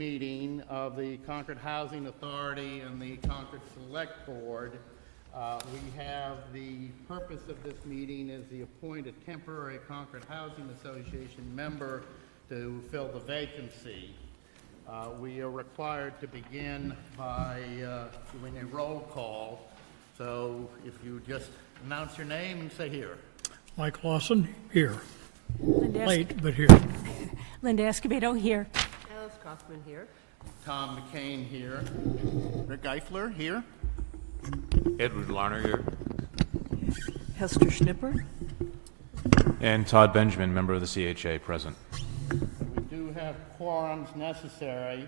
meeting of the Concord Housing Authority and the Concord Select Board. We have the purpose of this meeting is to appoint a temporary Concord Housing Association member to fill the vacancy. We are required to begin by doing a roll call. So if you just announce your name and say here. Mike Lawson, here. Linda Late, but here. Linda Escobedo here. Alice Kaufman here. Tom McCain here. Rick Eifler here. Edward Larner here. Hester Schnipper. And Todd Benjamin, member of the CHA, present. We do have quorums necessary.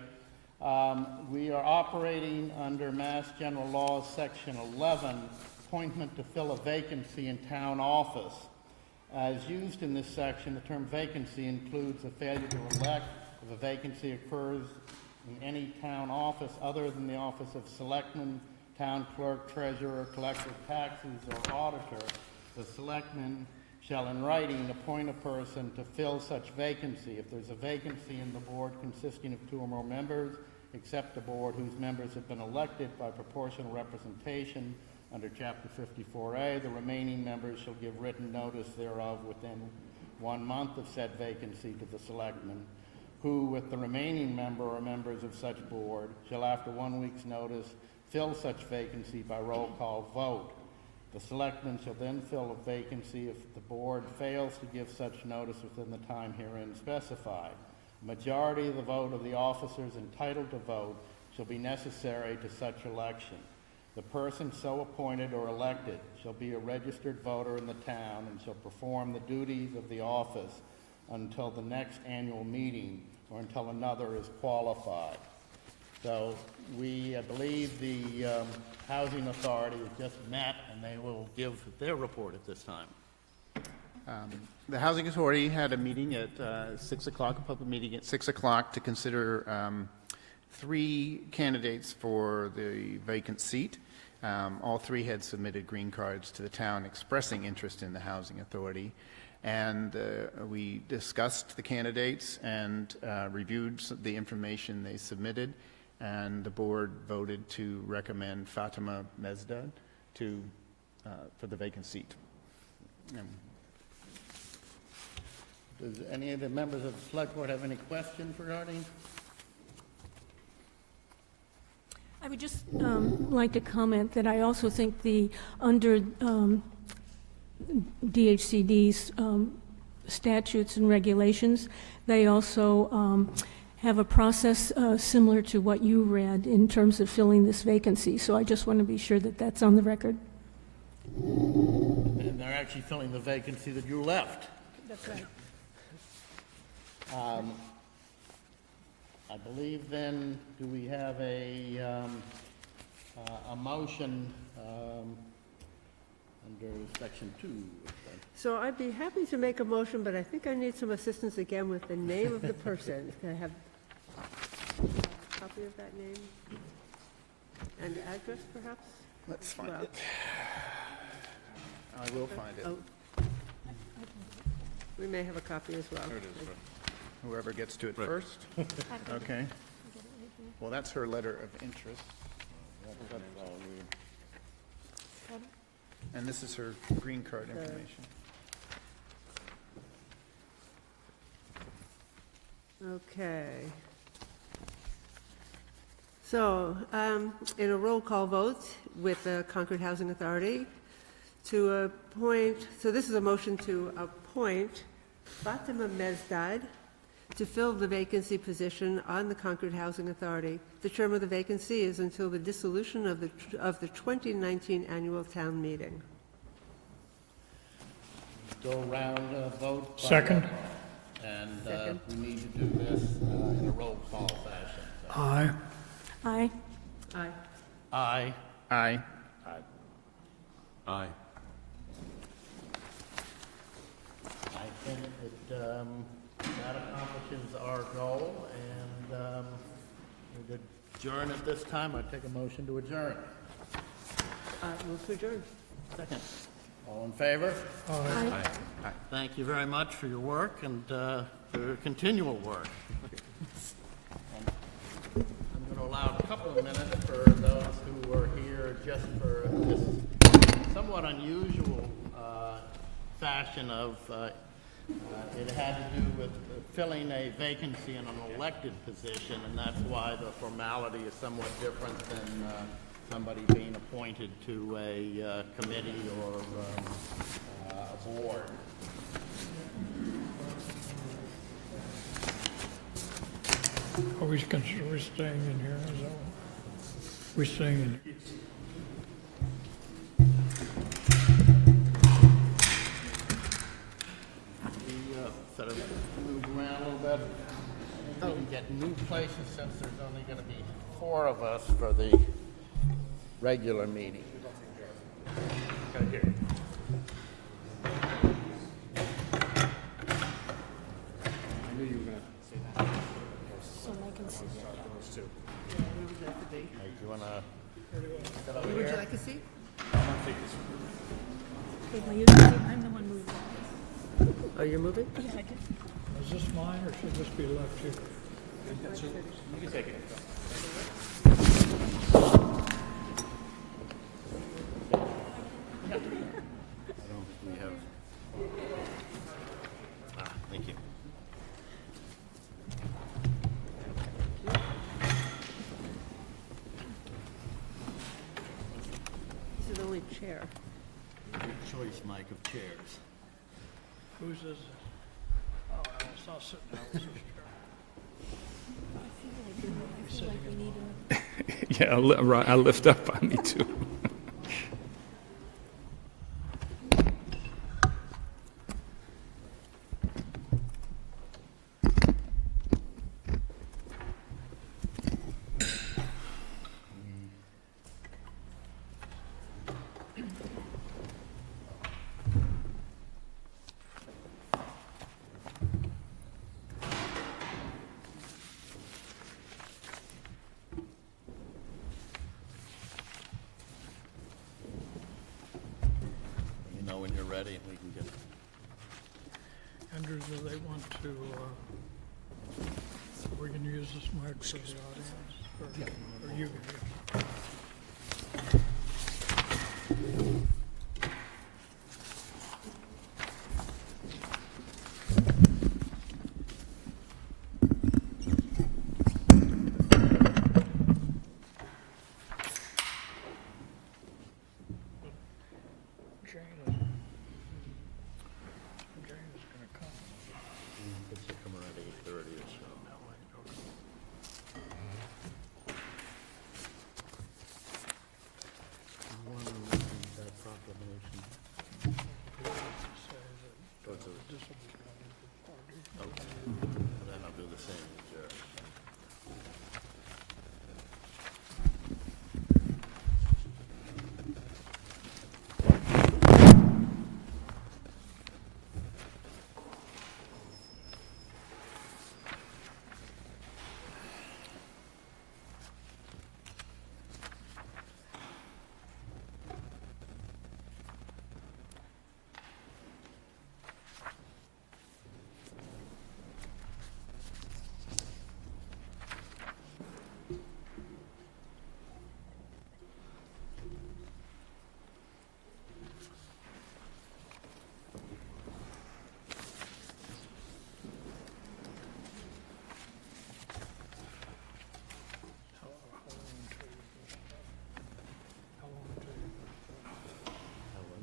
We are operating under Mass General Laws, Section 11, appointment to fill a vacancy in town office. As used in this section, the term vacancy includes a failure to elect if a vacancy occurs in any town office other than the office of selectman, town clerk, treasurer, collector of taxes, or auditor. The selectman shall in writing appoint a person to fill such vacancy. If there's a vacancy in the board consisting of 2 or more members, except a board whose members have been elected by proportional representation under Chapter 54A, the remaining members shall give written notice thereof within 1 month of said vacancy to the selectman, who, with the remaining member or members of such board, shall after 1 week's notice fill such vacancy by roll call vote. The selectman shall then fill a vacancy if the board fails to give such notice within the time herein specified. A majority of the vote of the officers entitled to vote shall be necessary to such election. The person so appointed or elected shall be a registered voter in the town and shall perform the duties of the office until the next annual meeting or until another is qualified. So I believe the Housing Authority has just met and they will give their report at this time. The Housing Authority had a meeting at 6 o'clock, a public meeting at 6 o'clock to consider 3 candidates for the vacant seat. All 3 had submitted green cards to the town expressing interest in the Housing Authority. And we discussed the candidates and reviewed the information they submitted. And the board voted to recommend Fatima Mezdad for the vacant seat. Does any of the members of the select board have any questions regarding? I would just like to comment that I also think under DHCD's statutes and regulations, they also have a process similar to what you read in terms of filling this vacancy. So I just want to be sure that that's on the record. And they're actually filling the vacancy that you left. That's right. I believe then, do we have a motion under Section 2? So I'd be happy to make a motion, but I think I need some assistance again with the name of the person. Can I have a copy of that name? And address, perhaps? Let's find Well. it. I will find it. Oh. We may have a copy as well. There it is. Whoever gets to it Right. first. Okay. Well, that's her letter of interest. And this is her green card information. Okay. So, in a roll call vote with the Concord Housing Authority to appoint, so this is a motion to appoint Fatima Mezdad to fill the vacancy position on the Concord Housing Authority. The term of the vacancy is until the dissolution of the 2019 annual town meeting. Go around, vote. Second. And Second. we need to do this in a roll call fashion. So. Aye. Aye. Aye. Aye. Aye. Aye. I think that that accomplishes our goal, and we could adjourn at this time. I take a motion to adjourn. Move to adjourn. Second. All in favor? Aye. Aye. Thank you very much for your work and for your continual work. And allow a couple of minutes for those who are here just for this somewhat unusual fashion of, it had to do with filling a vacancy in an elected position, and that's why the formality is somewhat different than somebody being appointed to a committee or a board. Are we staying in here? Is that what? We staying in? We sort of move around a little bit. We can get new places since there's only going to be 4 of us for the regular meeting. Okay, here. So I can see that. Where would you like to be? Hey, do you want to sit over Where would you here? like to see? I'm the one moving. Oh, you're moving? Is this mine or should this be left here? We have. Thank you. This is only chair. Good choice, Mike, of chairs. Whose is this? Oh, it's not sitting down. It's just I feel like we need Yeah, I lift up on me too. Let me know when you're ready and we can get. Andrew, do they want to, we can use this mic for the audience? Or you can use it? Jane is gonna come. It should come around 8:30 or so. That proclamation. Then I'll do the same with Jerry.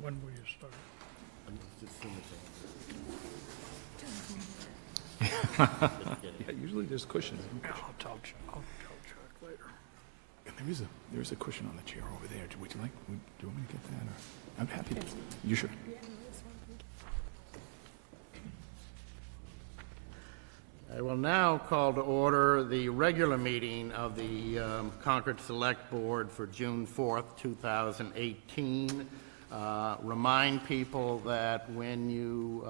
When will you start? Yeah, usually there's cushions. Yeah, I'll tell Chuck later. There is a cushion on the chair over there. Would you like? Do you want me to get that? Or? I'm happy. You sure? I will now call to order the regular meeting of the Concord Select Board for June 4th, 2018. Remind people that when you,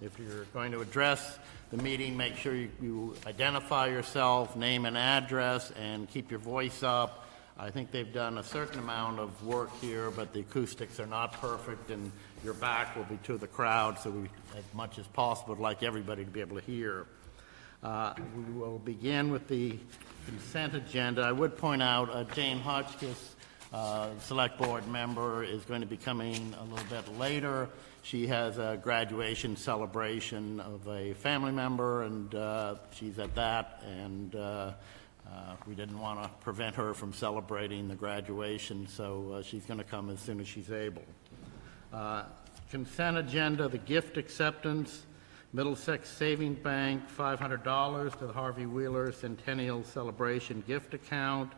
if you're going to address the meeting, make sure you identify yourself, name and address, and keep your voice up. I think they've done a certain amount of work here, but the acoustics are not perfect, and your back will be to the crowd, so we, as much as possible, would like everybody to be able to hear. We will begin with the Consent agenda. I would point out Jane Hotchkiss, Select Board member, is going to be coming a little bit later. She has a graduation celebration of a family member, and she's at that, and we didn't want to prevent her from celebrating the graduation, so she's going to come as soon as she's able. Consent agenda, the gift acceptance, Middlesex Savings Bank, $500 to the Harvey Wheeler Centennial Celebration gift account,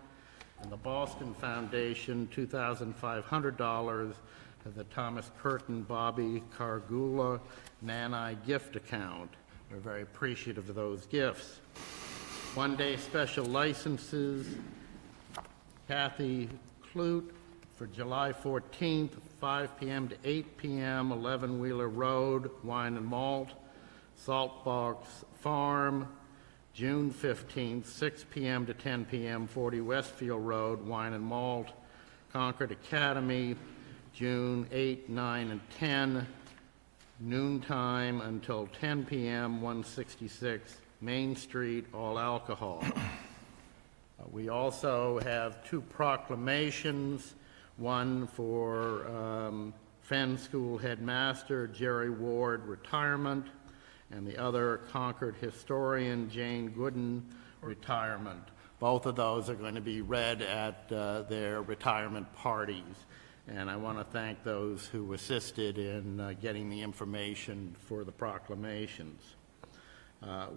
and the Boston Foundation, $2,500 to the Thomas Curtin Bobby Cargula Nanai gift account. We're very appreciative of those gifts. One-day special licenses, Kathy Clute for July 14th, 5 p.m. to 8 p.m., 11 Wheeler Road, Wine and Malt. Saltbox Farm, June 15th, 6 p.m. to 10 p.m., 40 Westfield Road, Wine and Malt. Concord Academy, June 8, 9, and 10, noontime until 10 p.m., 166 Main Street, all alcohol. We also have two proclamations, one for Fenn School Headmaster Jerry Ward retirement, and the other Concord historian Jane Gooden retirement. Both of those are going to be read at their retirement parties. And I want to thank those who assisted in getting the information for the proclamations.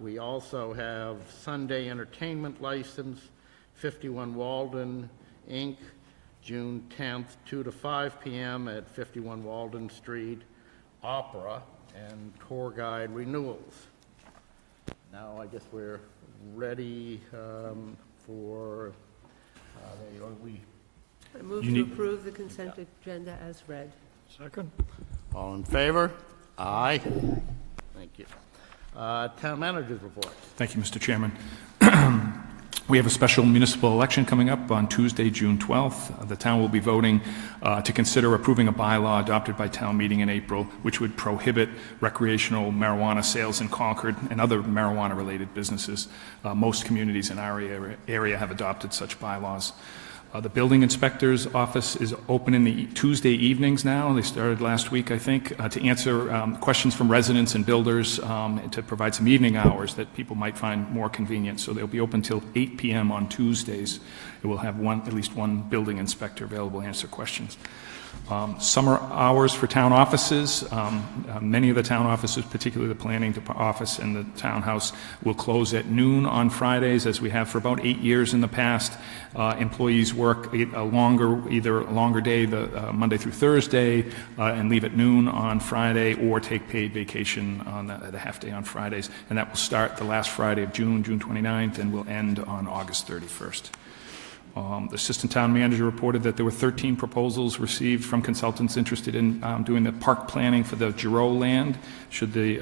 We also have Sunday entertainment license, 51 Walden, Inc., June 10th, 2 to 5 p.m. at 51 Walden Street, Opera, and tour guide renewals. Now I guess we're ready for, I move to approve the consent agenda as read. Second? all in favor? Aye. Thank you. Town manager's report. Thank you, Mr. Chairman. We have a special municipal election coming up on Tuesday, June 12th. The town will be voting to consider approving a bylaw adopted by town meeting in April, which would prohibit recreational marijuana sales in Concord and other marijuana-related businesses. Most communities in our area have adopted such bylaws. The building inspector's office is open in the Tuesday evenings now. They started last week, I think, to answer questions from residents and builders and to provide some evening hours that people might find more convenient. So they'll be open till 8 p.m. on Tuesdays. It will have at least one building inspector available to answer questions. Summer hours for town offices. Many of the town offices, particularly the planning office and the townhouse, will close at noon on Fridays, as we have for about 8 years in the past. Employees work either a longer day, the Monday through Thursday, and leave at noon on Friday, or take paid vacation on the half day on Fridays. And that will start the last Friday of June, June 29th, and will end on August 31st. The assistant town manager reported that there were 13 proposals received from consultants interested in doing the park planning for the Giroux land, should the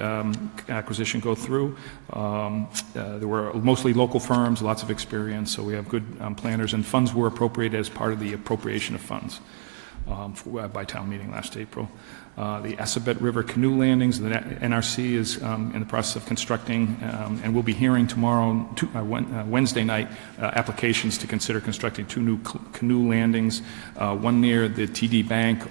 acquisition go through. There were mostly local firms, lots of experience, so we have good planners, and funds were appropriated as part of the appropriation of funds by town meeting last April. The Assabet River canoe landings, the NRC is in the process of constructing, and we'll be hearing tomorrow, Wednesday night, applications to consider constructing two new canoe landings, one near the TD Bank,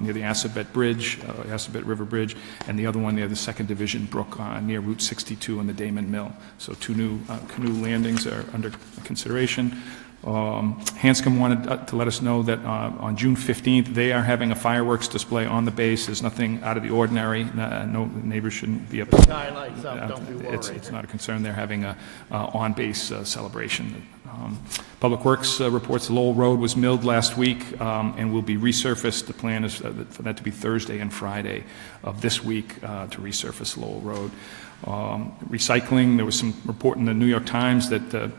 near the Assabet Bridge, Assabet River Bridge, and the other one near the 2nd Division Brook near Route 62 and the Damon Mill. So two new canoe landings are under consideration. Hanscom wanted to let us know that on June 15th, they are having a fireworks display on the base. There's nothing out of the ordinary. No neighbors shouldn't be upset. Sky lights up, don't be worried. It's not a concern. They're having a on-base celebration. Public Works reports Lowell Road was milled last week and will be resurfaced. The plan is for that to be Thursday and Friday of this week to resurface Lowell Road. Recycling, there was some report in the New York Times that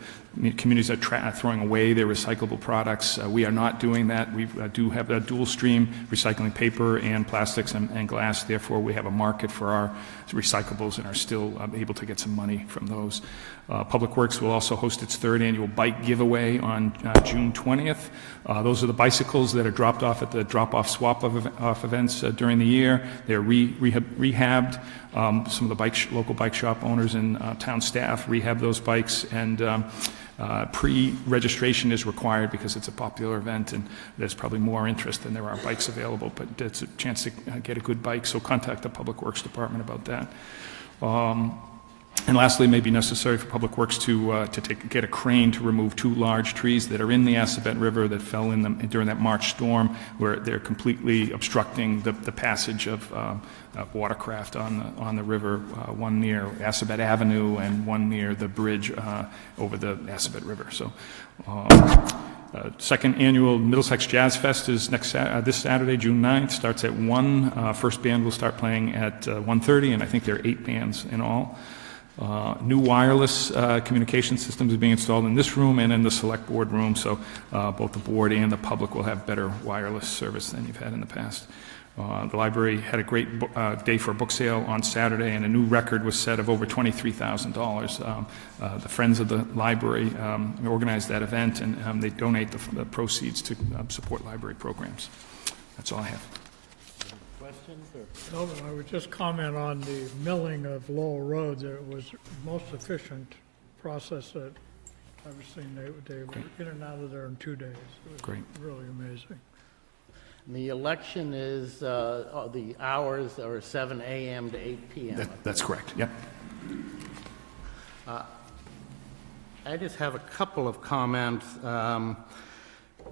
communities are throwing away their recyclable products. We are not doing that. We do have a dual stream, recycling paper and plastics and glass. Therefore, we have a market for our recyclables and are still able to get some money from those. Public Works will also host its 3rd annual bike giveaway on June 20th. Those are the bicycles that are dropped off at the drop-off swap-off events during the year. They're rehabbed. Some of the local bike shop owners and town staff rehab those bikes, and Pre-registration is required because it's a popular event, and there's probably more interest than there are bikes available, but it's a chance to get a good bike, so contact the Public Works Department about that. And lastly, it may be necessary for Public Works to get a crane to remove 2 large trees that are in the Assabet River that fell in during that March storm, where they're completely obstructing the passage of watercraft on the river, one near Assabet Avenue and one near the bridge over the Assabet River. So, second annual Middlesex Jazz Fest is this Saturday, June 9th, starts at 1. First band will start playing at 1:30, and I think there are 8 bands in all. New wireless communication systems are being installed in this room and in the select board room, so both the board and the public will have better wireless service than you've had in the past. The library had a great day for a book sale on Saturday, and a new record was set of over $23,000. The Friends of the Library organized that event, and they donate the proceeds to support library programs. That's all I have. Questions or? No, I would just comment on the milling of Lowell Road, that it was the most efficient process that I've seen. They were in and out of there in 2 days. It was Great. really amazing. The election is, the hours are 7 a.m. to 8 p.m. That's correct, yep. I just have a couple of comments.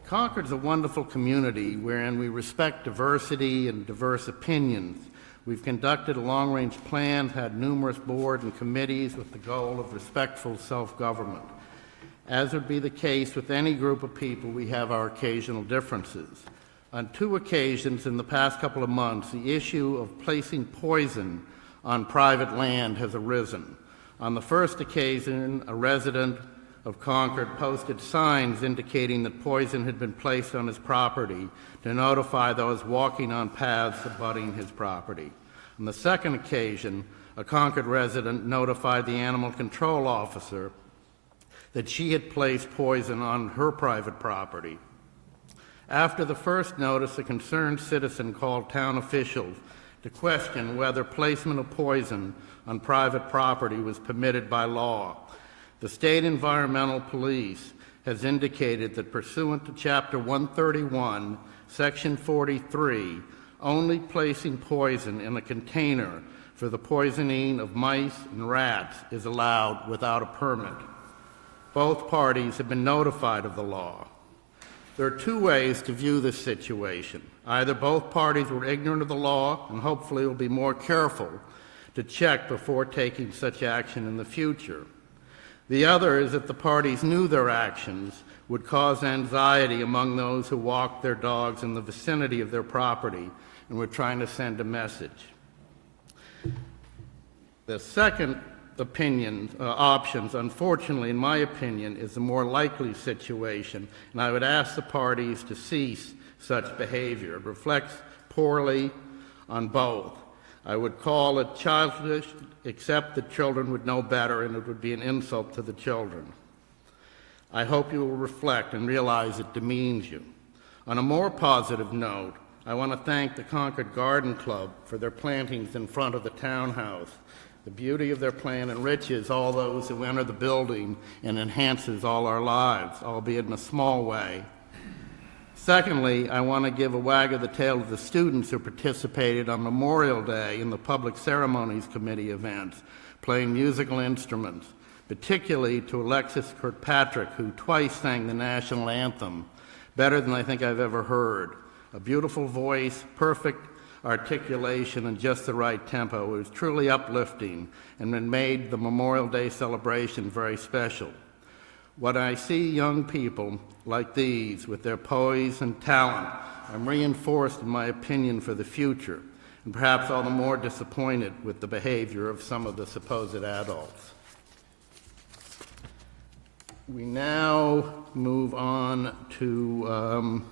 Concord's a wonderful community wherein we respect diversity and diverse opinions. We've conducted a long-range plan, had numerous boards and committees with the goal of respectful self-government. As would be the case with any group of people, we have our occasional differences. On 2 occasions in the past couple of months, the issue of placing poison on private land has arisen. On the first occasion, a resident of Concord posted signs indicating that poison had been placed on his property to notify those walking on paths abutting his property. On the second occasion, a Concord resident notified the animal control officer that she had placed poison on her private property. After the first notice, a concerned citizen called town officials to question whether placement of poison on private property was permitted by law. The state environmental police has indicated that pursuant to Chapter 131, Section 43, only placing poison in a container for the poisoning of mice and rats is allowed without a permit. Both parties have been notified of the law. There are 2 ways to view this situation. Either both parties were ignorant of the law and hopefully will be more careful to check before taking such action in the future. The other is that the parties knew their actions would cause anxiety among those who walked their dogs in the vicinity of their property and were trying to send a message. The second options, unfortunately, in my opinion, is the more likely situation, and I would ask the parties to cease such behavior. It reflects poorly on both. I would call it childish, except that children would know better, and it would be an insult to the children. I hope you will reflect and realize it demeans you. On a more positive note, I want to thank the Concord Garden Club for their plantings in front of the townhouse. The beauty of their plant enriches all those who enter the building and enhances all our lives, albeit in a small way. Secondly, I want to give a wag of the tail to the students who participated on Memorial Day in the Public Ceremonies Committee events, playing musical instruments, particularly to Alexis Kirkpatrick, who twice sang the national anthem, better than I think I've ever heard. A beautiful voice, perfect articulation, and just the right tempo. It was truly uplifting and it made the Memorial Day celebration very special. When I see young people like these with their poise and talent, I'm reinforced in my opinion for the future, and perhaps all the more disappointed with the behavior of some of the supposed adults. We now move on to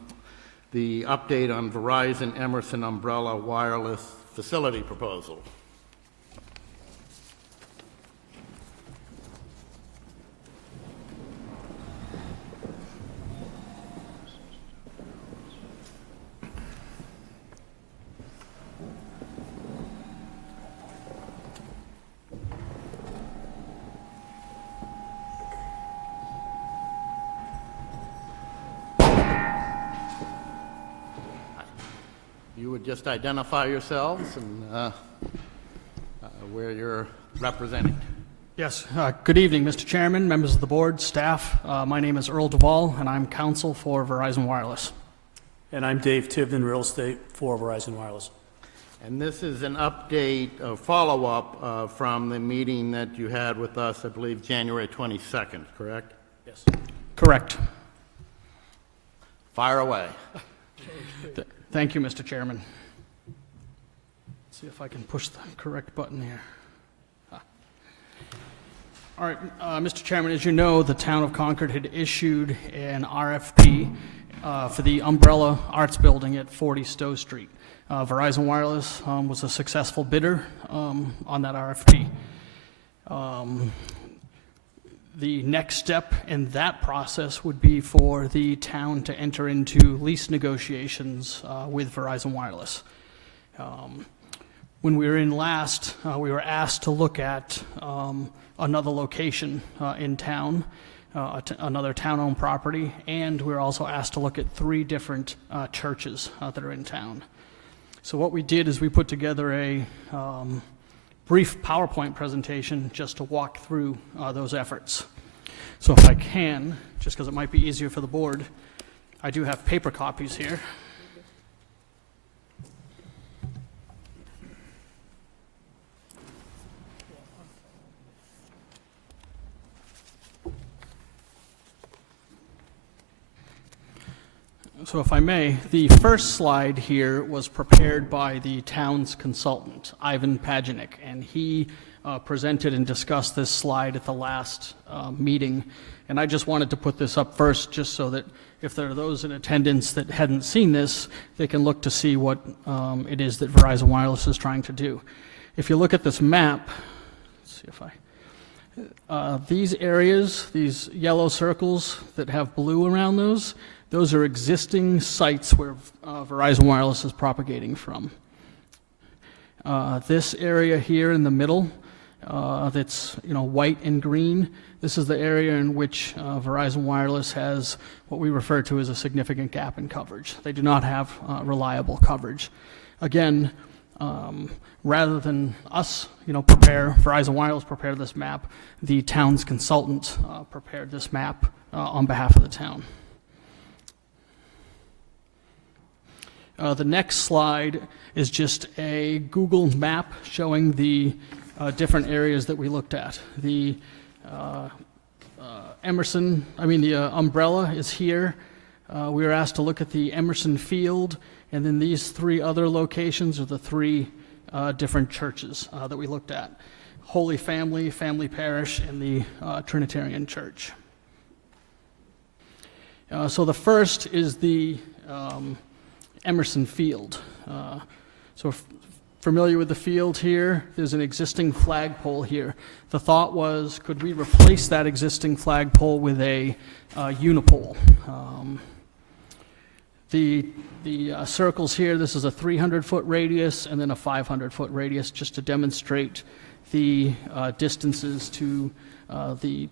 the update on Verizon Emerson Umbrella Wireless Facility Proposal. would just identify yourselves and where you're representing. Yes. Good evening, Mr. Chairman, members of the board, staff. My name is Earl Duvall, and I'm counsel for Verizon Wireless. And I'm Dave Tivnan, real estate for Verizon Wireless. And this is an update, a follow-up from the meeting that you had with us, I believe, January 22nd, correct? Yes. Correct. Fire away. Thank you, Mr. Chairman. Let's see if I can push the correct button here. All right, Mr. Chairman, as you know, the town of Concord had issued an RFP for the Umbrella Arts Building at 40 Stowe Street. Verizon Wireless was a successful bidder on that RFP. The next step in that process would be for the town to enter into lease negotiations with Verizon Wireless. When we were in last, we were asked to look at another location in town, another town-owned property, and we were also asked to look at 3 different churches that are in town. So what we did is we put together a brief PowerPoint presentation just to walk through those efforts. So if I can, just because it might be easier for the board, I do have paper copies here. So if I may, the first slide here was prepared by the town's consultant, Ivan Pajanik, and he presented and discussed this slide at the last meeting. And I just wanted to put this up first just so that if there are those in attendance that hadn't seen this, they can look to see what it is that Verizon Wireless is trying to do. If you look at this map, let's see if these areas, these yellow circles that have blue around those are existing sites where Verizon Wireless is propagating from. This area here in the middle, that's white and green, this is the area in which Verizon Wireless has what we refer to as a significant gap in coverage. They do not have reliable coverage. Again, rather than us, Verizon Wireless prepared this map, the town's consultant prepared this map on behalf of the town. The next slide is just a Google map showing the different areas that we looked at. The Umbrella is here. We were asked to look at the Emerson Field, and then these 3 other locations are the 3 different churches that we looked at. Holy Family, Family Parish, and the Trinitarian Church. So the first is the Emerson Field. So familiar with the field here, there's an existing flagpole here. The thought was, could we replace that existing flagpole with a unipole? The circles here, this is a 300-foot radius and then a 500-foot radius, just to demonstrate the distances to the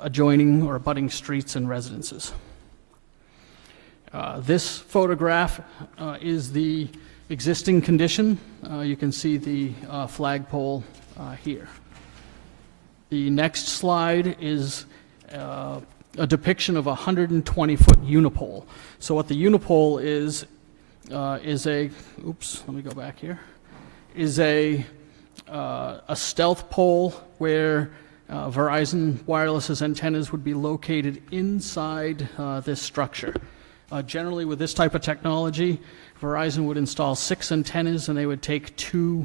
adjoining or abutting streets and residences. This photograph is the existing condition. You can see the flagpole here. The next slide is a depiction of a 120-foot unipole. So what the unipole is a, let me go back here, is a stealth pole where Verizon Wireless's antennas would be located inside this structure. Generally, with this type of technology, Verizon would install 6 antennas and they would take 2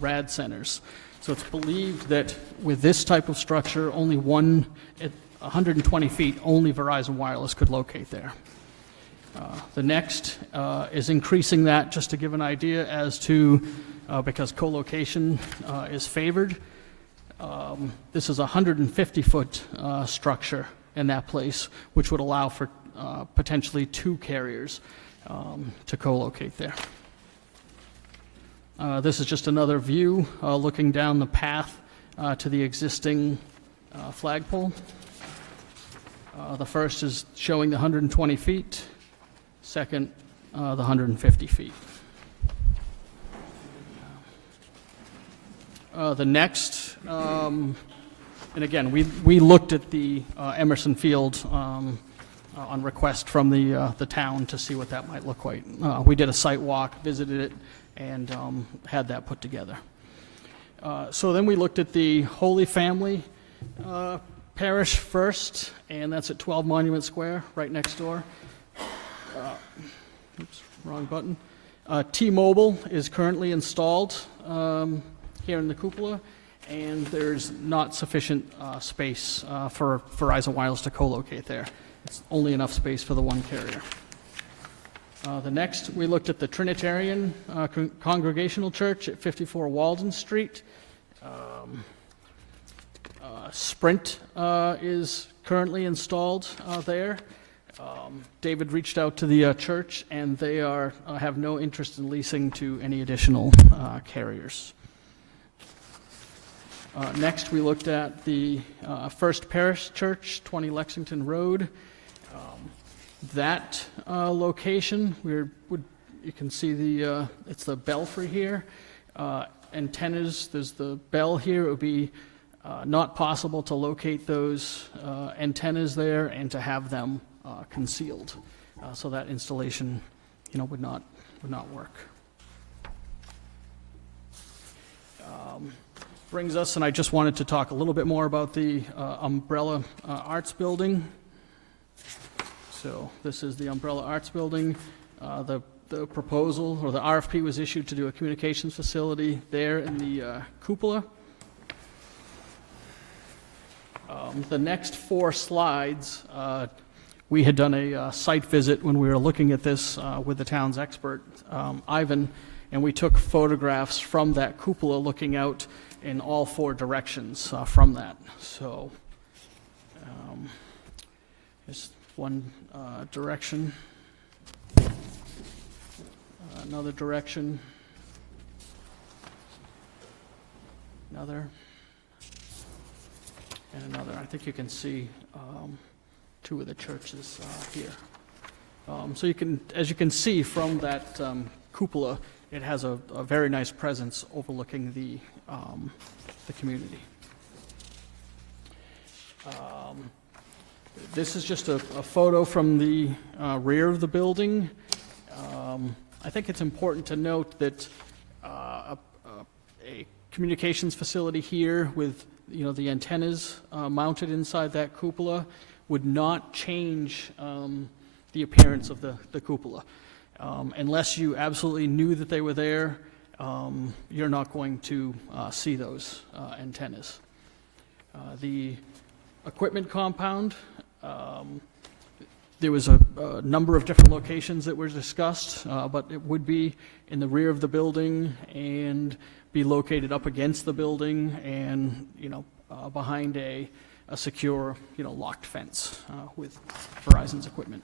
rad centers. So it's believed that with this type of structure, only one at 120 feet, only Verizon Wireless could locate there. The next is increasing that just to give an idea as to, because co-location is favored, this is a 150-foot structure in that place, which would allow for potentially 2 carriers to co-locate there. This is just another view looking down the path to the existing flagpole. The first is showing the 120 feet, second the 150 feet. The next, and again, we looked at the Emerson Field on request from the town to see what that might look like. We did a site walk, visited it, and had that put together. So then we looked at the Holy Family Parish first, and that's at 12 Monument Square, right next door. Oops, wrong button. T-Mobile is currently installed here in the cupola, and there's not sufficient space for Verizon Wireless to co-locate there. It's only enough space for the one carrier. The next, we looked at the Trinitarian Congregational Church at 54 Walden Street. Sprint is currently installed there. David reached out to the church, and they have no interest in leasing to any additional carriers. Next, we looked at the First Parish Church, 20 Lexington Road. That location, you can see it's the belfry here. Antennas, there's the bell here. It would be not possible to locate those antennas there and to have them concealed. So that installation, would not work. Brings us, and I just wanted to talk a little bit more about the Umbrella Arts Building. So this is the Umbrella Arts Building. The proposal, or the RFP, was issued to do a communications facility there in the cupola. The next 4 slides, we had done a site visit when we were looking at this with the town's expert, Ivan, and we took photographs from that cupola looking out in all 4 directions from that. So here's one direction, another direction, another, and another. I think you can see 2 of the churches here. So as you can see from that cupola, it has a very nice presence overlooking the community. This is just a photo from the rear of the building. I think it's important to note that a communications facility here with the antennas mounted inside that cupola would not change the appearance of the cupola. Unless you absolutely knew that they were there, you're not going to see those antennas. The equipment compound, there was a number of different locations that were discussed, but it would be in the rear of the building and be located up against the building and, behind a secure, locked fence with Verizon's equipment.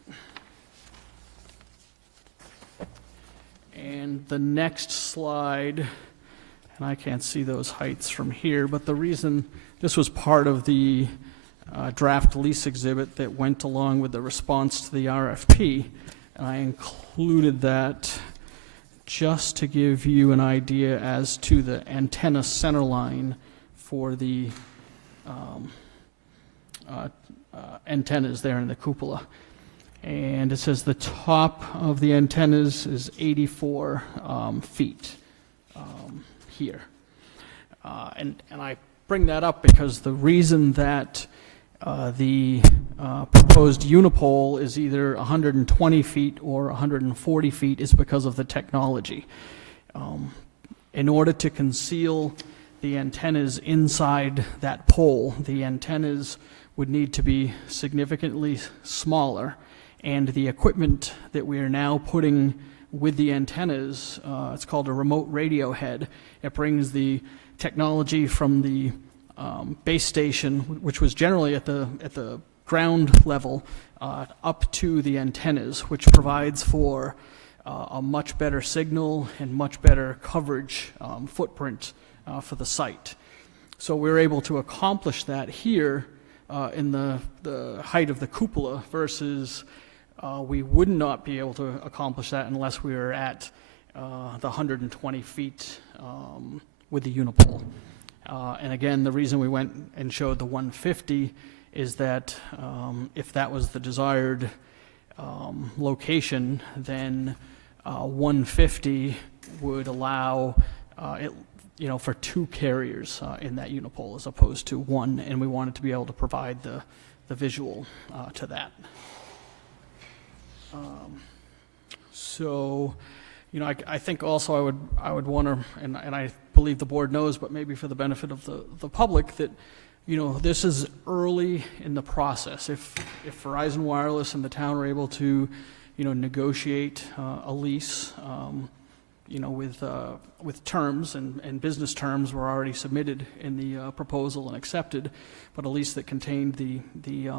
And the next slide, and I can't see those heights from here, but the reason this was part of the draft lease exhibit that went along with the response to the RFP, and I included that just to give you an idea as to the antenna center line for the antennas there in the cupola. And it says the top of the antennas is 84 feet here. And I bring that up because the reason that the proposed unipole is either 120 feet or 140 feet is because of the technology. In order to conceal the antennas inside that pole, the antennas would need to be significantly smaller, and the equipment that we are now putting with the antennas, it's called a remote radio head. It brings the technology from the base station, which was generally at the ground level, up to the antennas, which provides for a much better signal and much better coverage footprint for the site. So we're able to accomplish that here in the height of the cupola versus we would not be able to accomplish that unless we were at the 120 feet with the unipole. And again, the reason we went and showed the 150 is that if that was the desired location, then 150 would allow it, for 2 carriers in that unipole as opposed to 1, and we wanted to be able to provide the visual to that. So, I think also I would want to, and I believe the board knows, but maybe for the benefit of the public, that this is early in the process. If Verizon Wireless and the town are able to, negotiate a lease, with terms and business terms were already submitted in the proposal and accepted, but a lease that contained the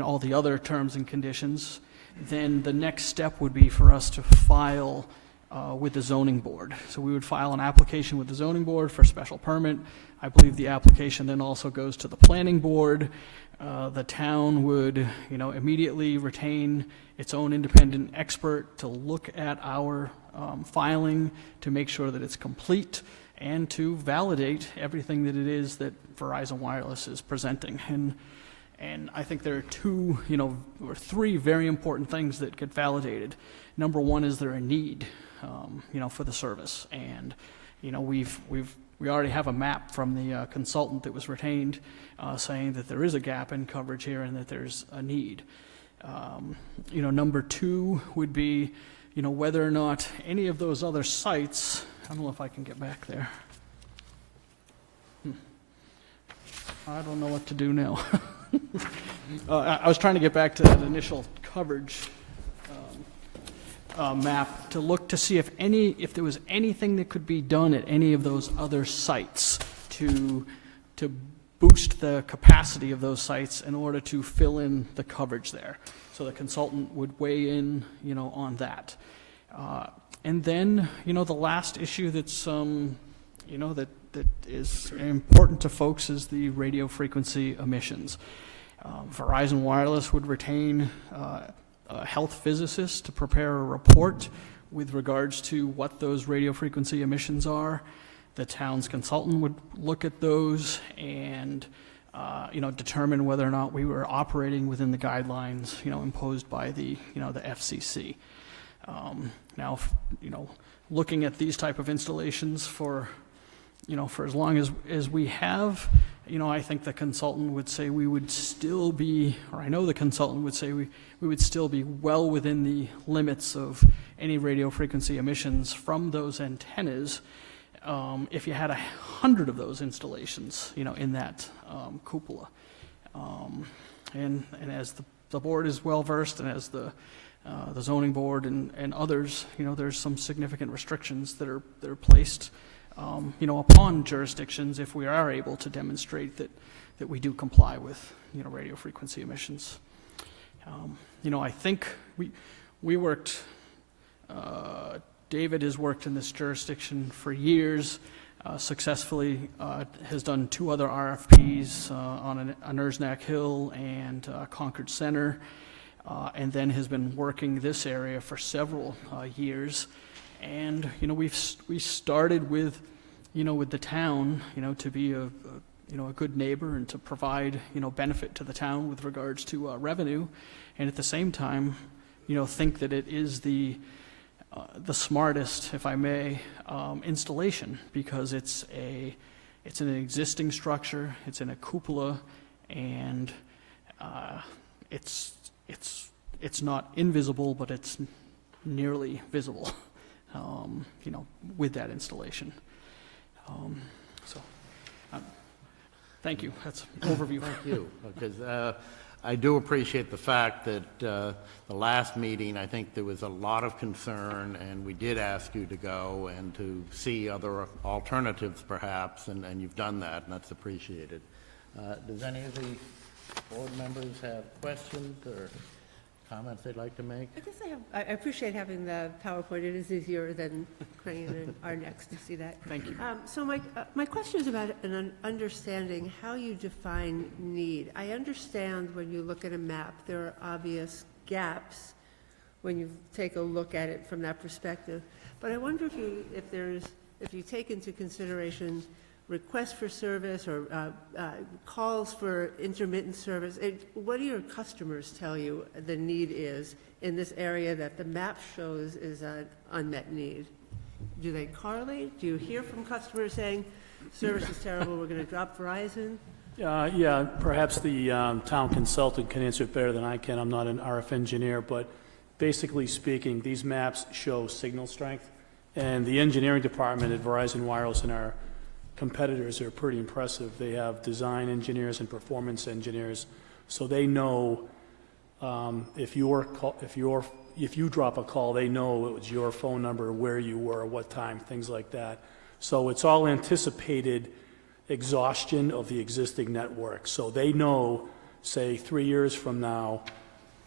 all the other terms and conditions, then the next step would be for us to file with the zoning board. So we would file an application with the zoning board for special permit. I believe the application then also goes to the planning board. The town would, immediately retain its own independent expert to look at our filing to make sure that it's complete and to validate everything that it is that Verizon Wireless is presenting. And I think there are 2, or 3 very important things that get validated. Number one, is there a need, for the service? And, we already have a map from the consultant that was retained saying that there is a gap in coverage here and that there's a need. Number 2 would be, whether or not any of those other sites, I don't know if I can get back there. I don't know what to do now. I was trying to get back to that initial coverage map to look to see if there was anything that could be done at any of those other sites to boost the capacity of those sites in order to fill in the coverage there. So the consultant would weigh in, on that. And then, the last issue that's, that is important to folks is the radio frequency emissions. Verizon Wireless would retain a health physicist to prepare a report with regards to what those radio frequency emissions are. The town's consultant would look at those and, determine whether or not we were operating within the guidelines, imposed by the FCC. Now, looking at these type of installations for as long as we have, I think the consultant would say we would still be, or I know the consultant would say we would still be well within the limits of any radio frequency emissions from those antennas if you had 100 of those installations, in that cupola. And as the board is well versed, and as the zoning board and others, there's some significant restrictions that are placed upon jurisdictions if we are able to demonstrate that we do comply with, radio frequency emissions. I think we worked, David has worked in this jurisdiction for years, successfully has done 2 other RFPs on Ersnack Hill and Concord Center, and then has been working this area for several years. And, we started with, with the town, to be a good neighbor and to provide, benefit to the town with regards to revenue. And at the same time, think that it is the smartest, if I may, installation, because it's an existing structure, it's in a cupola, and it's not invisible, but it's nearly visible. With that installation. Thank you. That's an overview. Thank you, because I do appreciate the fact that the last meeting, I think there was a lot of concern, and we did ask you to go and to see other alternatives perhaps, and you've done that, and that's appreciated. Does any of the board members have questions or comments they'd like to make? I guess I appreciate having the PowerPoint. It is easier than craning in our necks to see that. Thank you. So my question is about an understanding how you define need. I understand when you look at a map, there are obvious gaps when you take a look at it from that perspective. But I wonder if you take into consideration requests for service or calls for intermittent service? What do your customers tell you the need is in this area that the map shows is an unmet need? Do they correlate? Do you hear from customers saying, service is terrible, we're going to drop Verizon? Yeah, perhaps the town consultant can answer it better than I can. I'm not an RF engineer, but basically speaking, these maps show signal strength, and the engineering department at Verizon Wireless and our competitors are pretty impressive. They have design engineers and performance engineers, so they know if you drop a call, they know it was your phone number, where you were, what time, things like that. So it's all anticipated exhaustion of the existing network. So they know, say, 3 years from now,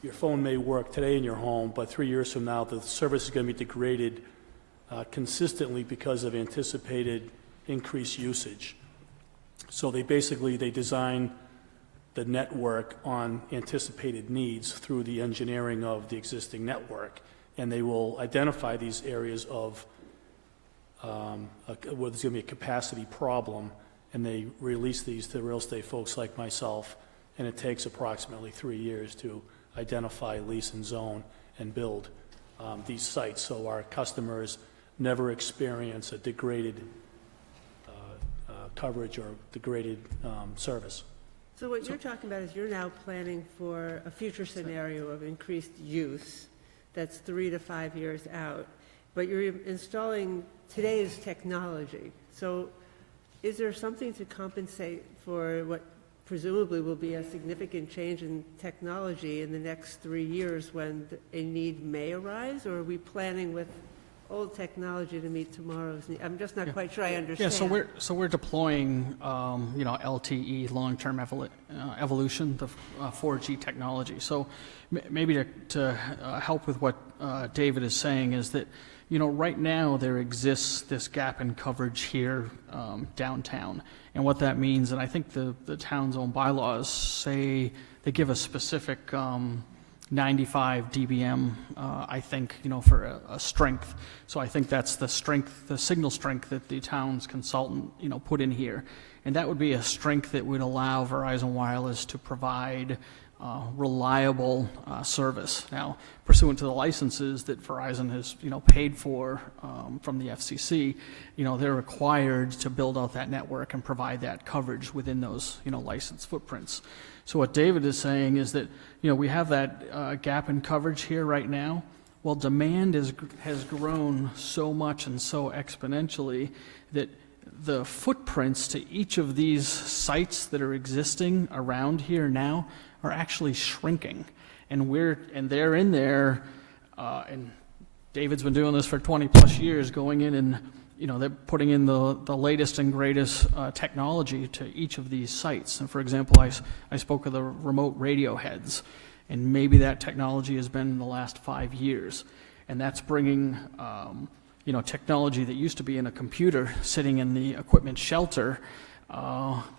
your phone may work today in your home, but 3 years from now, the service is going to be degraded consistently because of anticipated increased usage. So they design the network on anticipated needs through the engineering of the existing network, and they will identify these areas of where there's going to be a capacity problem, and they release these to real estate folks like myself, and it takes approximately 3 years to identify, lease, and zone, and build these sites, so our customers never experience a degraded coverage or degraded service. So what you're talking about is you're now planning for a future scenario of increased use that's 3 to 5 years out, but you're installing today's technology. So is there something to compensate for what presumably will be a significant change in technology in the next 3 years when a need may arise, or are we planning with old technology to meet tomorrow's need? I'm just not quite sure I understand. Yeah, so we're deploying, LTE, long-term evolution, the 4G technology. So maybe to help with what David is saying is that, right now there exists this gap in coverage here downtown. And what that means, and I think the town's own bylaws say they give a specific 95 dBm, I think, for a strength. So I think that's the strength, the signal strength that the town's consultant, put in here. And that would be a strength that would allow Verizon Wireless to provide reliable service. Now, pursuant to the licenses that Verizon has, paid for from the FCC, they're required to build out that network and provide that coverage within those, licensed footprints. So what David is saying is that, we have that gap in coverage here right now. Well, demand has grown so much and so exponentially that the footprints to each of these sites that are existing around here now are actually shrinking. And they're in there, and David's been doing this for 20 plus years, going in and, they're putting in the latest and greatest technology to each of these sites. And for example, I spoke of the remote radio heads, and maybe that technology has been in the last 5 years. And that's bringing, technology that used to be in a computer sitting in the equipment shelter.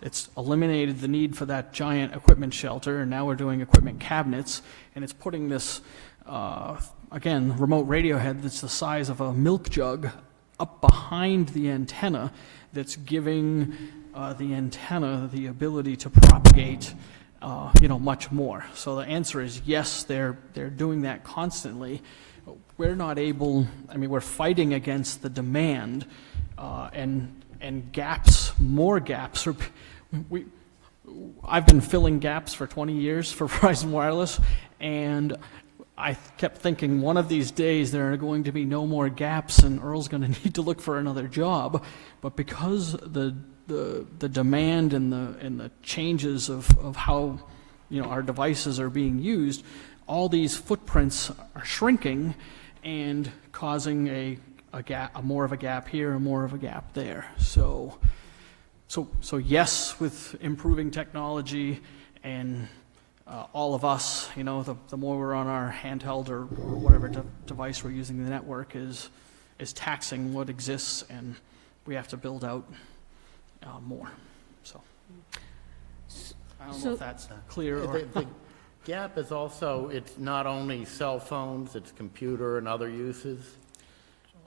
It's eliminated the need for that giant equipment shelter, and now we're doing equipment cabinets, and it's putting this, again, remote radio head that's the size of a milk jug up behind the antenna that's giving the antenna the ability to propagate, much more. So the answer is yes, they're doing that constantly. We're not able, we're fighting against the demand, and gaps, more gaps. I've been filling gaps for 20 years for Verizon Wireless, and I kept thinking one of these days there are going to be no more gaps and Earl's going to need to look for another job. But because the demand and the changes of how our devices are being used, all these footprints are shrinking and causing a more of a gap here and more of a gap there. So yes, with improving technology and all of us, the more we're on our handheld or whatever device we're using, the network is taxing what exists, and we have to build out more. So I don't know if that's clear. Or The gap is also, it's not only cell phones, it's computer and other uses.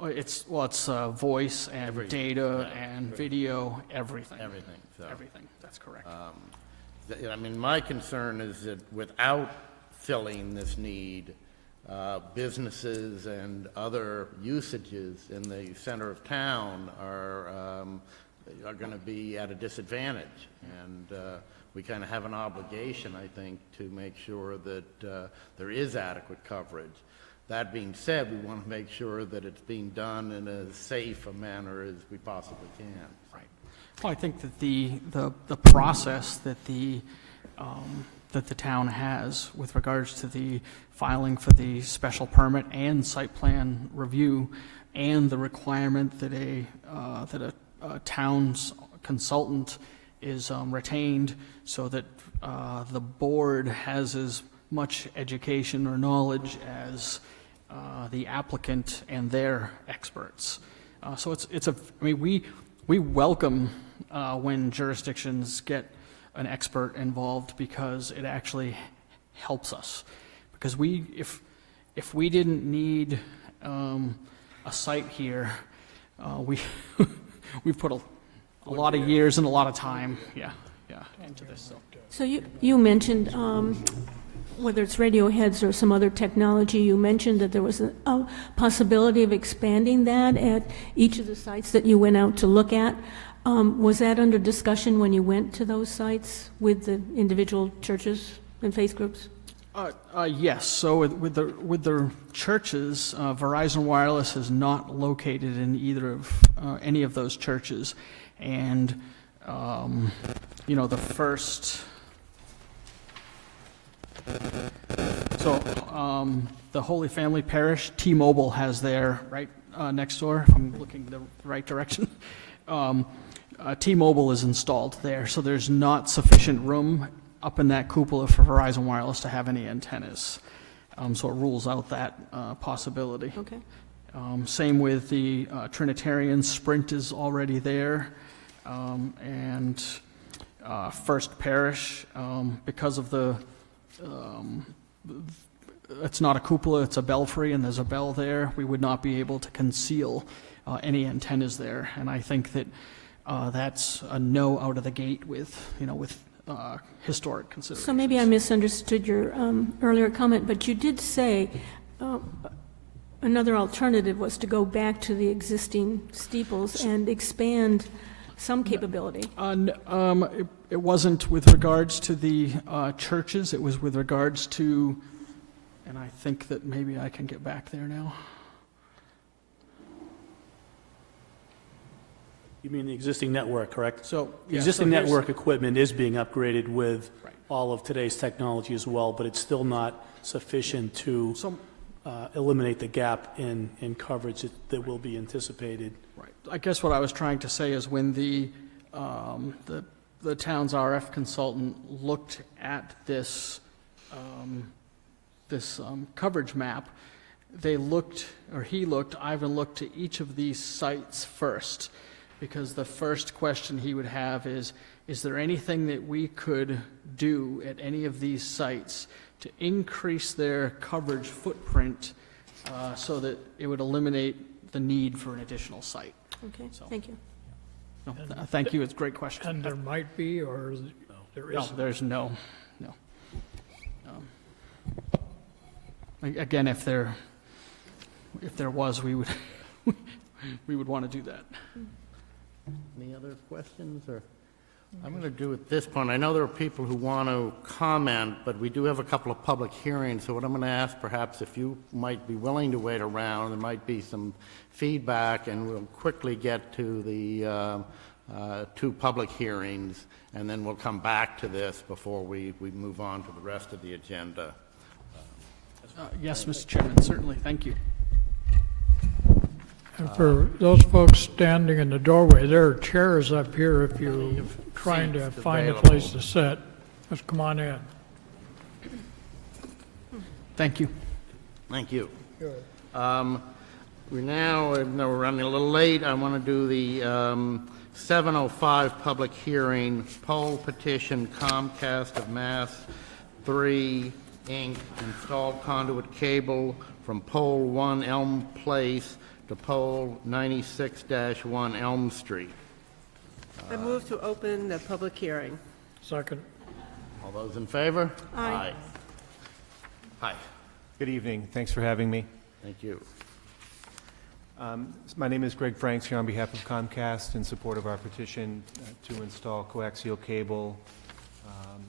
It's voice and Everything, data yeah, and video, everything. Everything, so. Everything, that's correct. I mean, my concern is that without filling this need, businesses and other usages in the center of town are going to be at a disadvantage. And we kind of have an obligation, I think, to make sure that there is adequate coverage. That being said, we want to make sure that it's being done in as safe a manner as we possibly can. Right. Well, I think that the process that the town has with regards to the filing for the special permit and site plan review, and the requirement that a town's consultant is retained, so that the board has as much education or knowledge as the applicant and their experts. So I mean, we welcome when jurisdictions get an expert involved, because it actually helps us. Because if we didn't need a site here, we've put a lot of years and a lot of time, into this. So you mentioned, whether it's radio heads or some other technology, you mentioned that there was a possibility of expanding that at each of the sites that you went out to look at. Was that under discussion when you went to those sites with the individual churches and faith groups? Yes. So with the churches, Verizon Wireless is not located in either of any of those churches, and the first. So the Holy Family Parish, T-Mobile has their right next door. If I'm looking the right direction. T-Mobile is installed there, so there's not sufficient room up in that cupola for Verizon Wireless to have any antennas. So it rules out that possibility. Okay. Same with the Trinitarian. Sprint is already there. And First Parish, because of it's not a cupola, it's a belfry, and there's a bell there, we would not be able to conceal any antennas there. And I think that that's a no out of the gate with historic considerations. So maybe I misunderstood your earlier comment, but you did say another alternative was to go back to the existing steeples and expand some capability. It wasn't with regards to the churches, it was with regards to, and I think that maybe I can get back there now. You mean the existing network, correct? So, The yeah, existing so here's- network equipment is being upgraded with Right. all of today's technology as well, but it's still not sufficient to So, eliminate the gap in coverage that will be anticipated. right. I guess what I was trying to say is when the town's RF consultant looked at this coverage map, Ivan looked to each of these sites first, because the first question he would have is there anything that we could do at any of these sites to increase their coverage footprint so that it would eliminate the need for an additional site? Okay, So- thank you. No, thank you, it's a great question. And there might be, or there No, isn't? there's no. Again, if there was, we would want to do that. Any other questions, or? I'm going to do at this point, I know there are people who want to comment, but we do have a couple of public hearings, so what I'm going to ask, perhaps if you might be willing to wait around, there might be some feedback, and we'll quickly get to the two public hearings, and then we'll come back to this before we move on to the rest of the agenda. Yes, Mr. Chairman, certainly, thank you. And for those folks standing in the doorway, there are chairs up here if you're trying to seats find a available. place to sit. Just come on in. Thank you. Thank you. We're now, I know we're running a little late, I want to do the 7:05 public hearing, poll petition Comcast of Mass 3, Inc., installed conduit cable from pole 1 Elm Place to pole 96-1 Elm Street. I move to open the public hearing. Second. All those in favor? Aye. Aye. Good evening. Thanks for having me. Thank you. My name is Greg Franks here on behalf of Comcast in support of our petition to install coaxial cable,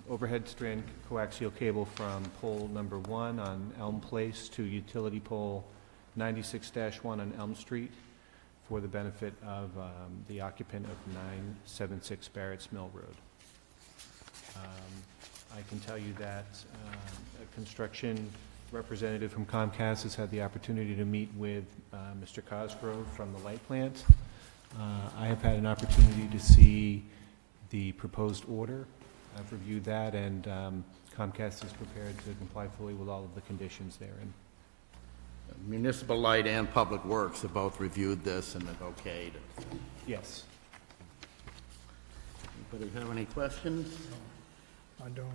overhead strand coaxial cable from pole number 1 on Elm Place to utility pole 96-1 on Elm Street for the benefit of the occupant of 976 Barrett's Mill Road. I can tell you that a construction representative from Comcast has had the opportunity to meet with Mr. Cosgrove from the light plant. I have had an opportunity to see the proposed order. I've reviewed that, and Comcast is prepared to comply fully with all of the conditions therein. Municipal Light and Public Works have both reviewed this and have okayed it. Yes. Anybody have any questions? I don't.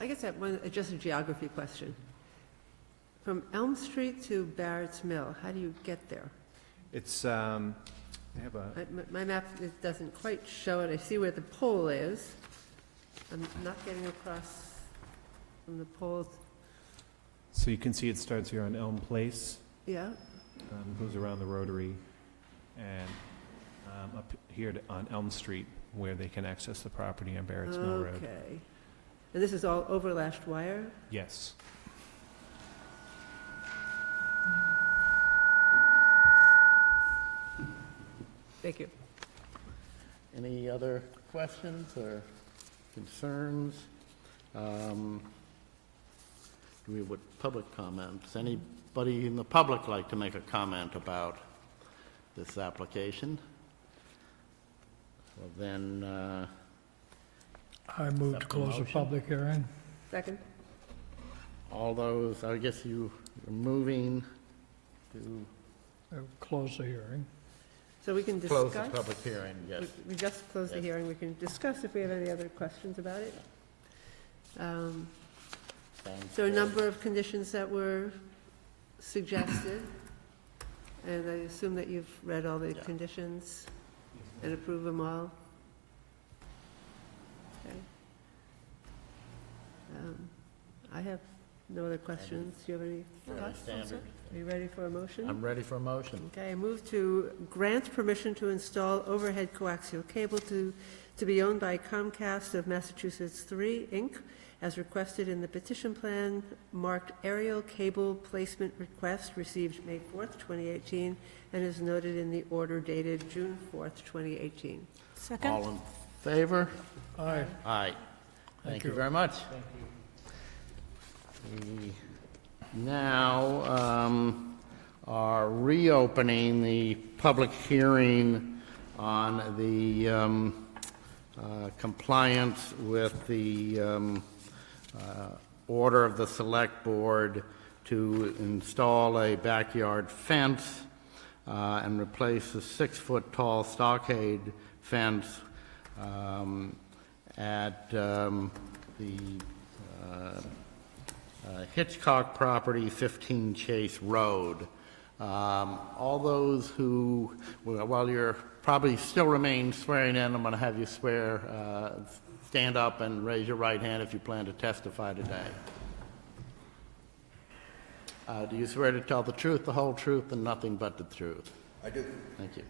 I guess I have one, just a geography question. From Elm Street to Barrett's Mill, how do you get there? It's, I have a, My map, it doesn't quite show it. I see where the pole is. I'm not getting across from the pole. so you can see it starts here on Elm Place, Yeah, goes around the Rotary, and up here on Elm Street, where they can access the property on Barrett's Mill Road. okay. And this is all overlashed wire? Yes. Thank you. Any other questions or concerns? Do we have public comments? Anybody in the public like to make a comment about this application? Well, then, I move to Accept the close the motion. public hearing. Second? all those, I guess you're moving to Close the hearing. So we can close discuss? the public hearing, yes. We just closed the Yes. hearing. We can discuss if we have any other questions about it. Sounds So a good. number of conditions that were suggested, and I assume that you've read all the Yeah. conditions and approve them all? Okay. I have no other questions. Do you have any Fairly thoughts? standard. Are you ready for a motion? I'm ready for a motion. Okay, I move to grant permission to install overhead coaxial cable to be owned by Comcast of Massachusetts 3, Inc., as requested in the petition plan marked aerial cable placement request received May 4th, 2018, and is noted in the order dated June 4th, 2018. Second? All in favor? Aye. Aye. Thank you very much. We now are reopening the public hearing on the compliance with the order of the Select Board to install a backyard fence and replace a 6-foot-tall stockade fence at the Hitchcock property, 15 Chase Road. All those who, while you're probably still remain swearing in, I'm going to have you swear, stand up and raise your right hand if you plan to testify today. Do you swear to tell the truth, the whole truth, and nothing but the truth? I do. Thank you.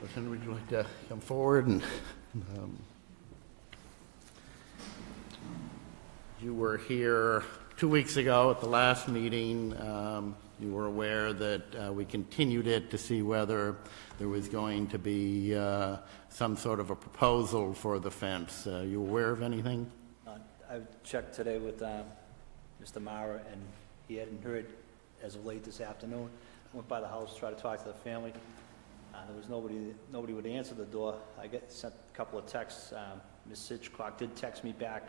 Person, would you like to come forward and, you were here 2 weeks ago at the last meeting. You were aware that we continued it to see whether there was going to be some sort of a proposal for the fence. You aware of anything? I checked today with Mr. Mara, and he hadn't heard as of late this afternoon. I went by the house, tried to talk to the family. There was nobody would answer the door. I sent a couple of texts. Ms. Hitchcock did text me back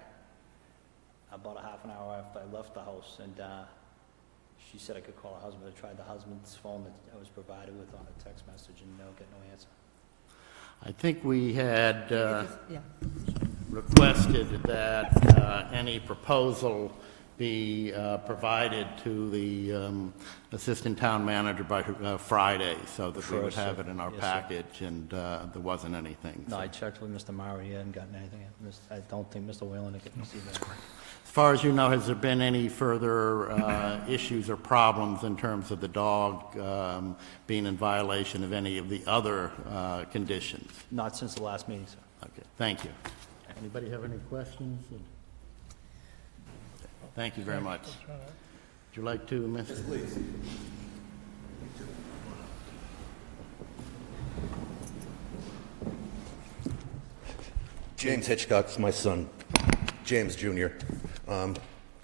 about a half an hour after I left the house, and she said I could call her husband. I tried the husband's phone that I was provided with on a text message, and get no answer. I think we had Yeah. requested that any proposal be provided to the assistant town manager by Friday, so that we would Sure, have sir. it in our Yes, sir. package, and there wasn't anything. No, so. I checked with Mr. Mauer, he hadn't gotten anything. I don't think Mr. Whalen had received that. As far as you know, has there been any further issues or problems in terms of the dog being in violation of any of the other conditions? Not since the last meeting, sir. Okay, thank you. Anybody have any questions? Thank you very much. Would you like to, Mr.? Yes, please. James Hitchcock's my son, James Jr.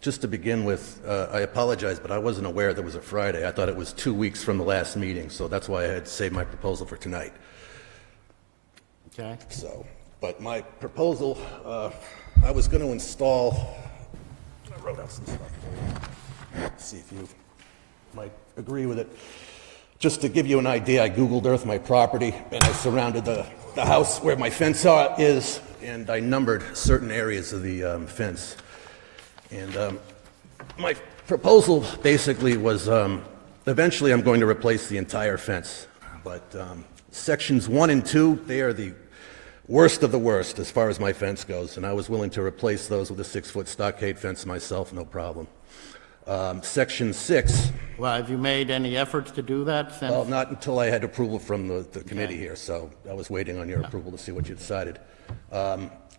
Just to begin with, I apologize, but I wasn't aware there was a Friday. I thought it was 2 weeks from the last meeting, so that's why I had saved my proposal for tonight. Okay. So, but my proposal, I was going to install, I wrote out some stuff for you. See if you might agree with it. Just to give you an idea, I Googled Earth my property, and I surrounded the house where my fence is, and I numbered certain areas of the fence. And my proposal basically was, eventually I'm going to replace the entire fence. But sections 1 and 2, they are the worst of the worst as far as my fence goes, and I was willing to replace those with a 6-foot stockade fence myself, no problem. Section 6, Well, have you made any efforts to do that since? well, not until I had approval from the committee here, so I was waiting on your approval to see what you decided.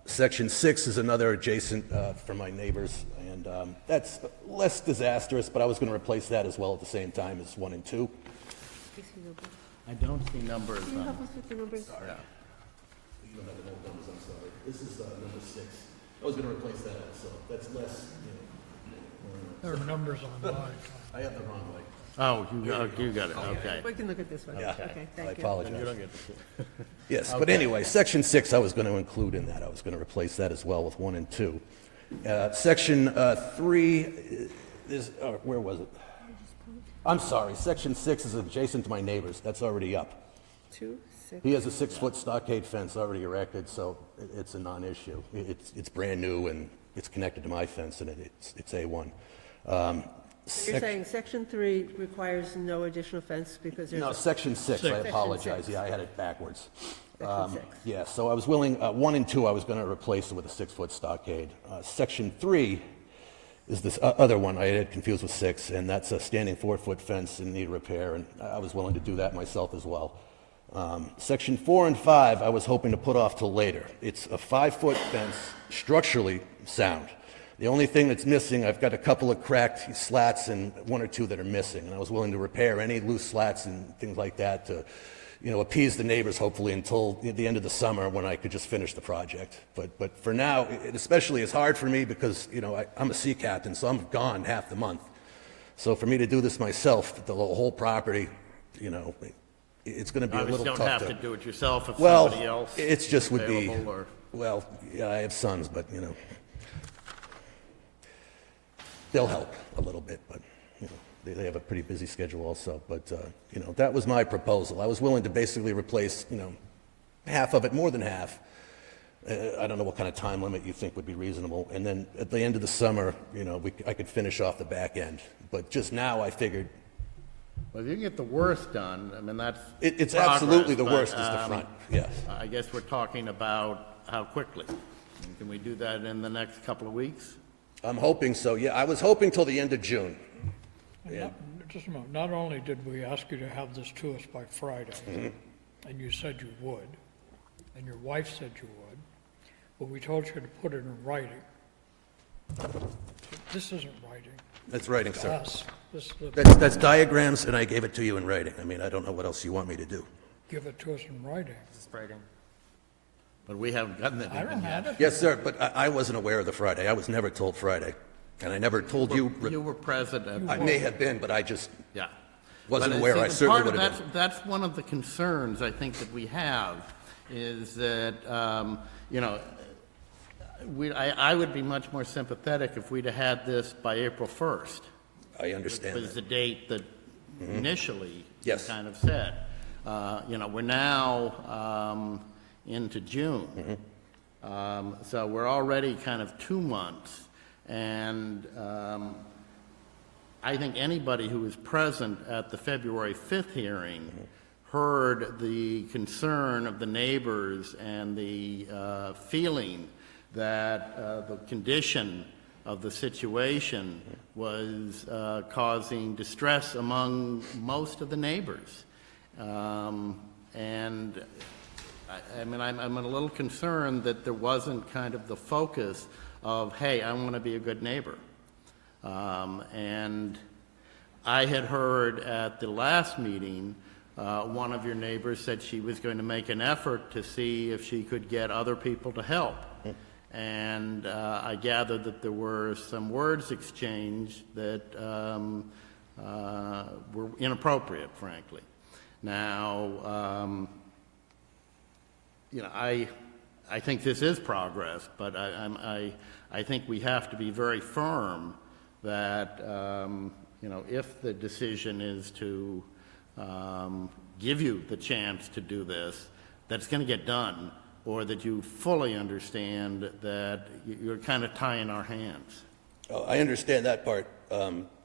Section 6 is another adjacent for my neighbors, and that's less disastrous, but I was going to replace that as well at the same time as 1 and 2. I don't see numbers Can you on. help us with the numbers? Yeah. You don't have the whole numbers, I'm sorry. This is number 6. I was going to replace that also. That's less, There are numbers on mine. I have the wrong way. Oh, you got it, okay. We can look at this one. Yeah. Okay, I thank you. apologize. You don't get to see. Yes, but anyway, section 6 I was going to include in that. I was going to replace that as well with 1 and 2. Section 3 is, where was it? I'm sorry, section 6 is adjacent to my neighbors. That's already up. 2, 6. He has a 6-foot stockade fence already erected, so it's a non-issue. It's brand new and it's connected to my fence, and it's A1. So you're saying section 3 requires no additional fence because there's No, a section 6, I Section apologize. 6. Yeah, I had it backwards. section 6? Yeah, so I was willing, 1 and 2, I was going to replace it with a 6-foot stockade. Section 3 is this other one I had confused with 6, and that's a standing 4-foot fence in need of repair, and I was willing to do that myself as well. Section 4 and 5, I was hoping to put off till later. It's a 5-foot fence, structurally sound. The only thing that's missing, I've got a couple of cracked slats and 1 or 2 that are missing, and I was willing to repair any loose slats and things like that to, appease the neighbors hopefully until the end of the summer when I could just finish the project. But for now, it especially is hard for me because, I'm a sea captain, so I'm gone half the month. So for me to do this myself, the whole property, it's going to be a Obviously, little don't tough have to do it yourself if Well, somebody else it's just would be, available, or... well, yeah, I have sons, but, they'll help a little bit, but, they have a pretty busy schedule also. But, that was my proposal. I was willing to basically replace, half of it, more than half. I don't know what kind of time limit you think would be reasonable. And then at the end of the summer, I could finish off the back end. But just now, I figured Well, if you can get the worst done, I mean, that's it's progress, absolutely the but, worst is the front, yes. I guess we're talking about how quickly. Can we do that in the next couple of weeks? I'm hoping so, yeah. I was hoping till the end of June. Just a moment, not only did we ask you to have this to us by Friday, and you said you would, and your wife said you would, but we told you to put it in writing. This isn't writing That's writing, to sir. us. This is the, That's diagrams, and I gave it to you in writing. I mean, I don't know what else you want me to do. give it to us in writing. But we haven't gotten it I don't in have yet. it. Yes, sir, but I wasn't aware of the Friday. I was never told Friday. And I never told you. You were president. I may have been, but I just Yeah. wasn't But, aware. see, I certainly would part have of been. that's one of the concerns I think that we have, is that, I would be much more sympathetic if we'd have had this by April 1st. I understand Was the that. date that initially you Yes. kind of said. We're now into June. So we're already kind of 2 months. And I think anybody who was present at the February 5th hearing heard the concern of the neighbors and the feeling that the condition of the situation was causing distress among most of the neighbors. And I mean, I'm a little concerned that there wasn't kind of the focus of, hey, I want to be a good neighbor. And I had heard at the last meeting, one of your neighbors said she was going to make an effort to see if she could get other people to help. And I gathered that there were some words exchanged that were inappropriate, frankly. Now, you know, I think this is progress, but I think we have to be very firm that, you know, if the decision is to give you the chance to do this, that it's going to get done, or that you fully understand that you're kind of tying our hands. Oh, I understand that part.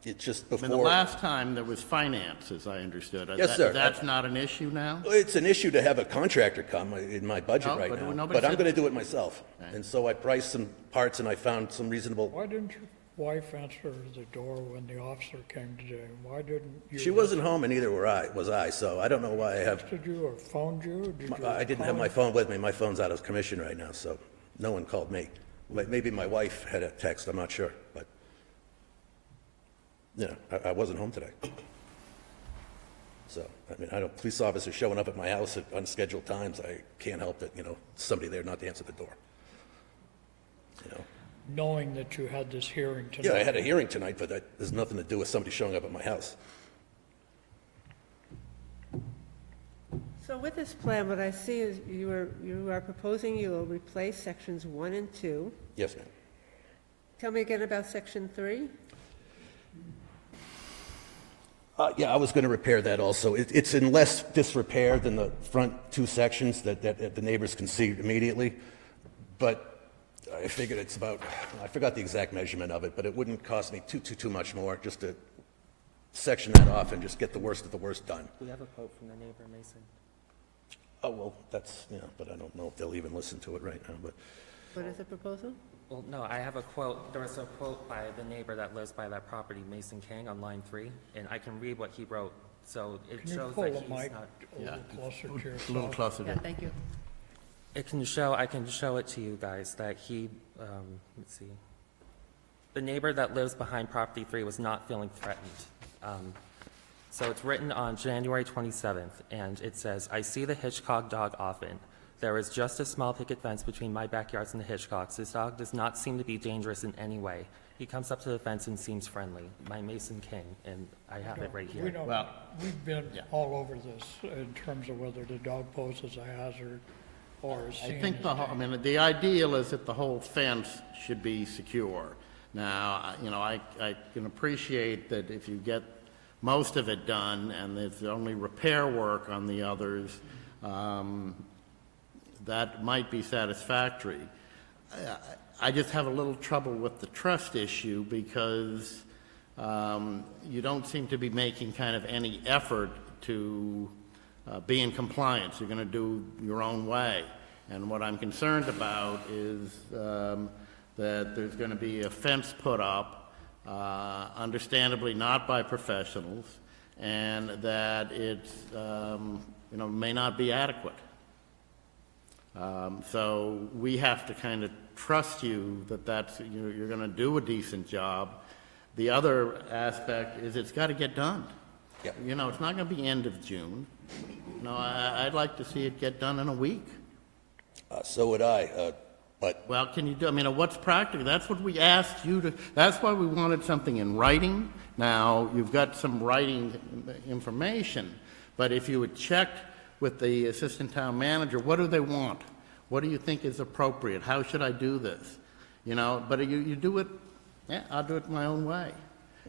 It's just I mean, the before, last time there was finance, as I understood. Yes, sir. That's not an issue now? it's an issue to have a contractor come in my budget No, right but now. nobody But I'm said- going to do it myself. Okay. And so I priced some parts and I found some reasonable, Why didn't your wife answer the door when the officer came today? Why didn't you? she wasn't home and neither was I, so I don't know why I have, Texted you or phoned you? Did you I didn't have call? my phone with me. My phone's out of commission right now, so no one called me. Maybe my wife had a text, I'm not sure, but, you know, I wasn't home today. So, I mean, I don't, police officers showing up at my house at unscheduled times, I can't help it, you know, somebody there not to answer the door. You know, Knowing that you had this hearing tonight? yeah, I had a hearing tonight, but that has nothing to do with somebody showing up at my house. So with this plan, what I see is you are proposing you will replace sections 1 and 2. Yes, ma'am. Tell me again about section 3. Yeah, I was going to repair that also. It's in less disrepair than the front two sections that the neighbors can see immediately. But I figured it's about, I forgot the exact measurement of it, but it wouldn't cost me too much more just to section that off and just get the worst of the worst done. We have a quote from the neighbor, Mason. Oh, well, that's, you know, but I don't know if they'll even listen to it right now, but. What is the proposal? Well, no, I have a quote, there was a quote by the neighbor that lives by that property, Mason King, on line 3, and I can read what he wrote, so it Can you shows pull that the he's mic not... a little closer to yourself? A little closer to. thank you. It can show, I can show it to you guys, that he, let's see. The neighbor that lives behind property 3 was not feeling threatened. So it's written on January 27th, and it says, "I see the Hitchcock dog often. There is just a small picket fence between my backyards and the Hitchcocks. This dog does not seem to be dangerous in any way. He comes up to the fence and seems friendly. My Mason King," and I have it right We here. don't, Well, we've been yeah. all over this in terms of whether the dog poses a hazard or is I seen think as the, I mean, the ideal is that the whole fence should be secure. Now, you know, I can appreciate that if you get most of it done and there's only repair work on the others, that might be satisfactory. I just have a little trouble with the trust issue because you don't seem to be making kind of any effort to be in compliance. You're going to do your own way. And what I'm concerned about is that there's going to be a fence put up, understandably not by professionals, and that it's, you know, may not be adequate. So we have to kind of trust you that you're going to do a decent job. The other aspect is it's got to get done. Yep. You know, it's not going to be end of June. No, I'd like to see it get done in a week. So would I, but Well, can you do, I mean, what's practical? That's what we asked you to, that's why we wanted something in writing. Now, you've got some writing information, but if you had checked with the assistant town manager, what do they want? What do you think is appropriate? How should I do this? You know, but you do it, yeah, I'll do it my own way.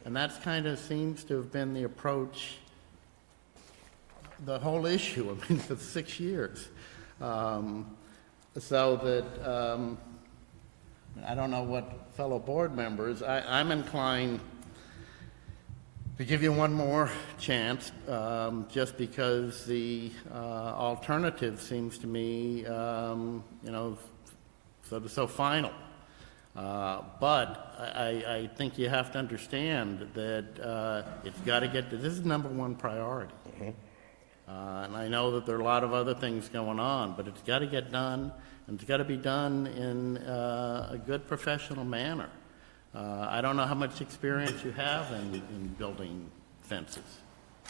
And that's kind of seems to have been the approach, the whole issue, I mean, for 6 years. So that, I don't know what fellow board members, I'm inclined to give you one more chance, just because the alternative seems to me, sort of so final. But I think you have to understand that it's got to get to, this is number one priority. And I know that there are a lot of other things going on, but it's got to get done, and it's got to be done in a good professional manner. I don't know how much experience you have in building fences.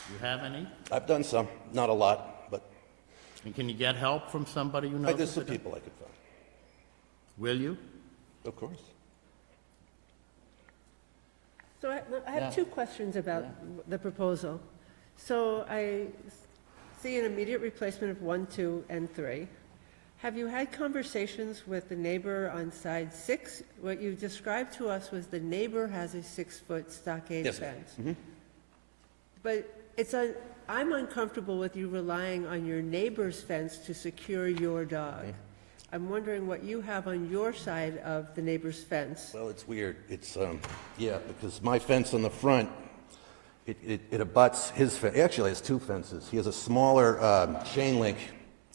Do you have any? I've done some, not a lot, but And can you get help from somebody who knows? there's some what they're doing? people I could find. Will you? Of course. So I have Yeah. two questions about the proposal. So I see an immediate replacement of 1, 2, and 3. Have you had conversations with the neighbor on side 6? What you described to us was the neighbor has a 6-foot stockade Yes, ma'am. fence. But I'm uncomfortable with you relying on your neighbor's fence to secure your dog. I'm wondering what you have on your side of the neighbor's fence. Well, it's weird. It's, because my fence on the front, it abuts his fence. He actually has two fences. He has a smaller chain link,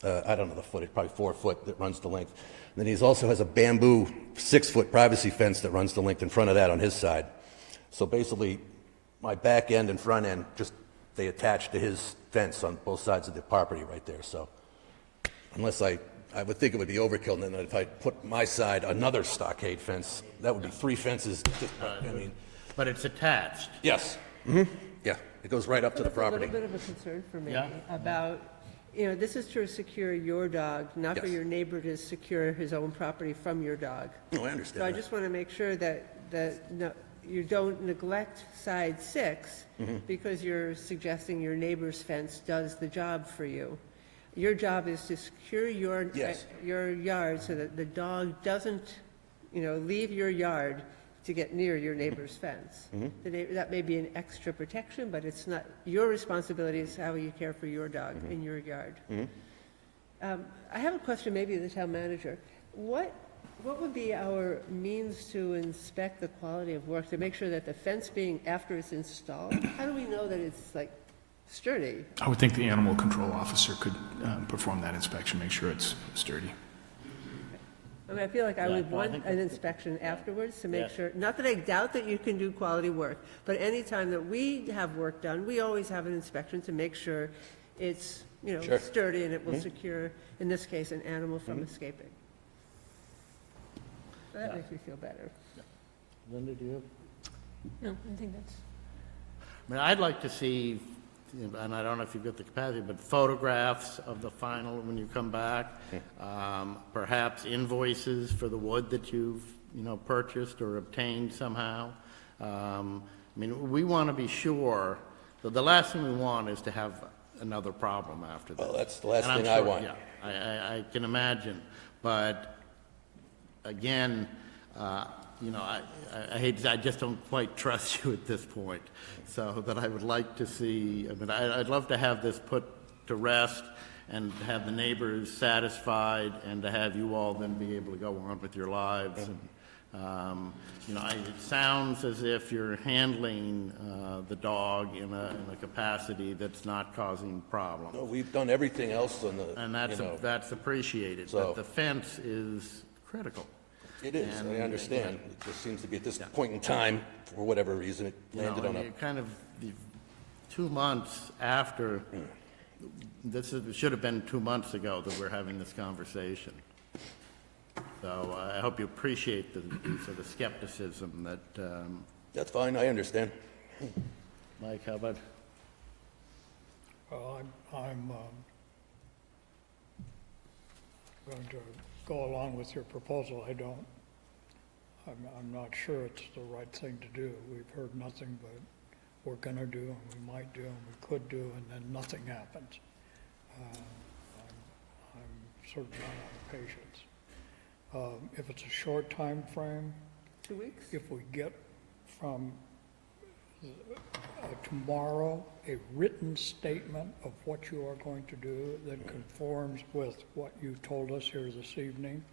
I don't know the footage, probably 4 foot, that runs the length. And then he also has a bamboo 6-foot privacy fence that runs the length in front of that on his side. So basically, my back end and front end, they attach to his fence on both sides of the property right there. So unless I would think it would be overkill, and then if I put my side, another stockade fence, that would be 3 fences. But it's attached. Yes. Yeah, it goes right up to the property. That's a little bit of a concern for me Yeah. about, this is to secure your dog, not for Yes. your neighbor to secure his own property from your dog. No, I So understand I that. just want to make sure that no, you don't neglect side 6 because you're suggesting your neighbor's fence does the job for you. Your job is to secure your Yes. your yard so that the dog doesn't, leave your yard to get near your neighbor's fence. That may be an extra protection, but it's not, your responsibility is how you care for your dog in your yard. I have a question maybe of the town manager. What would be our means to inspect the quality of work, to make sure that the fence being, after it's installed, how do we know that it's like sturdy? I would think the animal control officer could perform that inspection, make sure it's sturdy. I mean, I feel like I Yeah, would no, I want think an that's- inspection afterwards to make Yes. sure, not that I doubt that you can do quality work, but anytime that we have work done, we always have an inspection to make sure it's, Sure. sturdy and it will secure, in this case, an animal from escaping. So that makes me feel better. Linda, do you have? No, I think that's, I mean, I'd like to see, and I don't know if you've got the capacity, but photographs of the final when you come back. Perhaps invoices for the wood that you've, purchased or obtained somehow. I mean, we want to be sure, that the last thing we want is to have another problem after this. Well, that's the last And I'm thing I sure- want. Yeah, I can imagine, but again, I hate, I just don't quite trust you at this point. So that I would like to see, I'd love to have this put to rest and have the neighbors satisfied and to have you all then be able to go on with your lives. And, it sounds as if you're handling the dog in a capacity that's not causing problems. No, we've done everything else on the, And that's appreciated, So- but the fence is critical. It is, I And, understand. It just seems to be at this point in time, for whatever reason, it landed on and a... you kind of, 2 months after, should have been 2 months ago that we're having this conversation. So I hope you appreciate the sort of skepticism that, That's fine, I understand. Mike, how about? Well, I'm going to go along with your proposal. I'm not sure it's the right thing to do. We've heard nothing but we're gonna do, and we might do, and we could do, and then nothing happens. I'm sort of not out of patience. If it's a short time frame, 2 weeks? if we get from tomorrow a written statement of what you are going to do that conforms with what you told us here this evening,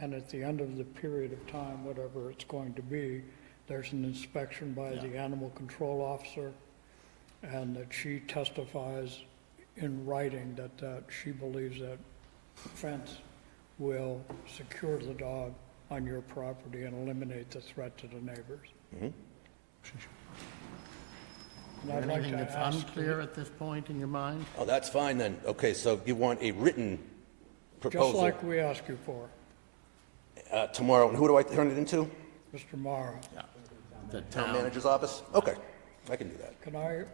and at the end of the period of time, whatever it's going to be, there's an inspection by the animal control officer, and that she testifies in writing that she believes that fence will secure the dog on your property and eliminate the threat to the neighbors. And I'd like Anything to that's ask unclear at this point in your mind? Oh, that's fine then. Okay, so you want a written just proposal like we asked you for, tomorrow, and who do I turn it into? Mr. Mara. The Town manager's office? Okay, I can do that. Can I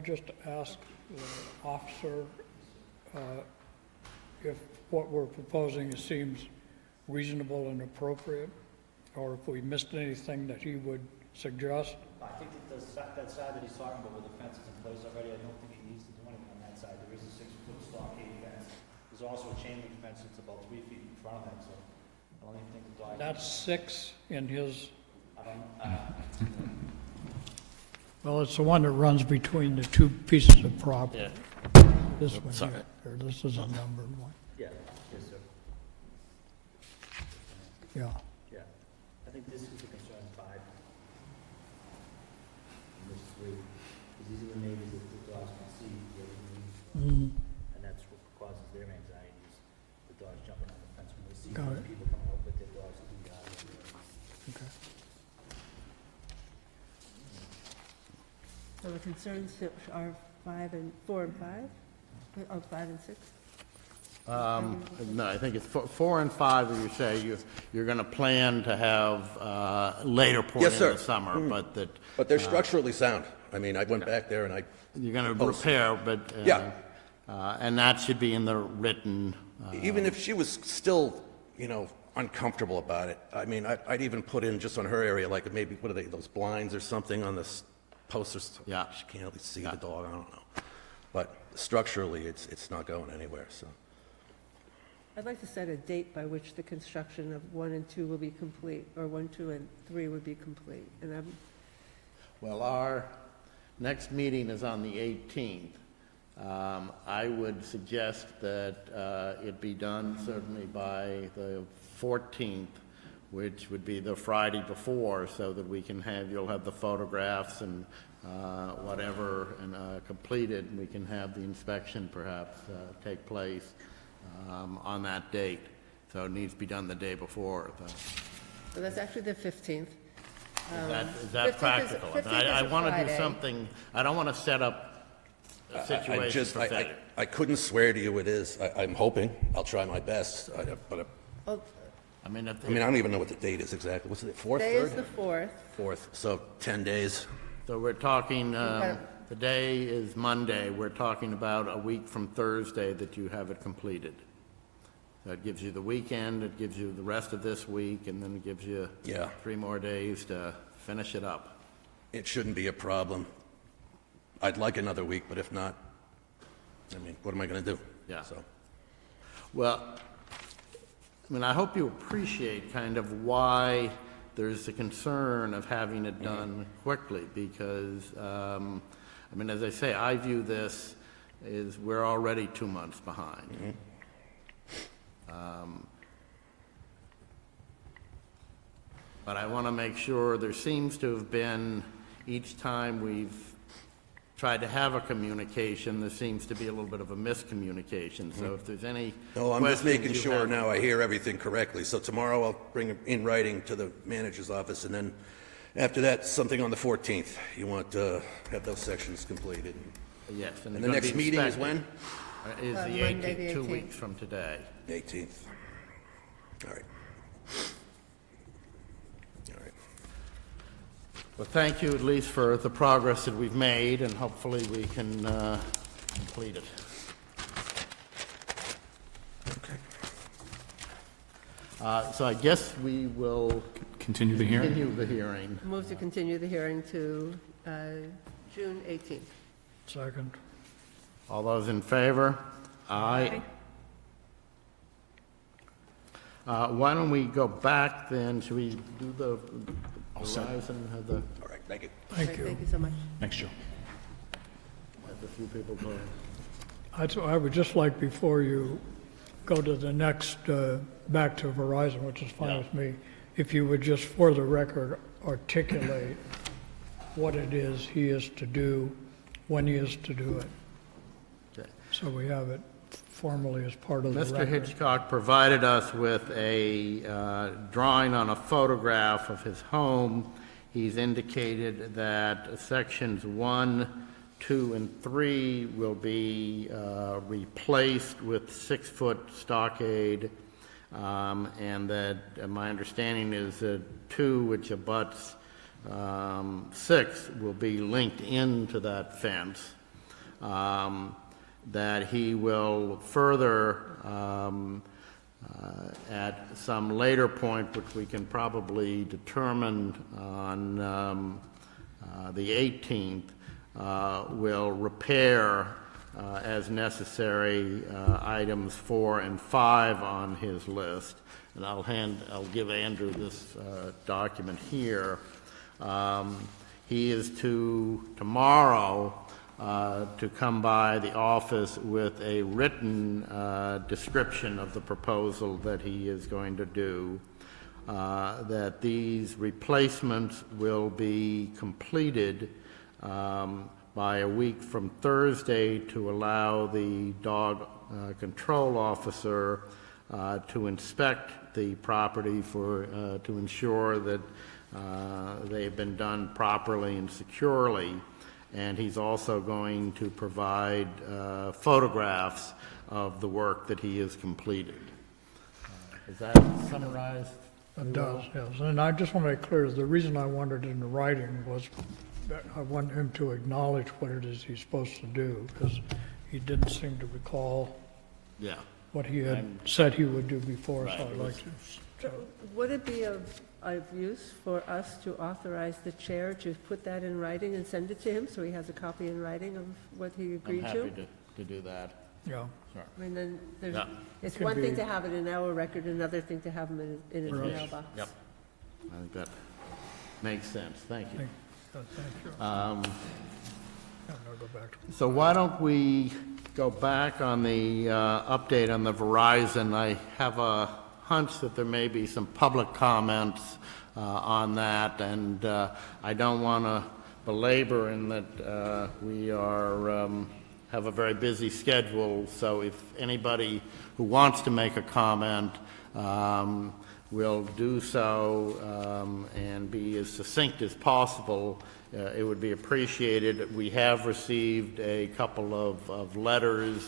just ask the officer if what we're proposing seems reasonable and appropriate, or if we missed anything that he would suggest? I think that that side that he's talking about where the fence is in place already, I don't think he needs to do anything on that side. There is a 6-foot stockade fence. There's also a chain link fence that's about 3 feet in front of that, so I don't even think the dog. That's 6 in his, I don't, well, it's the one that runs between the two pieces of property. This one here, or this is a numbered one, yeah, yes, sir. yeah. Yeah. I think this is the concern 5. And this 3, because these are the neighbors that the dogs can see where they move. Mhm. And that's what causes their anxieties, the dogs jumping on the fence when they see Got it. people coming out with their dogs to do that. Okay. So the concerns are 4 and 5? Oh, 5 and 6? No, I think it's 4 and 5, you say you're going to plan to have later point Yes, in sir. the summer, but that But they're structurally sound. I mean, I went back there and I, you're going to Post. repair, but... Yeah. And that should be in the written... even if she was still, uncomfortable about it, I mean, I'd even put in just on her area, like maybe, what are they, those blinds or something on the posters? Yeah. She can't really see the dog, I don't know. But structurally, it's not going anywhere, so. I'd like to set a date by which the construction of 1 and 2 will be complete, or 1, 2, and 3 would be complete. And Well, our next meeting is on the 18th. I would suggest that it be done certainly by the 14th, which would be the Friday before, so that we can you'll have the photographs and whatever and completed, and we can have the inspection perhaps take place on that date. So it needs to be done the day before. so that's actually the 15th. Is that 15th practical? is I a want to do Friday. something, I don't want to set up a situation for failure. I couldn't swear to you it is. I'm hoping. I'll try my best. But, Oh, I mean, I don't even know what the date is exactly. What's it, 4th, Today is 3rd? the 4th. 4th, so 10 days. So we're talking, Okay. the day is Monday, we're talking about a week from Thursday that you have it completed. So it gives you the weekend, it gives you the rest of this week, and then it gives you Yeah. 3 more days to finish it up. It shouldn't be a problem. I'd like another week, but if not, I mean, what am I going to do? Yeah. So, Well, I mean, I hope you appreciate kind of why there's a concern of having it done quickly, because, I mean, as I say, I view this as we're already 2 months behind. But I want to make sure, there seems to have been, each time we've tried to have a communication, there seems to be a little bit of a miscommunication. So if there's any no, I'm just questions making you sure have- now I hear everything correctly. So tomorrow I'll bring it in writing to the manager's office, and then after that, something on the 14th. You want to have those sections completed. Yes. And they're the gonna next be meeting is inspected. when? Is the Monday, 18th, the 2 18th. weeks from today. 18th. All right. All right. Well, thank you at least for the progress that we've made, and hopefully we can complete it. So I guess we will Continue the hearing? continue the hearing. Move to continue the hearing to June 18th. Second. All those in favor? Aye. Why don't we go back then? Should we do the set. rise and have the, All right, thank you. Thank Right, you. Thank you so much. Thanks, Joe. have a few people go? I would just like, before you go to the next, back to Verizon, which is fine Yeah. with me, if you would just, for the record, articulate what it is he is to do, when he is to do it. Okay. So we have it formally as part of the Mr. record. Hitchcock provided us with a drawing on a photograph of his home. He's indicated that sections 1, 2, and 3 will be replaced with 6-foot stockade, and that my understanding is that 2, which abuts 6, will be linked into that fence. That he will further, at some later point, which we can probably determine on the 18th, will repair as necessary items 4 and 5 on his list. And I'll give Andrew this document here. He is to, tomorrow, to come by the office with a written description of the proposal that he is going to do, that these replacements will be completed by a week from Thursday to allow the dog control officer to inspect the property to ensure that they've been done properly and securely. And he's also going to provide photographs of the work that he has completed. Is that summarized? It does, yes. And I just want to make clear, the reason I wanted it in writing was that I want him to acknowledge what it is he's supposed to do, because he didn't seem to recall Yeah. what he had said he would do before, Right, so it I'd was- like to. Would it be of use for us to authorize the chair to put that in writing and send it to him, so he has a copy in writing of what he I'm agreed happy to? to do that. Yeah, I mean, then there's, Yeah. it's Could one thing be- to have it in our record, another thing to have him in his Right. mailbox. Yep. I think that makes sense. Thank you. thank you. Um, Yeah, I'll go back to. So why don't we go back on the update on the Verizon? I have a hunch that there may be some public comments on that, and I don't want to belabor in that we are, have a very busy schedule, so if anybody who wants to make a comment will do so and be as succinct as possible, it would be appreciated. We have received a couple of letters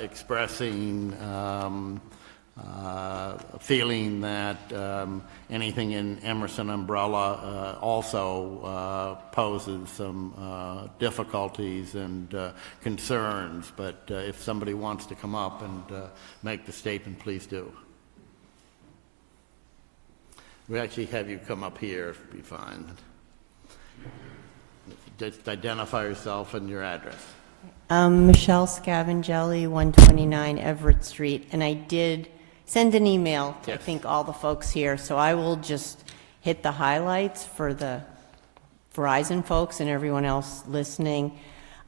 expressing feeling that anything in Emerson umbrella also poses some difficulties and concerns. But if somebody wants to come up and make the statement, please do. We actually have you come up here, it'd be fine. Just identify yourself and your address. Michelle Scavangelli, 129 Everett Street, and I did send an email to, I Yes. think, all the folks here, so I will just hit the highlights for the Verizon folks and everyone else listening.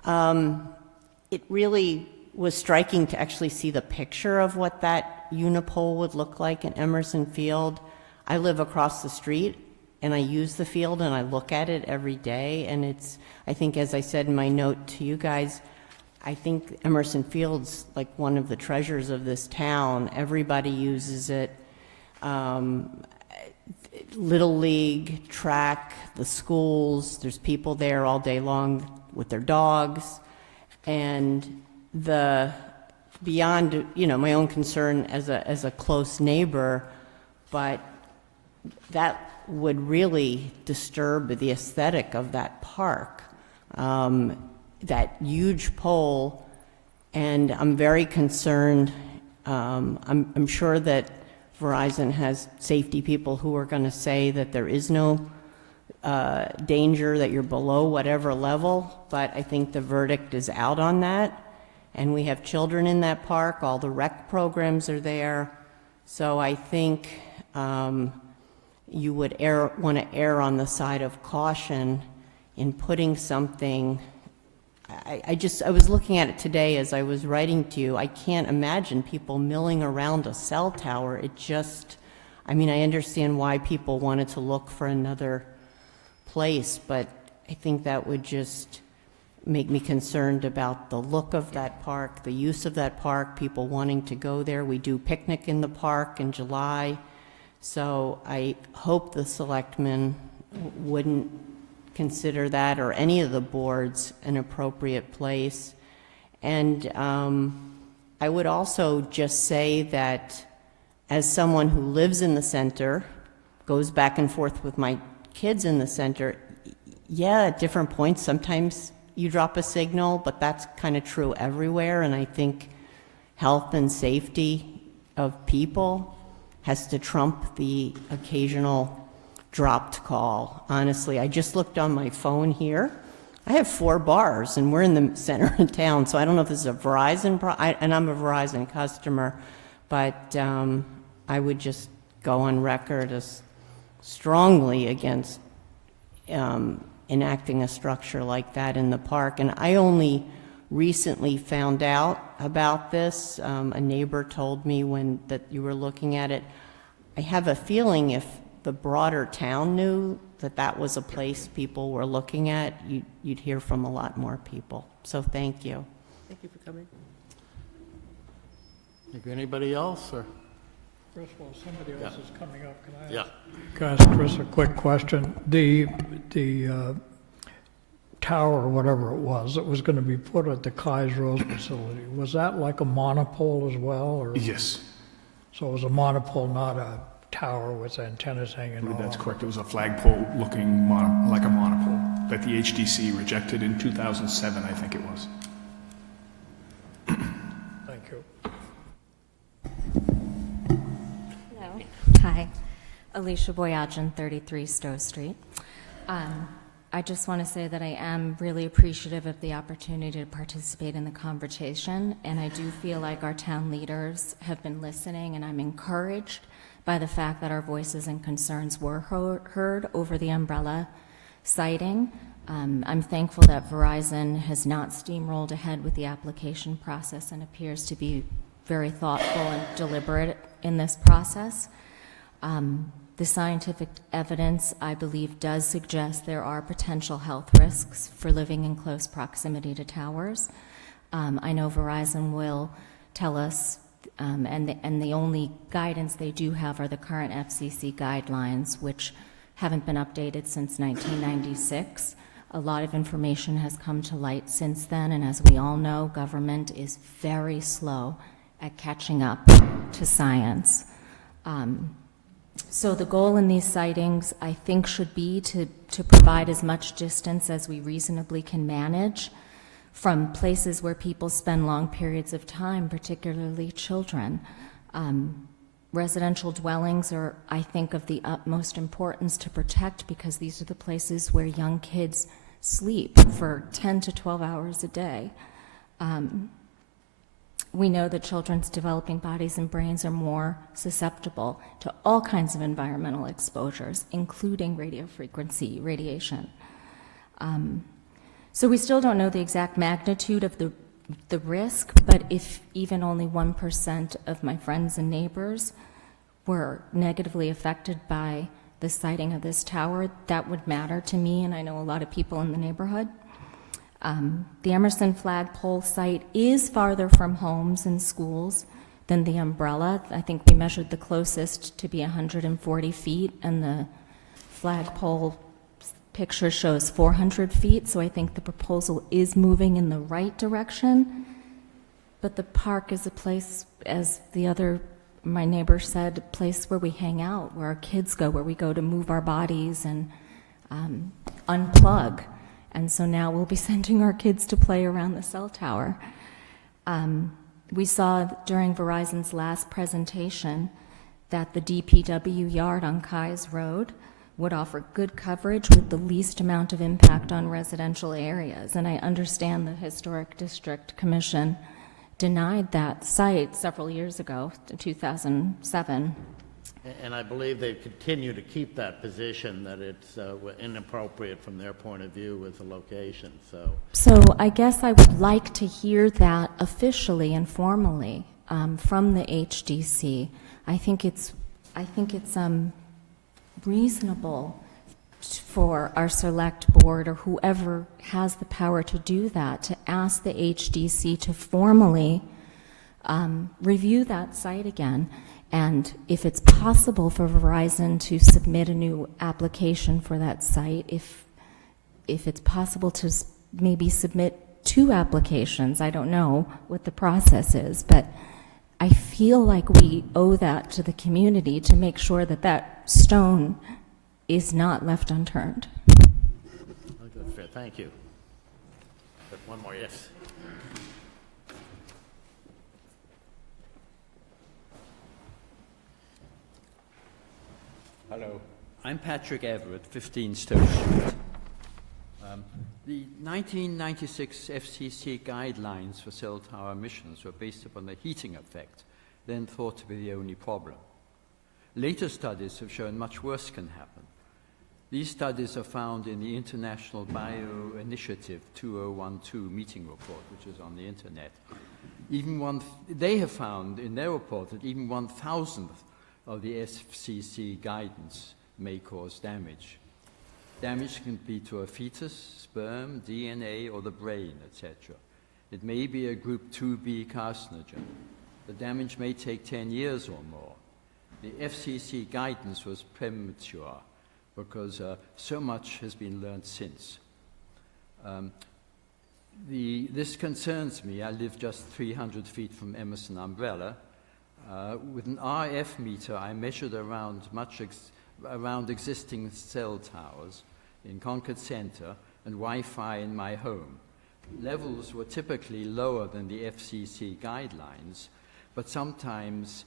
It really was striking to actually see the picture of what that unipole would look like in Emerson Field. I live across the street, and I use the field, and I look at it every day, and it's, I think, as I said in my note to you guys, I think Emerson Field's like one of the treasures of this town. Everybody uses it. Little League, track, the schools, there's people there all day long with their dogs. And the, beyond, you know, my own concern as a close neighbor, but that would really disturb the aesthetic of that park. That huge pole, and I'm very concerned. I'm sure that Verizon has safety people who are going to say that there is no danger, that you're below whatever level, but I think the verdict is out on that. And we have children in that park, all the rec programs are there. So I think you would want to err on the side of caution in putting something I was looking at it today as I was writing to you. I can't imagine people milling around a cell tower. It just, I mean, I understand why people wanted to look for another place, but I think that would just make me concerned about the look of that park, the use of that park, people wanting to go there. We do picnic in the park in July, so I hope the selectmen wouldn't consider that, or any of the boards, an appropriate place. And I would also just say that as someone who lives in the center, goes back and forth with my kids in the center, yeah, at different points, sometimes you drop a signal, but that's kind of true everywhere, and I think health and safety of people has to trump the occasional dropped call. Honestly, I just looked on my phone here. I have 4 bars, and we're in the center of town, so I don't know if this is a Verizon, and I'm a Verizon customer, but I would just go on record as strongly against enacting a structure like that in the park. And I only recently found out about this. A neighbor told me that you were looking at it. I have a feeling if the broader town knew that that was a place people were looking at, you'd hear from a lot more people. So thank you. Thank you for coming. Anybody else, or? Chris, while somebody else is coming up, Yeah. can I ask Chris a quick question? The tower, or whatever it was that was going to be put at the Kai's Rose facility, was that like a monopole as well? Or? Yes, So it was a monopole, not a tower with antennas hanging off? that's correct. It was a flagpole looking like a monopole that the HDC rejected in 2007, I think it was. Thank you. Hello. Hi. Alicia Boyadjian, 33 Stowe Street. I just want to say that I am really appreciative of the opportunity to participate in the conversation, and I do feel like our town leaders have been listening, and I'm encouraged by the fact that our voices and concerns were heard over the umbrella siting. I'm thankful that Verizon has not steamrolled ahead with the application process and appears to be very thoughtful and deliberate in this process. The scientific evidence, I believe, does suggest there are potential health risks for living in close proximity to towers. I know Verizon will tell us, and the only guidance they do have are the current FCC guidelines, which haven't been updated since 1996. A lot of information has come to light since then, and as we all know, government is very slow at catching up to science. So the goal in these sightings, I think, should be to provide as much distance as we reasonably can manage from places where people spend long periods of time, particularly children. Residential dwellings are, I think, of the utmost importance to protect because these are the places where young kids sleep for 10 to 12 hours a day. We know that children's developing bodies and brains are more susceptible to all kinds of environmental exposures, including radiofrequency radiation. So we still don't know the exact magnitude of the risk, but if even only 1% of my friends and neighbors were negatively affected by the sighting of this tower, that would matter to me, and I know a lot of people in the neighborhood. The Emerson flagpole site is farther from homes and schools than the umbrella. I think we measured the closest to be 140 feet, and the flagpole picture shows 400 feet, so I think the proposal is moving in the right direction. But the park is a place, as my neighbor said, a place where we hang out, where our kids go, where we go to move our bodies and unplug. And so now we'll be sending our kids to play around the cell tower. We saw during Verizon's last presentation that the DPW yard on Kai's Road would offer good coverage with the least amount of impact on residential areas. And I understand the Historic District Commission denied that site several years ago, 2007, And I believe they continue to keep that position, that it's inappropriate from their point of view with the location, so. So I guess I would like to hear that officially and formally from the HDC. I think it's reasonable for our select board or whoever has the power to do that, to ask the HDC to formally review that site again. And if it's possible for Verizon to submit a new application for that site, if it's possible to maybe submit 2 applications, I don't know what the process is, but I feel like we owe that to the community to make sure that that stone is not left unturned. Fair, thank you. But one more, yes. Hello, I'm Patrick Everett, 15 Stowe Street. The 1996 FCC guidelines for cell tower emissions were based upon the heating effect, then thought to be the only problem. Later studies have shown much worse can happen. These studies are found in the International Bioinitiative 2012 meeting report, which is on the internet. They have found in their report that even 1,000th of the FCC guidance may cause damage. Damage can be to a fetus, sperm, DNA, or the brain, etc. It may be a group 2B carcinogen. The damage may take 10 years or more. The FCC guidance was premature because so much has been learned since. This concerns me. I live just 300 feet from Emerson Umbrella. With an RF meter, I measured around existing cell towers in Concord Center and Wi-Fi in my home. Levels were typically lower than the FCC guidelines, but sometimes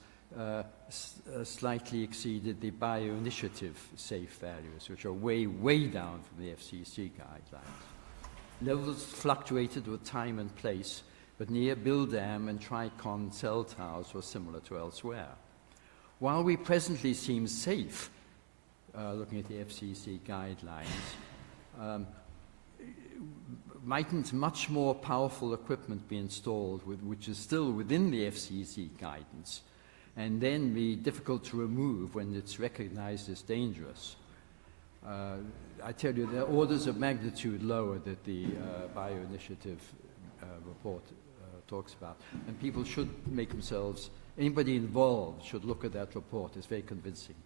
slightly exceeded the bioinitiative safe values, which are way, way down from the FCC guidelines. Levels fluctuated with time and place, but near Bildam and Tricon cell towers were similar to elsewhere. While we presently seem safe, looking at the FCC guidelines, mightn't much more powerful equipment be installed, which is still within the FCC guidance, and then be difficult to remove when it's recognized as dangerous? I tell you, they're orders of magnitude lower that the bioinitiative report talks about. And people should make themselves, anybody involved should look at that report. It's very convincing.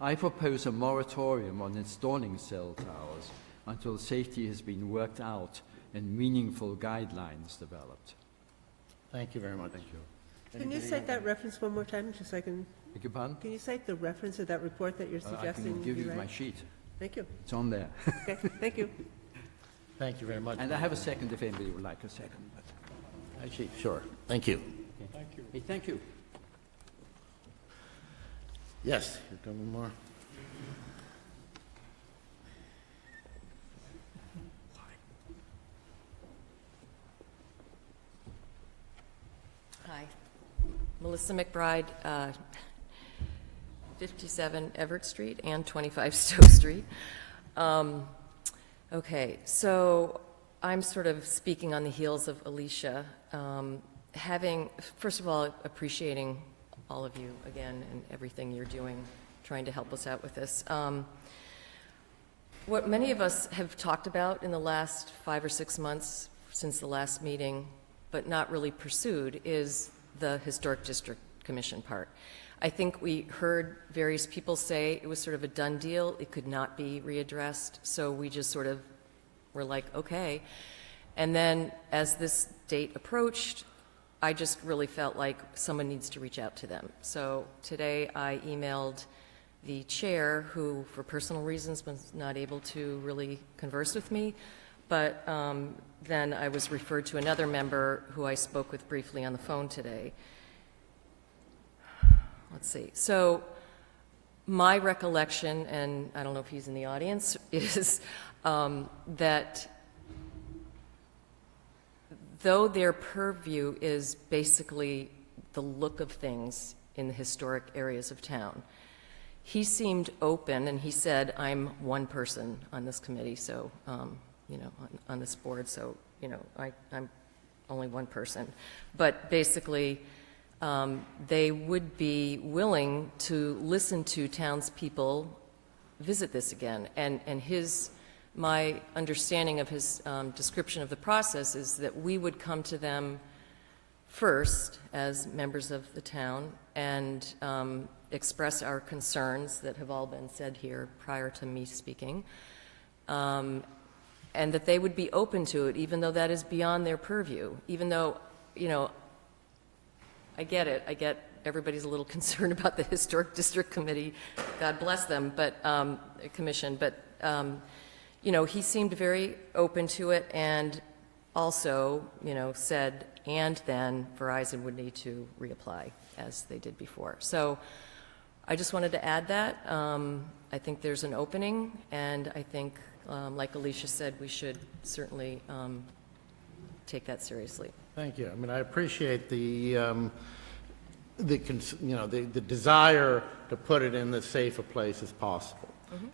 I propose a moratorium on installing cell towers until safety has been worked out and meaningful guidelines developed. Thank you very much. Thank you. Can you cite that reference one more time, just so I can? Beg your pardon? Can you cite the reference of that report that you're suggesting? I can give you write? my sheet. Thank you. It's on there. Okay, thank you. Thank you very much. And I have a second if anybody would like a second. But Actually, sure. Thank you. Thank you. hey, thank you. Yes, you're doing more. Hi, Melissa McBride, 57 Everett Street and 25 Stowe Street. Okay, so I'm sort of speaking on the heels of Alicia, first of all, appreciating all of you again and everything you're doing, trying to help us out with this. What many of us have talked about in the last 5 or 6 months since the last meeting, but not really pursued, is the Historic District Commission part. I think we heard various people say it was sort of a done deal, it could not be readdressed, so we just sort of were like, okay. And then as this date approached, I just really felt like someone needs to reach out to them. So today I emailed the chair, who for personal reasons was not able to really converse with me, but then I was referred to another member who I spoke with briefly on the phone today. Let's see. So my recollection, and I don't know if he's in the audience, is that though their purview is basically the look of things in the historic areas of town, he seemed open, and he said, I'm one person on this committee, so, you know, on this board, so, you know, I'm only one person. But basically, they would be willing to listen to townspeople visit this again. And my understanding of his description of the process is that we would come to them first as members of the town and express our concerns that have all been said here prior to me speaking, and that they would be open to it, even though that is beyond their purview, even though, you know, I get it. I get everybody's a little concerned about the Historic District Committee, God bless them, but, commission, but, you know, he seemed very open to it, and also, you know, said, and then Verizon would need to reapply, as they did before. So I just wanted to add that. I think there's an opening, and I think, like Alicia said, we should certainly take that seriously. Thank you. I mean, I appreciate the desire to put it in as safe a place as possible.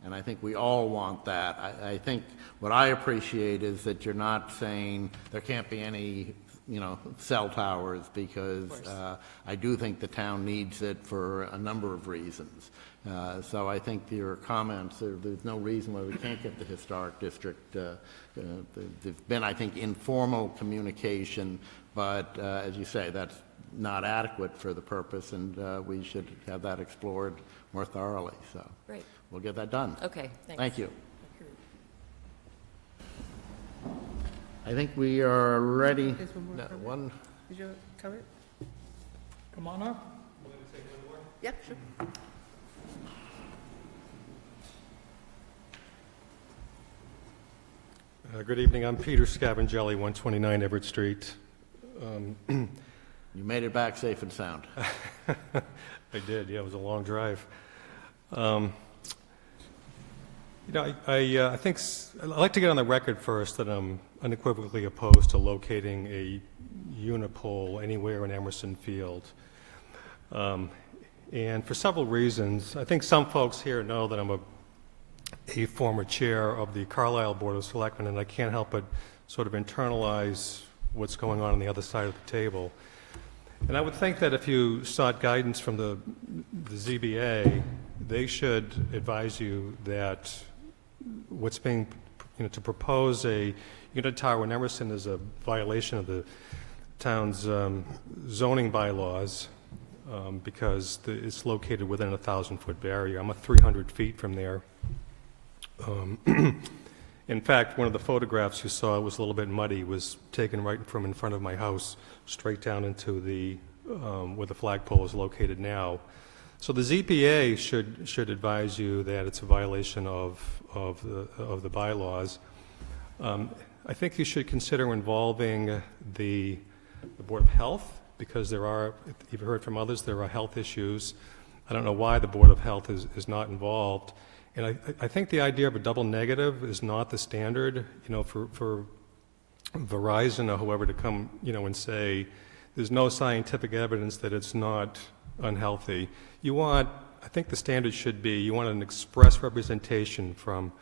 And I think we all want that. I think what I appreciate is that you're not saying there can't be any, you know, cell towers, because I do think the town needs it for a number of reasons. So I think your comments, there's no reason why we can't get the Historic District. There's been, I think, informal communication, but as you say, that's not adequate for the purpose, and we should have that explored more thoroughly. So Great. We'll get that done. Okay, thanks. Thank you. I think we are ready. There's one more No, comment. one. Did you comment? Come on up. Yeah, sure. Good evening. I'm Peter Scavangelli, 129 Everett Street. You made it back safe and sound. I did. Yeah, it was a long drive. You know, I think I'd like to get on the record first that I'm unequivocally opposed to locating a unipole anywhere in Emerson Field. And for several reasons. I think some folks here know that I'm a former chair of the Carlisle Board of Selectmen, and I can't help but sort of internalize what's going on the other side of the table. And I would think that if you sought guidance from the ZBA, they should advise you that what's being, you know, to propose a unit tower in Emerson is a violation of the town's zoning bylaws, because it's located within a 1,000-foot barrier. I'm 300 feet from there. In fact, one of the photographs you saw, it was a little bit muddy, was taken right from in front of my house, straight down into the where the flagpole is located now. So the ZPA should advise you that it's a violation of the bylaws. I think you should consider involving the Board of Health, because there are, you've heard from others, there are health issues. I don't know why the Board of Health is not involved. And I think the idea of a double negative is not the standard, you know, for Verizon or whoever to come, you know, and say there's no scientific evidence that it's not unhealthy. You want, I think the standard should be, you want an express representation from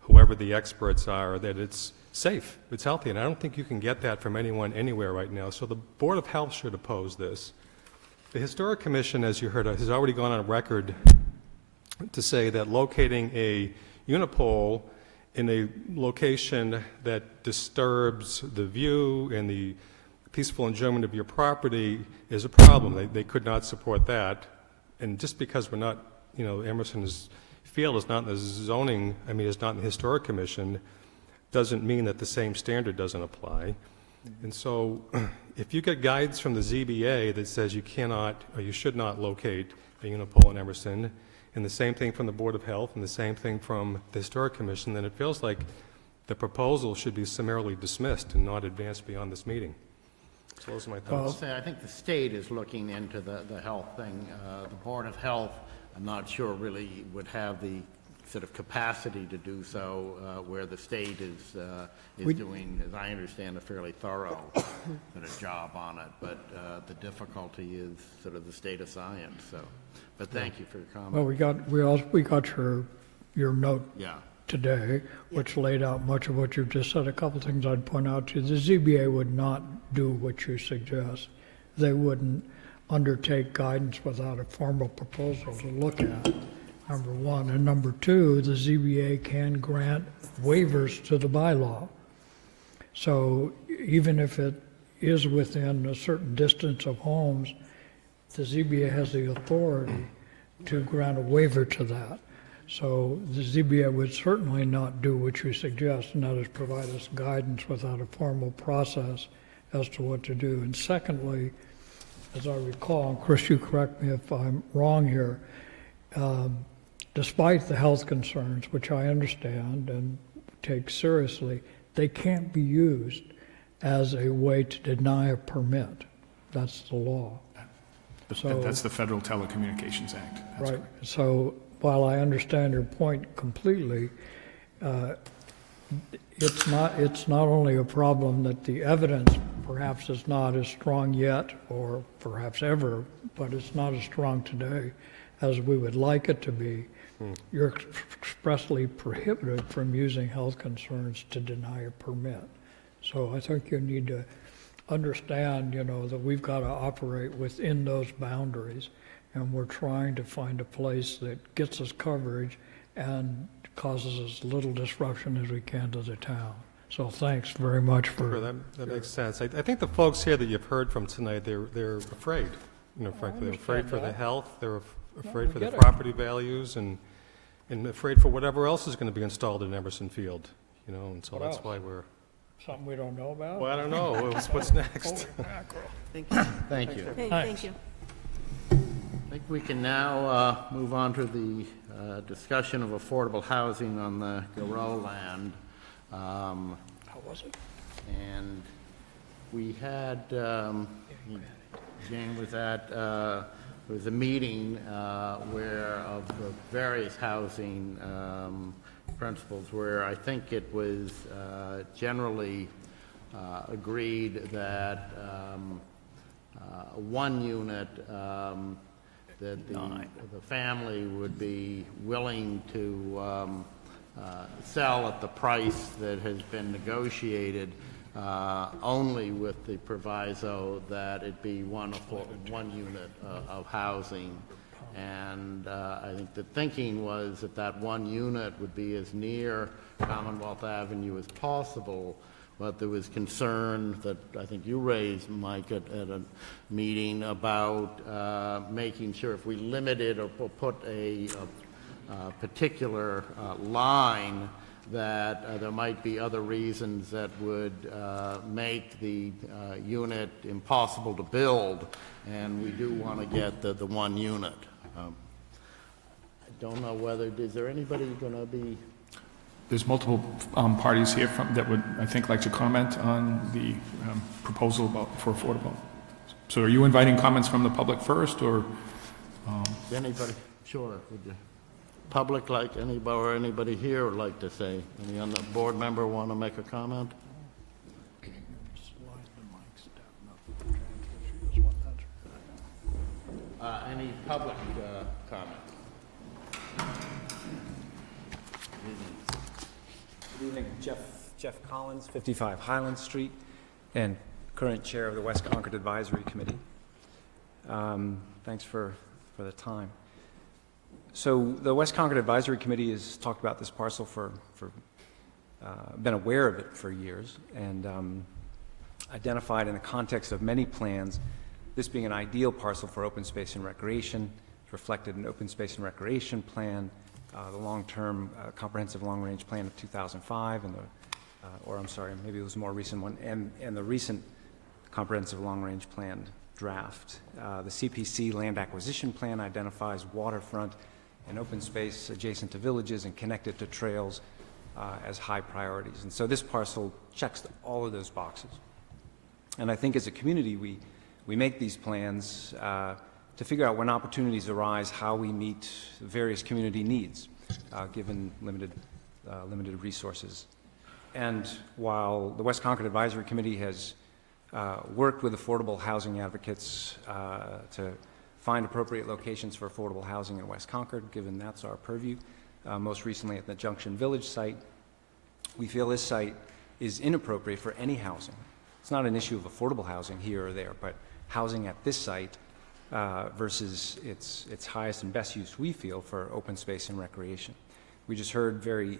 whoever the experts are that it's safe, it's healthy, and I don't think you can get that from anyone anywhere right now. So the Board of Health should oppose this. The Historic Commission, as you heard, has already gone on record to say that locating a unipole in a location that disturbs the view and the peaceful enjoyment of your property is a problem. They could not support that. And just because we're not, you know, Emerson's field is not in the zoning, I mean, it's not in the Historic Commission, doesn't mean that the same standard doesn't apply. And so if you get guidance from the ZBA that says you cannot, or you should not locate a unipole in Emerson, and the same thing from the Board of Health, and the same thing from the Historic Commission, then it feels like the proposal should be summarily dismissed and not advanced beyond this meeting. So those are my thoughts. I think the state is looking into the health thing. The Board of Health, I'm not sure really would have the sort of capacity to do so, where the state is doing, as I understand, a fairly thorough sort of job on it. But the difficulty is sort of the state of science. So But thank you for your comment. Well, we got your note Yeah. today, which laid out much of what you've just said. A couple things I'd point out to you. The ZBA would not do what you suggest. They wouldn't undertake guidance without a formal proposal to look at, number one. And number two, the ZBA can grant waivers to the bylaw. So even if it is within a certain distance of homes, the ZBA has the authority to grant a waiver to that. So the ZBA would certainly not do what you suggest, and that is provide us guidance without a formal process as to what to do. And secondly, as I recall, and Chris, you correct me if I'm wrong here, despite the health concerns, which I understand and take seriously, they can't be used as a way to deny a permit. That's the law. So, That's the Federal Telecommunications Act. That's right. So while I understand your point completely, it's not only a problem that the evidence perhaps is not as strong yet, or perhaps ever, but it's not as strong today as we would like it to be. You're expressly prohibited from using health concerns to deny a permit. So I think you need to understand, that we've got to operate within those boundaries, and we're trying to find a place that gets us coverage and causes as little disruption as we can to the town. So thanks very much for... Sure, that makes sense. I think the folks here that you've heard from tonight, they're afraid. Frankly, they're afraid for the health, they're afraid for the property values, and afraid for whatever else is going to be installed in Emerson Field, and so that's why we're... Something we don't know about? Well, I don't know. What's next? Thank you. Thank you. Thank you. I think we can now move on to the discussion of affordable housing on the Garreau land. How was it? And we had, Jane was at, there was a meeting where of the various housing principles where I think it was generally agreed that one unit that the family would be willing to sell at the price that has been negotiated, only with the proviso that it be one unit of housing. And I think the thinking was that one unit would be as near Commonwealth Avenue as possible, but there was concern that I think you raised, Mike, at a meeting about making sure if we limited or put a particular line, that there might be other reasons that would make the unit impossible to build, and we do want to get the one unit. I don't know whether, is there anybody going to be? There's multiple parties here that would, I think, like to comment on the proposal for affordable. So are you inviting comments from the public first, or? Anybody? Sure. Would you? Public, like anybody, or anybody here would like to say? Any on the board member want to make a comment? Any public comment? Good evening, Jeff Collins, 55 Highland Street, and current chair of the West Concord Advisory Committee. Thanks for the time. So the West Concord Advisory Committee has talked about this parcel been aware of it for years, and identified in the context of many plans, this being an ideal parcel for open space and recreation. It's reflected in Open Space and Recreation Plan, the long-term comprehensive long-range plan of 2005, and or I'm sorry, maybe it was a more recent one, and the recent comprehensive long-range plan draft. The CPC land acquisition plan identifies waterfront and open space adjacent to villages and connected to trails as high priorities. And so this parcel checks all of those boxes. And I think as a community, we make these plans to figure out when opportunities arise, how we meet various community needs, given limited resources. And while the West Concord Advisory Committee has worked with affordable housing advocates to find appropriate locations for affordable housing in West Concord, given that's our purview. Most recently at the Junction Village site, we feel this site is inappropriate for any housing. It's not an issue of affordable housing here or there, but housing at this site versus its highest and best use, we feel, for open space and recreation. We just heard very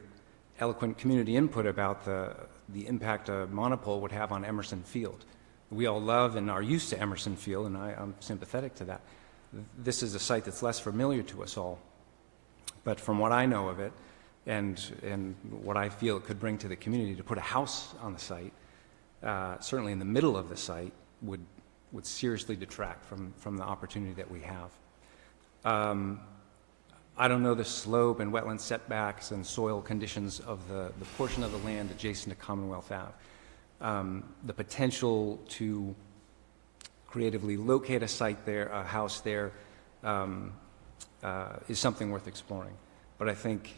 eloquent community input about the impact a monopole would have on Emerson Field. We all love and are used to Emerson Field, and I'm sympathetic to that. This is a site that's less familiar to us all, but from what I know of it, and what I feel it could bring to the community, to put a house on the site, certainly in the middle of the site, would seriously detract from the opportunity that we have. I don't know the slope and wetland setbacks and soil conditions of the portion of the land adjacent to Commonwealth Ave. The potential to creatively locate a site there, a house there, is something worth exploring. But I think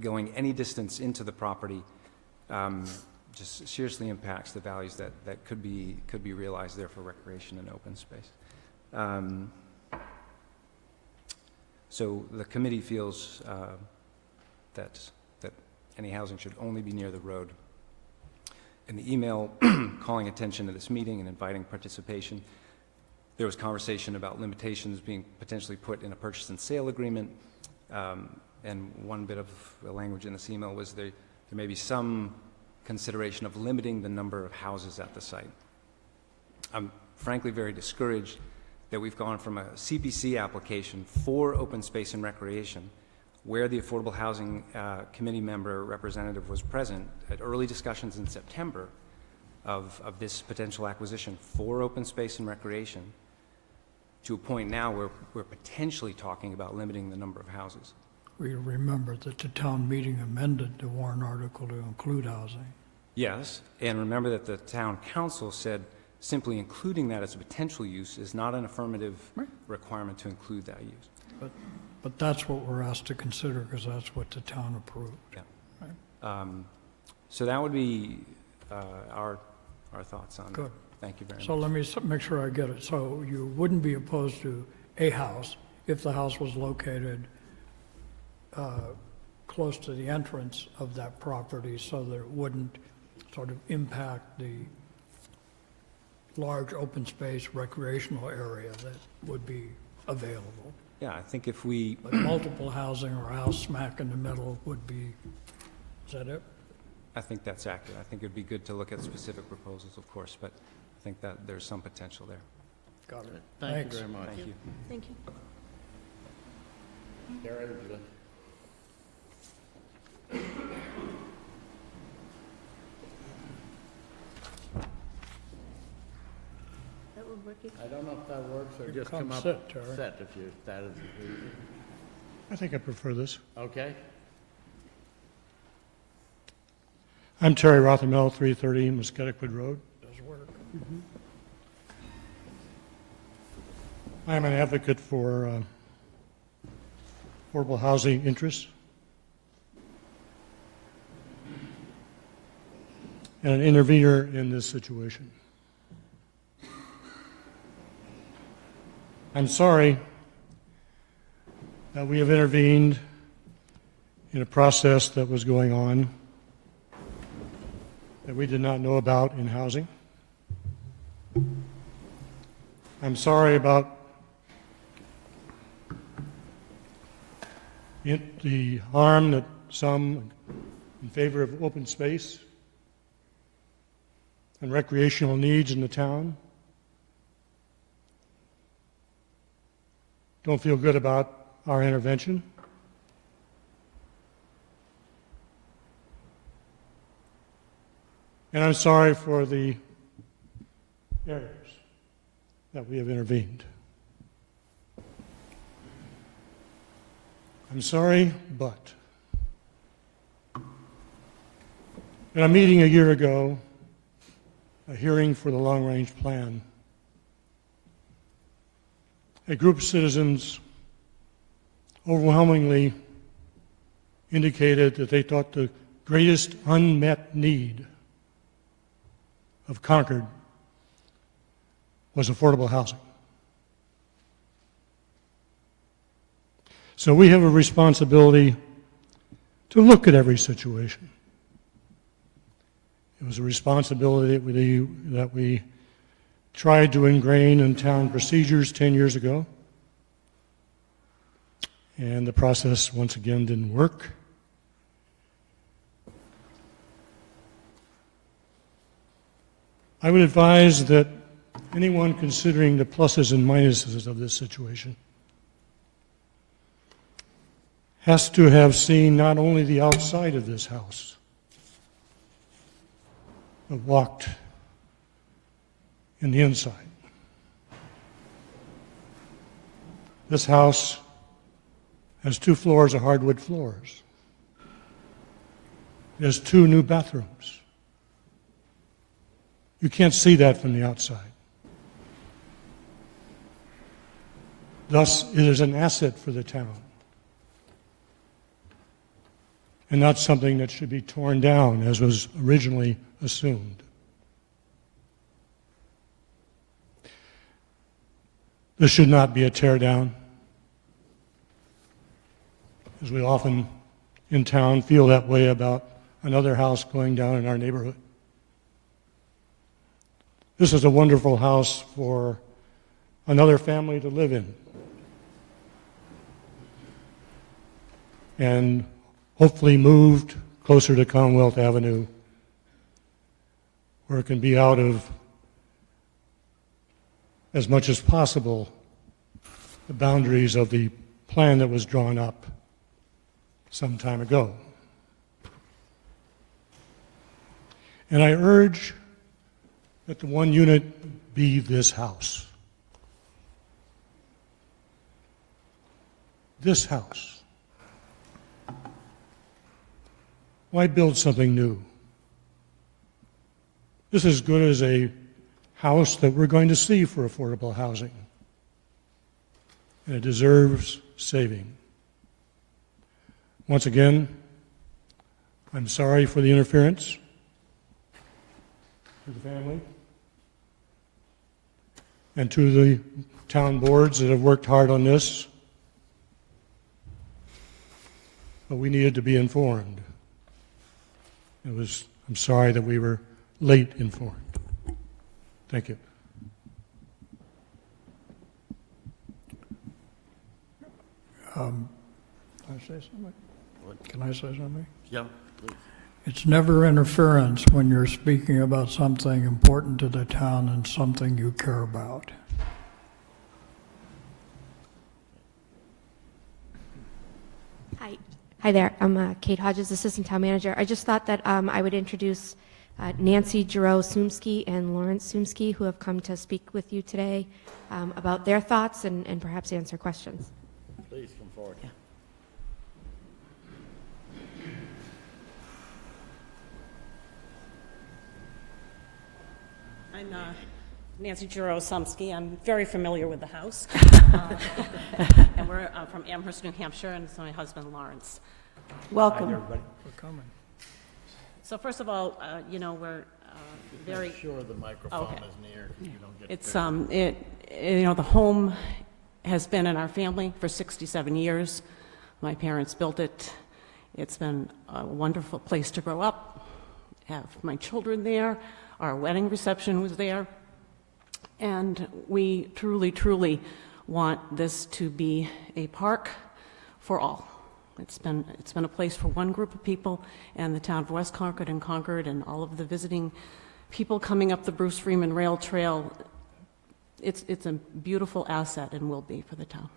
going any distance into the property just seriously impacts the values that could be realized there for recreation and open space. So the committee feels that any housing should only be near the road. In the email calling attention to this meeting and inviting participation, there was conversation about limitations being potentially put in a purchase and sale agreement. And one bit of the language in this email was there may be some consideration of limiting the number of houses at the site. I'm frankly very discouraged that we've gone from a CPC application for open space and recreation, where the Affordable Housing Committee member representative was present at early discussions in September of this potential acquisition for open space and recreation, to a point now where we're potentially talking about limiting the number of houses. We remember that the town meeting amended the warrant article to include housing. Yes, and remember that the town council said simply including that as a potential use is not an affirmative requirement to include that use. But that's what we're asked to consider, because that's what the town approved. Yeah. Right? So that would be our thoughts on it. Good. Thank you very much. So let me make sure I get it. So you wouldn't be opposed to a house if the house was located close to the entrance of that property, so that it wouldn't sort of impact the large open space recreational area that would be available. Yeah, I think if we... But multiple housing or a house smack in the middle would be, is that it? I think that's accurate. I think it'd be good to look at specific proposals, of course, but I think that there's some potential there. Got it. Thank Thanks. you very much. Thank you. Thank you. Gary, would you like- That one working? I don't know if that works, or You just come come up. sit, Terry. Sit, if you, that is easy. I think I prefer this. Okay? I'm Terry Rothermel, 330 Musketequid Road. Does work. I am an advocate for affordable housing interests and an intervener in this situation. I'm sorry that we have intervened in a process that was going on that we did not know about in housing. I'm sorry about the harm that some in favor of open space and recreational needs in the town don't feel good about our intervention. And I'm sorry for the areas that we have intervened. I'm sorry, but in a meeting a year ago, a hearing for the long-range plan, a group of citizens overwhelmingly indicated that they thought the greatest unmet need of Concord was affordable housing. So we have a responsibility to look at every situation. It was a responsibility that we tried to ingrain in town procedures 10 years ago. And the process, once again, didn't work. I would advise that anyone considering the pluses and minuses of this situation has to have seen not only the outside of this house, but walked in the inside. This house has 2 floors of hardwood floors. It has 2 new bathrooms. You can't see that from the outside. Thus, it is an asset for the town, and not something that should be torn down as was originally assumed. This should not be a tear down, as we often in town feel that way about another house going down in our neighborhood. This is a wonderful house for another family to live in, and hopefully moved closer to Commonwealth Avenue, where it can be out of, as much as possible, the boundaries of the plan that was drawn up some time ago. And I urge that the 1 unit be this house. This house. Why build something new? This is as good as a house that we're going to see for affordable housing, and it deserves saving. Once again, I'm sorry for the interference to the family and to the town boards that have worked hard on this, but we needed to be informed. I'm sorry that we were late informed. Thank you. Can I say something? Can I say something? Yeah, please. It's never interference when you're speaking about something important to the town and something you care about. Hi there. I'm Kate Hodges, Assistant Town Manager. I just thought that I would introduce Nancy Giroux-Sumsky and Lawrence Sumsky, who have come to speak with you today about their thoughts and perhaps answer questions. Please come forward. Yeah. I'm Nancy Giroux-Sumsky. I'm very familiar with the house. And we're from Amherst, New Hampshire, and it's my husband, Lawrence. Welcome. Hi, everybody. For coming. So first of all, we're very... Make sure the microphone Okay. is near, 'cause you don't get... It's, the home has been in our family for 67 years. My parents built it. It's been a wonderful place to grow up, have my children there. Our wedding reception was there. And we truly, truly want this to be a park for all. It's been a place for one group of people, and the town of West Concord and Concord and all of the visiting people coming up the Bruce Freeman Rail Trail. It's a beautiful asset and will be for the town.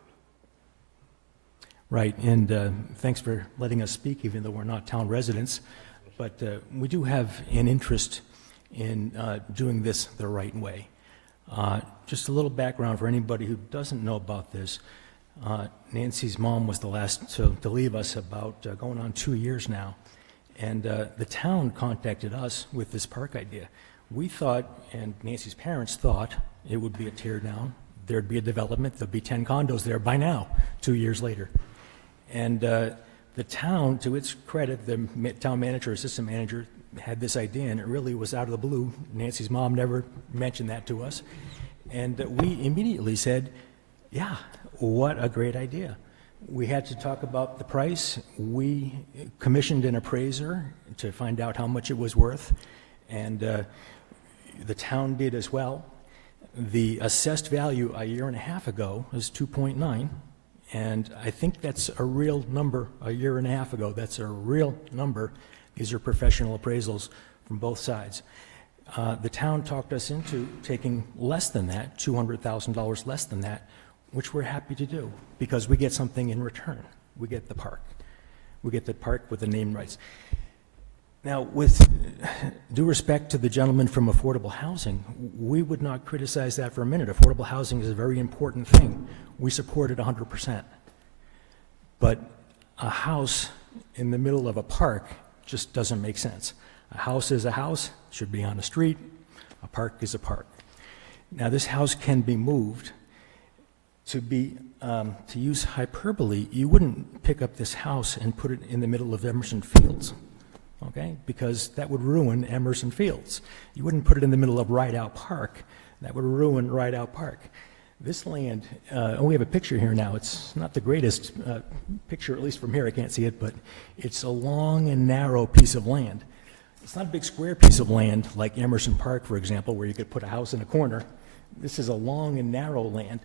Right, and thanks for letting us speak, even though we're not town residents. But we do have an interest in doing this the right way. Just a little background for anybody who doesn't know about this. Nancy's mom was the last to leave us about going on 2 years now. And the town contacted us with this park idea. We thought, and Nancy's parents thought, it would be a tear down. There'd be a development. There'd be 10 condos there by now, 2 years later. And the town, to its credit, the town manager, assistant manager, had this idea, and it really was out of the blue. Nancy's mom never mentioned that to us. And we immediately said, yeah, what a great idea. We had to talk about the price. We commissioned an appraiser to find out how much it was worth, and the town did as well. The assessed value a year and a half ago was 2.9, and I think that's a real number a year and a half ago. That's a real number. These are professional appraisals from both sides. The town talked us into taking less than that, $200,000 less than that, which we're happy to do, because we get something in return. We get the park. We get the park with the name rights. Now, with due respect to the gentleman from affordable housing, we would not criticize that for a minute. Affordable housing is a very important thing. We support it 100%. But a house in the middle of a park just doesn't make sense. A house is a house, should be on a street. A park is a park. Now, this house can be moved. To use hyperbole, you wouldn't pick up this house and put it in the middle of Emerson Fields, okay? Because that would ruin Emerson Fields. You wouldn't put it in the middle of Rideout Park. That would ruin Rideout Park. This land, we have a picture here now. It's not the greatest picture, at least from here. I can't see it, but it's a long and narrow piece of land. It's not a big square piece of land like Emerson Park, for example, where you could put a house in a corner. This is a long and narrow land.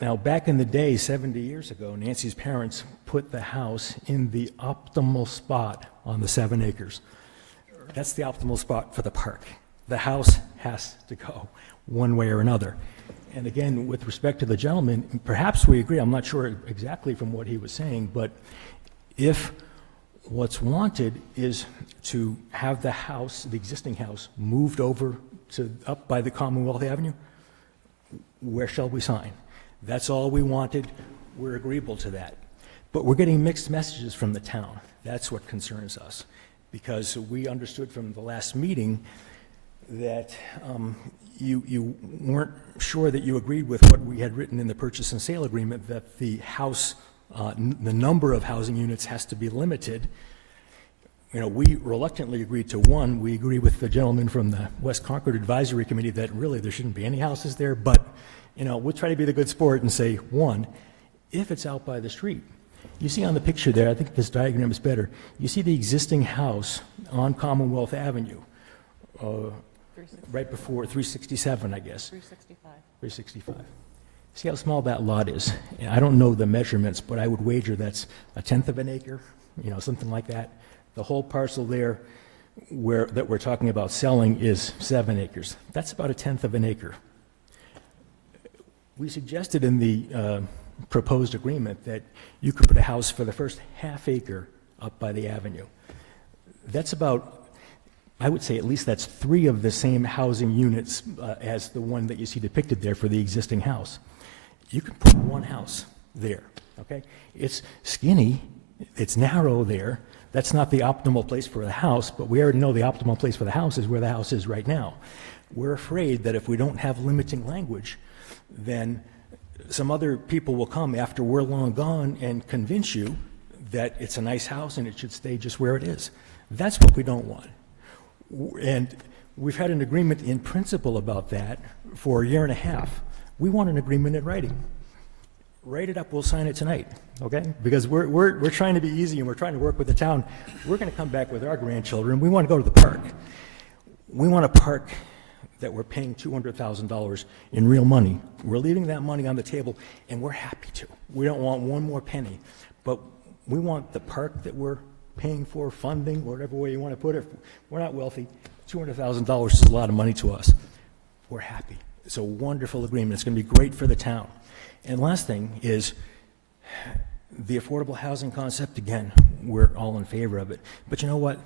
Now, back in the day, 70 years ago, Nancy's parents put the house in the optimal spot on the 7 acres. That's the optimal spot for the park. The house has to go one way or another. And again, with respect to the gentleman, perhaps we agree, I'm not sure exactly from what he was saying, but if what's wanted is to have the house, the existing house, moved over to up by the Commonwealth Avenue, where shall we sign? That's all we wanted. We're agreeable to that. But we're getting mixed messages from the town. That's what concerns us, because we understood from the last meeting that you weren't sure that you agreed with what we had written in the purchase and sale agreement, that the house, the number of housing units has to be limited. You know, we reluctantly agreed to 1. We agree with the gentleman from the West Concord Advisory Committee that really there shouldn't be any houses there, but you know, we'll try to be the good sport and say 1, if it's out by the street. You see on the picture there, I think this diagram is better, you see the existing house on Commonwealth Avenue, right before 367, I guess. 365. 365. See how small that lot is? I don't know the measurements, but I would wager that's 1/10 of an acre, you know, something like that. The whole parcel there that we're talking about selling is 7 acres. That's about 1/10 of an acre. We suggested in the proposed agreement that you could put a house for the first ½ acre up by the avenue. That's about, I would say at least that's 3 of the same housing units as the one that you see depicted there for the existing house. You can put 1 house there, okay? It's skinny, it's narrow there. That's not the optimal place for the house, but we already know the optimal place for the house is where the house is right now. We're afraid that if we don't have limiting language, then some other people will come after we're long gone and convince you that it's a nice house and it should stay just where it is. That's what we don't want. And we've had an agreement in principle about that for a year and a half. We want an agreement in writing. Write it up, we'll sign it tonight, okay? Because we're trying to be easy and we're trying to work with the town. We're gonna come back with our grandchildren. We wanna go to the park. We want a park that we're paying $200,000 in real money. We're leaving that money on the table, and we're happy to. We don't want one more penny, but we want the park that we're paying for, funding, whatever way you want to put it. We're not wealthy. $200,000 is a lot of money to us. We're happy. It's a wonderful agreement. It's going to be great for the town. And last thing is the affordable housing concept. Again, we're all in favor of it. But you know what?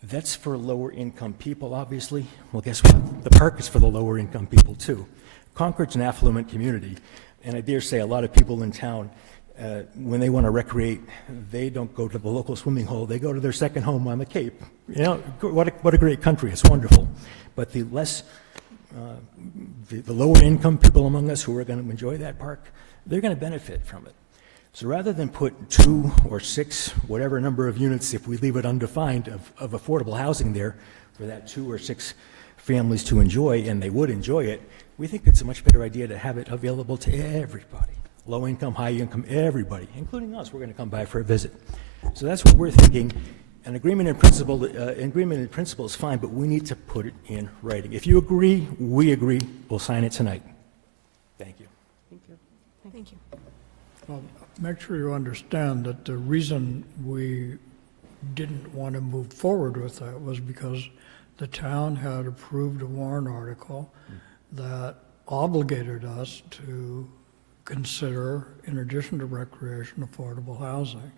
That's for lower income people, obviously. Well, guess what? The park is for the lower income people, too. Concord's an affluent community, and I dare say a lot of people in town, when they want to recreate, they don't go to the local swimming hole. They go to their second home on the Cape. You know, what a great country. It's wonderful. But the lower income people among us who are going to enjoy that park, they're going to benefit from it. So rather than put 2 or 6, whatever number of units, if we leave it undefined, of affordable housing there for that 2 or 6 families to enjoy, and they would enjoy it, we think it's a much better idea to have it available to everybody, low income, high income, everybody, including us, we're going to come by for a visit. So that's what we're thinking. An agreement in principle is fine, but we need to put it in writing. If you agree, we agree, we'll sign it tonight. Thank you. Thank you. Well, make sure you understand that the reason we didn't want to move forward with that was because the town had approved a warrant article that obligated us to consider, in addition to recreation, affordable housing.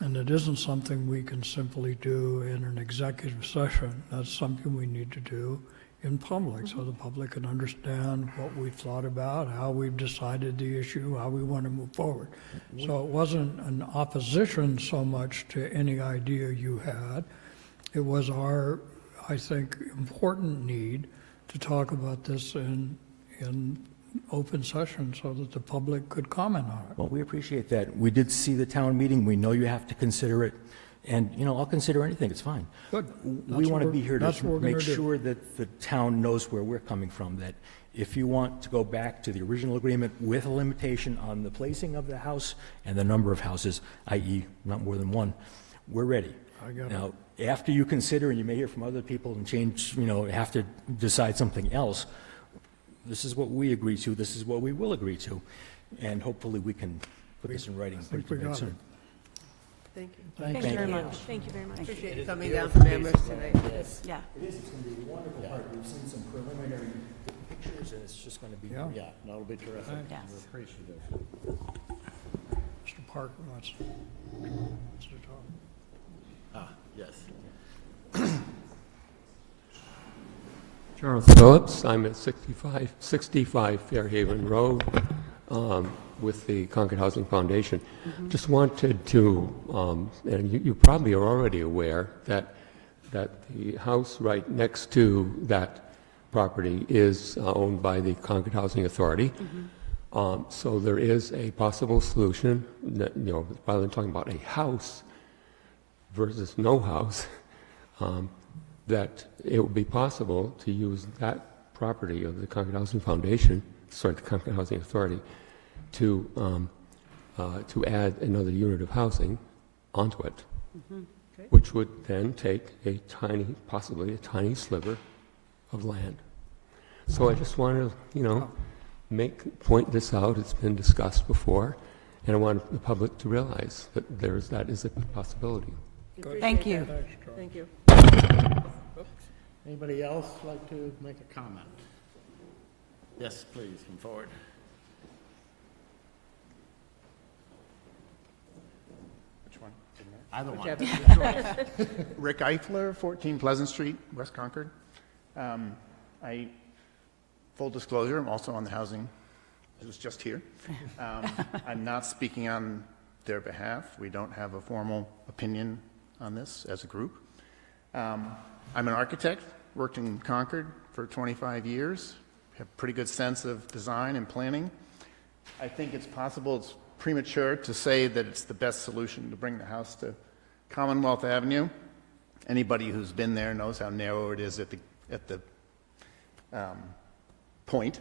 And it isn't something we can simply do in an executive session. That's something we need to do in public, so the public can understand what we've thought about, how we've decided the issue, how we want to move forward. So it wasn't an opposition so much to any idea you had. It was our, I think, important need to talk about this in open session so that the public could comment on it. Well, we appreciate that. We did see the town meeting. We know you have to consider it. And, you know, I'll consider anything. It's fine. Good. We want to be here that's to what we're make gonna do. sure that the town knows where we're coming from, that if you want to go back to the original agreement with a limitation on the placing of the house and the number of houses, i.e. not more than one, we're ready. I got it. Now, after you consider, and you may hear from other people and change, you know, have to decide something else, this is what we agree to, this is what we will agree to, and hopefully we can put this in writing. I think we got it. Thank you. Thank you very much. Thank you very much. Appreciate you coming down from Amherst tonight. Yeah. It is, it's going to be a wonderful part. We've seen some preliminary pictures, and it's just going to be, Yeah. Yeah, that'll be terrific. Thanks. We're appreciative. Mr. Parker wants to talk. Ah, yes. Charles Phillips, I'm at 65 Fairhaven Road with the Concord Housing Foundation. Just wanted to, and you probably are already aware that the house right next to that property is owned by the Concord Housing Authority. So there is a possible solution that, you know, rather than talking about a house versus no house, that it would be possible to use that property of the Concord Housing Foundation, sorry, the Concord Housing Authority, to add another unit of housing onto it, which would then take a tiny, possibly a tiny sliver of land. So I just want to, you know, point this out. It's been discussed before, and I want the public to realize that that is a possibility. Thank you. Thank you. Anybody else like to make a comment? Yes, please, come forward. Which one? Either one. Whichever. Rick Eifler, 14 Pleasant Street, West Concord. Full disclosure, I'm also on the housing. I was just here. I'm not speaking on their behalf. We don't have a formal opinion on this as a group. I'm an architect, worked in Concord for 25 years, have a pretty good sense of design and planning. I think it's possible, it's premature to say that it's the best solution to bring the house to Commonwealth Avenue. Anybody who's been there knows how narrow it is at the point.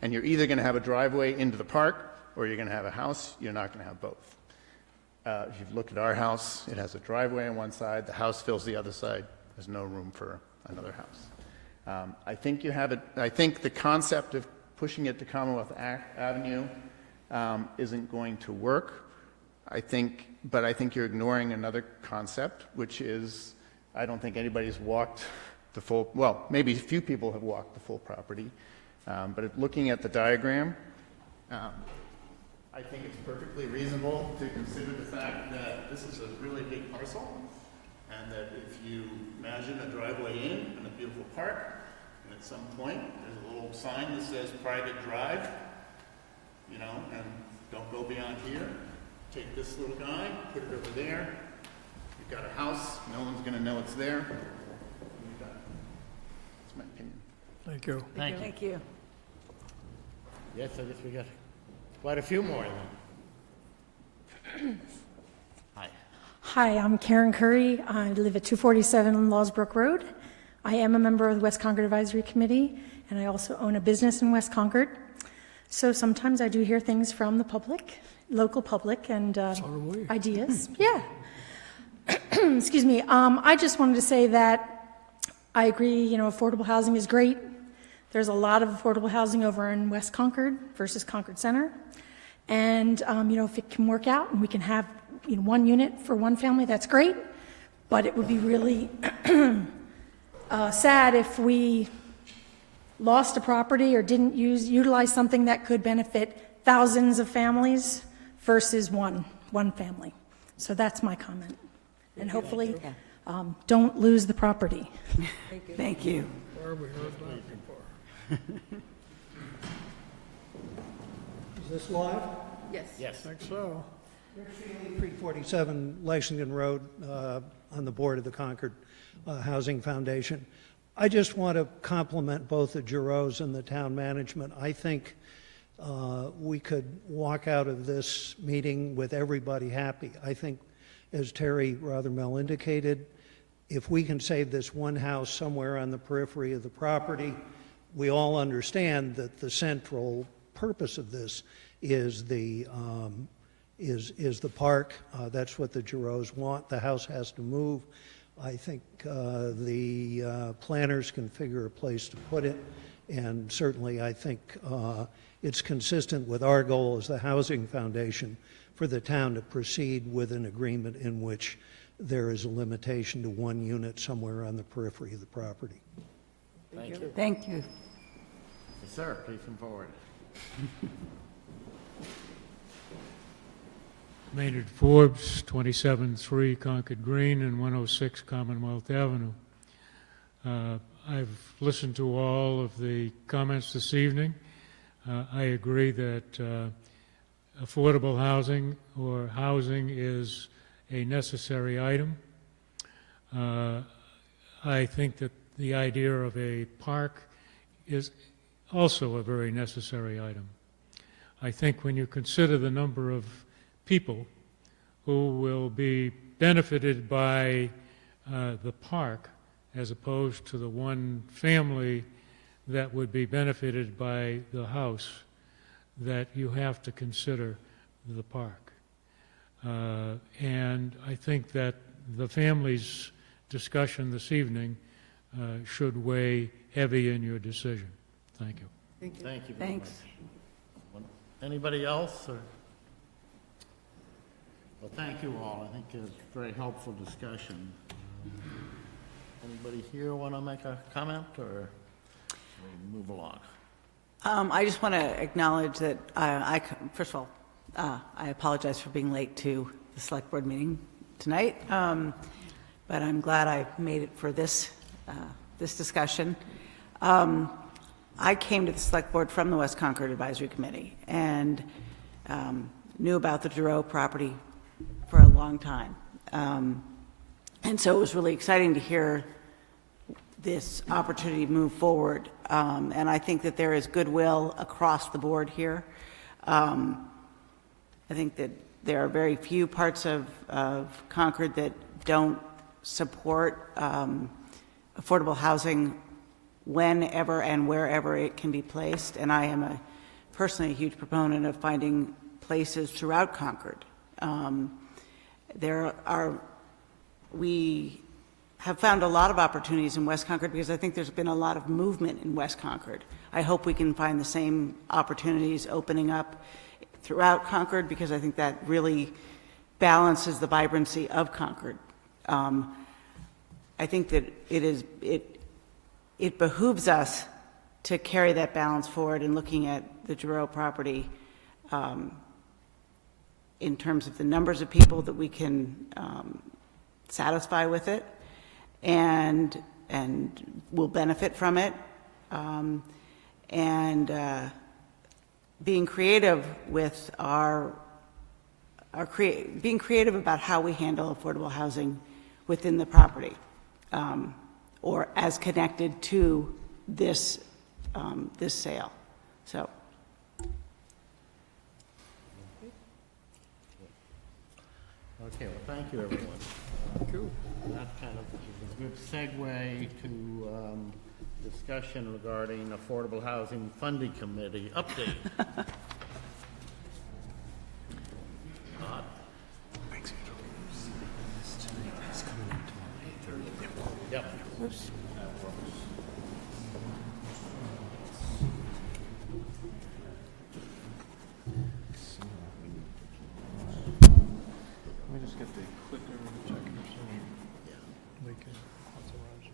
And you're either going to have a driveway into the park or you're going to have a house. You're not going to have both. If you've looked at our house, it has a driveway on one side, the house fills the other side. There's no room for another house. I think you have it. I think the concept of pushing it to Commonwealth Avenue isn't going to work. But I think you're ignoring another concept, which is I don't think anybody's walked the full. Well, maybe a few people have walked the full property, but looking at the diagram. I think it's perfectly reasonable to consider the fact that this is a really big parcel, and that if you imagine a driveway in and a beautiful park, and at some point there's a little sign that says private drive, you know, and don't go beyond here. Take this little guy, put it over there. You've got a house, no one's going to know it's there. You're done. That's my opinion. Thank you. Thank you. Yes, I guess we got quite a few more then. Hi. Hi, I'm Karen Curry. I live at 247 Lawsbrook Road. I am a member of the West Concord Advisory Committee, and I also own a business in West Concord. So sometimes I do hear things from the public, local public, and ideas. Yeah. Excuse me. I just wanted to say that I agree, affordable housing is great. There's a lot of affordable housing over in West Concord versus Concord Center. And, if it can work out and we can have, one unit for one family, that's great. But it would be really sad if we lost a property or didn't utilize something that could benefit thousands of families versus one family. So that's my comment. And hopefully, don't lose the property. Thank you. Where we heard that before. Is this live? Yes. I think so. 347 Lexington Road, on the board of the Concord Housing Foundation. I just want to compliment both the Giroux and the town management. I think we could walk out of this meeting with everybody happy. I think, as Terry Rothermel indicated, if we can save this one house somewhere on the periphery of the property, we all understand that the central purpose of this is the park. That's what the Giroux want. The house has to move. I think the planners can figure a place to put it, and certainly I think it's consistent with our goal as the Housing Foundation for the town to proceed with an agreement in which there is a limitation to one unit somewhere on the periphery of the property. Thank you. Thank you. Yes, sir, please come forward. Maynard Forbes, 27-3 Concord Green and 106 Commonwealth Avenue. I've listened to all of the comments this evening. I agree that affordable housing or housing is a necessary item. I think that the idea of a park is also a very necessary item. I think when you consider the number of people who will be benefited by the park as opposed to the one family that would be benefited by the house, that you have to consider the park. And I think that the family's discussion this evening should weigh heavy in your decision. Thank you. Thank you. Thank you very Thanks. much. Anybody else? Or? Well, thank you all. I think it was a very helpful discussion. Anybody here want to make a comment, or we move along? I just want to acknowledge that first of all, I apologize for being late to the select board meeting tonight, but I'm glad I made it for this discussion. I came to the select board from the West Concord Advisory Committee and knew about the Giroux property for a long time. And so it was really exciting to hear this opportunity move forward. And I think that there is goodwill across the board here. I think that there are very few parts of Concord that don't support affordable housing whenever and wherever it can be placed. And I am personally a huge proponent of finding places throughout Concord. We have found a lot of opportunities in West Concord because I think there's been a lot of movement in West Concord. I hope we can find the same opportunities opening up throughout Concord because I think that really balances the vibrancy of Concord. I think that it behooves us to carry that balance forward in looking at the Giroux property in terms of the numbers of people that we can satisfy with it and will benefit from it, and being creative with being creative about how we handle affordable housing within the property, or as connected to this sale. So. Okay, well, thank you, everyone. Thank you. That kind of is a good segue to discussion regarding Affordable Housing Funding Committee update. Todd? Yep. Oops. Let me just get the clicker. We can authorize it.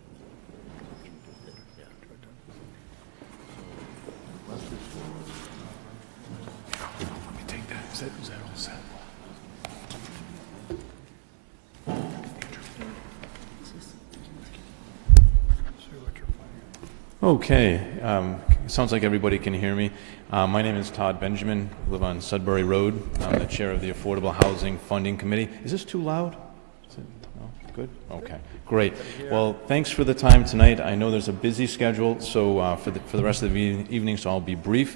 Let me take that. Is that all set? Okay, sounds like everybody can hear me. My name is Todd Benjamin, I live on Sudbury Road. I'm the chair of the Affordable Housing Funding Committee. Is this too loud? Is it, no? Good? Okay, great. Well, thanks for the time tonight. I know there's a busy schedule, so for the rest of the evening, so I'll be brief.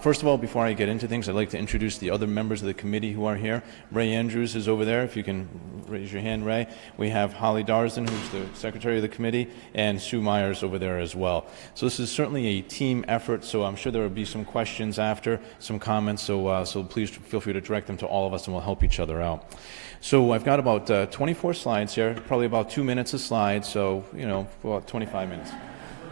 First of all, before I get into things, I'd like to introduce the other members of the committee who are here. Ray Andrews is over there, if you can raise your hand, Ray. We have Holly Darsden, who's the secretary of the committee, and Sue Myers over there as well. So this is certainly a team effort, so I'm sure there will be some questions after, some comments, so please feel free to direct them to all of us and we'll help each other out. So I've got about 24 slides here, probably about 2 minutes a slide, so, about 25 minutes.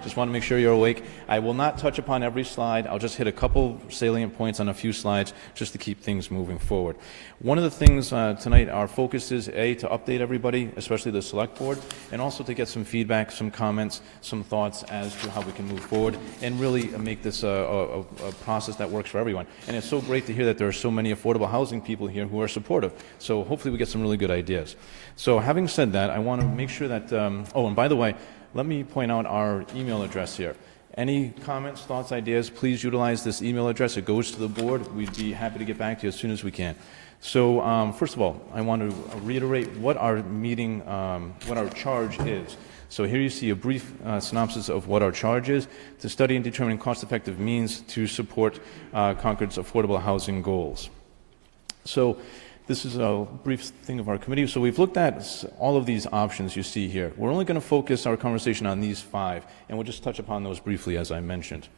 Just want to make sure you're awake. I will not touch upon every slide. I'll just hit a couple salient points on a few slides just to keep things moving forward. One of the things tonight, our focus is, A, to update everybody, especially the select board, and also to get some feedback, some comments, some thoughts as to how we can move forward and really make this a process that works for everyone. And it's so great to hear that there are so many affordable housing people here who are supportive. So hopefully we get some really good ideas. So having said that, I want to make sure that, oh, and by the way, let me point out our email address here. Any comments, thoughts, ideas, please utilize this email address. It goes to the board. We'd be happy to get back to you as soon as we can. So first of all, I want to reiterate what our meeting, what our charge is. So here you see a brief synopsis of what our charge is: to study and determine cost-effective means to support Concord's affordable housing goals. So this is a brief thing of our committee. So we've looked at all of these options you see here. We're only going to focus our conversation on these 5, and we'll just touch upon those briefly as I mentioned.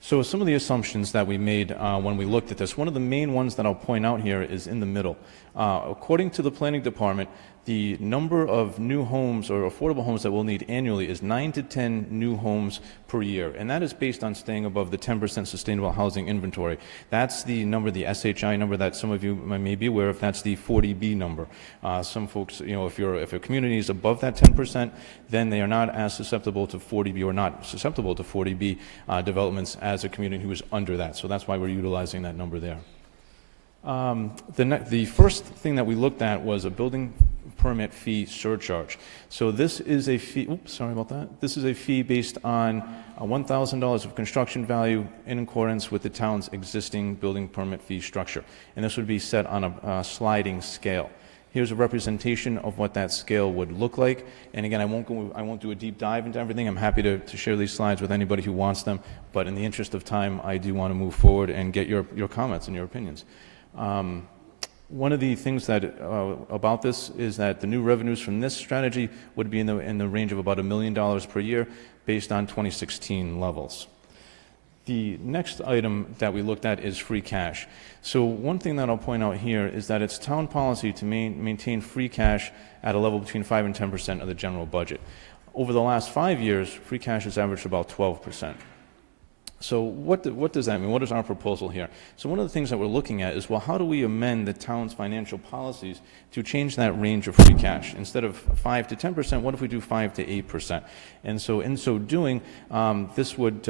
So some of the assumptions that we made when we looked at this, one of the main ones that I'll point out here is in the middle. According to the planning department, the number of new homes or affordable homes that we'll need annually is 9 to 10 new homes per year, and that is based on staying above the 10% sustainable housing inventory. That's the number, the SHI number that some of you may be aware of. That's the 40B number. Some folks, if a community is above that 10%, then they are not as susceptible to 40B or not susceptible to 40B developments as a community who is under that. So that's why we're utilizing that number there. The first thing that we looked at was a building permit fee surcharge. So this is a fee, sorry about that. This is a fee based on $1,000 of construction value in accordance with the town's existing building permit fee structure. And this would be set on a sliding scale. Here's a representation of what that scale would look like. And again, I won't do a deep dive into everything. I'm happy to share these slides with anybody who wants them. But in the interest of time, I do want to move forward and get your comments and your opinions. One of the things that about this is that the new revenues from this strategy would be in the range of about $1 million per year based on 2016 levels. The next item that we looked at is free cash. So one thing that I'll point out here is that it's town policy to maintain free cash at a level between 5 and 10% of the general budget. Over the last 5 years, free cash has averaged about 12%. So what does that mean? What is our proposal here? So one of the things that we're looking at is, well, how do we amend the town's financial policies to change that range of free cash? Instead of 5 to 10%, what if we do 5 to 8%? And so in so doing, this would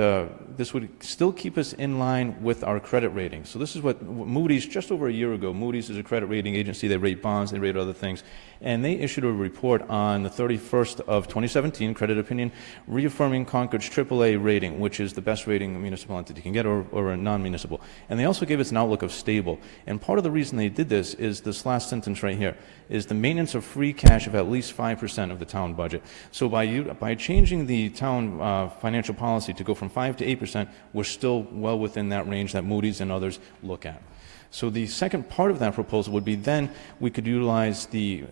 still keep us in line with our credit rating. So this is what Moody's, just over a year ago, Moody's is a credit rating agency. They rate bonds, they rate other things. And they issued a report on the 31st of 2017, credit opinion, reaffirming Concord's AAA rating, which is the best rating a municipal entity can get, or a non-municipal. And they also gave us an outlook of stable. And part of the reason they did this is this last sentence right here, is the maintenance of free cash of at least 5% of the town budget. So by changing the town financial policy to go from 5 to 8%, we're still well within that range that Moody's and others look at. So the second part of that proposal would be then we could utilize the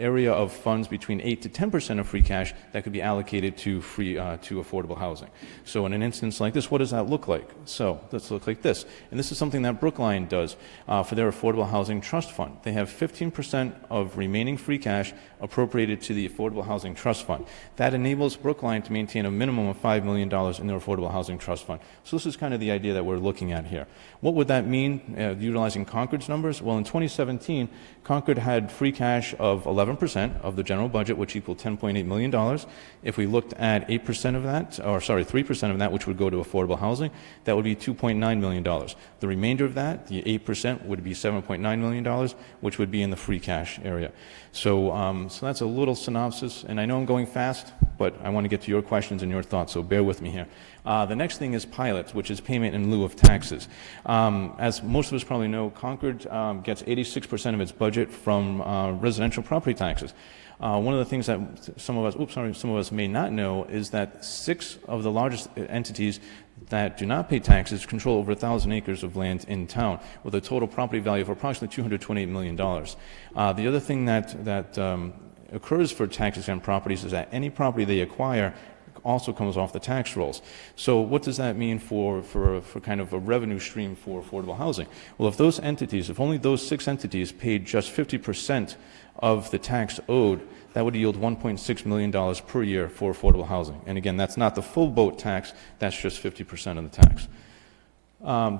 area of funds between 8 to 10% of free cash that could be allocated to to affordable housing. So in an instance like this, what does that look like? So let's look like this. And this is something that Brookline does for their Affordable Housing Trust Fund. They have 15% of remaining free cash appropriated to the Affordable Housing Trust Fund. That enables Brookline to maintain a minimum of $5 million in their Affordable Housing Trust Fund. So this is kind of the idea that we're looking at here. What would that mean utilizing Concord's numbers? Well, in 2017, Concord had free cash of 11% of the general budget, which equaled $10.8 million. If we looked at 8% of that, or sorry, 3% of that, which would go to affordable housing, that would be $2.9 million. The remainder of that, the 8%, would be $7.9 million, which would be in the free cash area. So, so that's a little synopsis, and I know I'm going fast, but I want to get to your questions and your thoughts, so bear with me here. The next thing is PILOT, which is payment in lieu of taxes. As most of us probably know, Concord gets 86% of its budget from residential property taxes. One of the things that some of us may not know is that 6 of the largest entities that do not pay taxes control over 1,000 acres of land in town, with a total property value of approximately $228 million. The other thing that occurs for tax-exempt properties is that any property they acquire also comes off the tax rolls. So what does that mean for kind of a revenue stream for affordable housing? Well, if only those 6 entities paid just 50% of the tax owed, that would yield $1.6 million per year for affordable housing. And again, that's not the full boat tax, that's just 50% of the tax.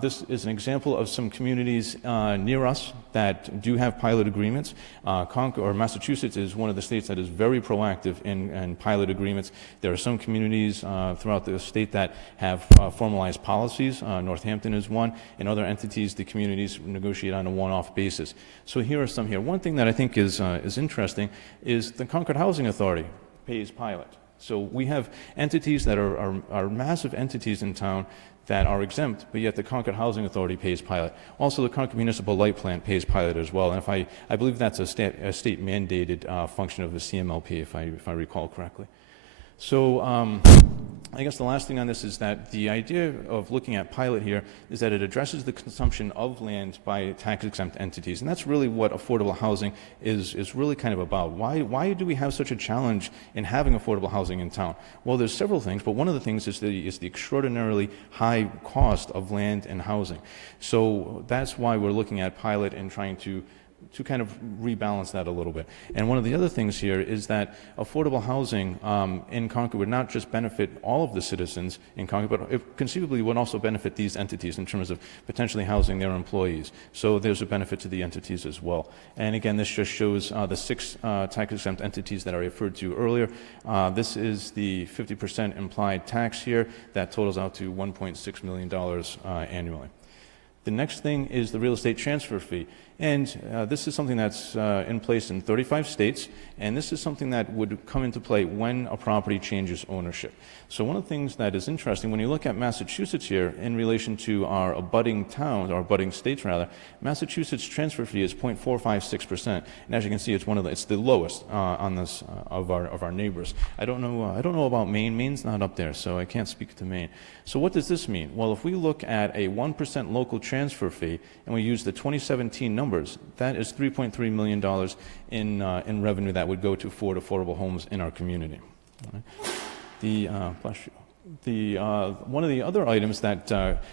This is an example of some communities near us that do have pilot agreements. Massachusetts is one of the states that is very proactive in pilot agreements. There are some communities throughout the state that have formalized policies. Northampton is one, and other entities, the communities negotiate on a one-off basis. So here are some here. One thing that I think is interesting is the Concord Housing Authority pays pilot. So we have entities that are massive entities in town that are exempt, but yet the Concord Housing Authority pays pilot. Also, the Concord Municipal Light Plant pays pilot as well. And I believe that's a state mandated function of the CMLP, if I recall correctly. So I guess the last thing on this is that the idea of looking at pilot here is that it addresses the consumption of land by tax-exempt entities. And that's really what affordable housing is really kind of about. Why do we have such a challenge in having affordable housing in town? Well, there's several things, but one of the things is the extraordinarily high cost of land and housing. So that's why we're looking at pilot and trying to kind of rebalance that a little bit. And one of the other things here is that affordable housing in Concord would not just benefit all of the citizens in Concord, but it conceivably would also benefit these entities in terms of potentially housing their employees. So there's a benefit to the entities as well. And again, this just shows the 6 tax-exempt entities that I referred to earlier. This is the 50% implied tax here. That totals out to $1.6 million annually. The next thing is the real estate transfer fee. And this is something that's in place in 35 states, and this is something that would come into play when a property changes ownership. So one of the things that is interesting, when you look at Massachusetts here in relation to our abutting towns, or abutting states rather, Massachusetts transfer fee is 0.456%. And as you can see, it's the lowest on this of our neighbors. I don't know about Maine. Maine's not up there, so I can't speak to Maine. So what does this mean? Well, if we look at a 1% local transfer fee and we use the 2017 numbers, that is $3.3 million in revenue that would go to affordable homes in our community. All right. One of the other items that,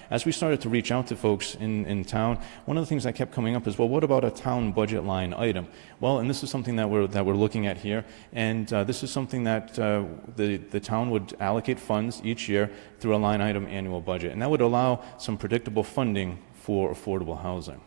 as we started to reach out to folks in town, one of the things that kept coming up is, well, what about a town budget line item? Well, and this is something that we're looking at here, and this is something that the town would allocate funds each year through a line item annual budget, and that would allow some predictable funding for affordable housing.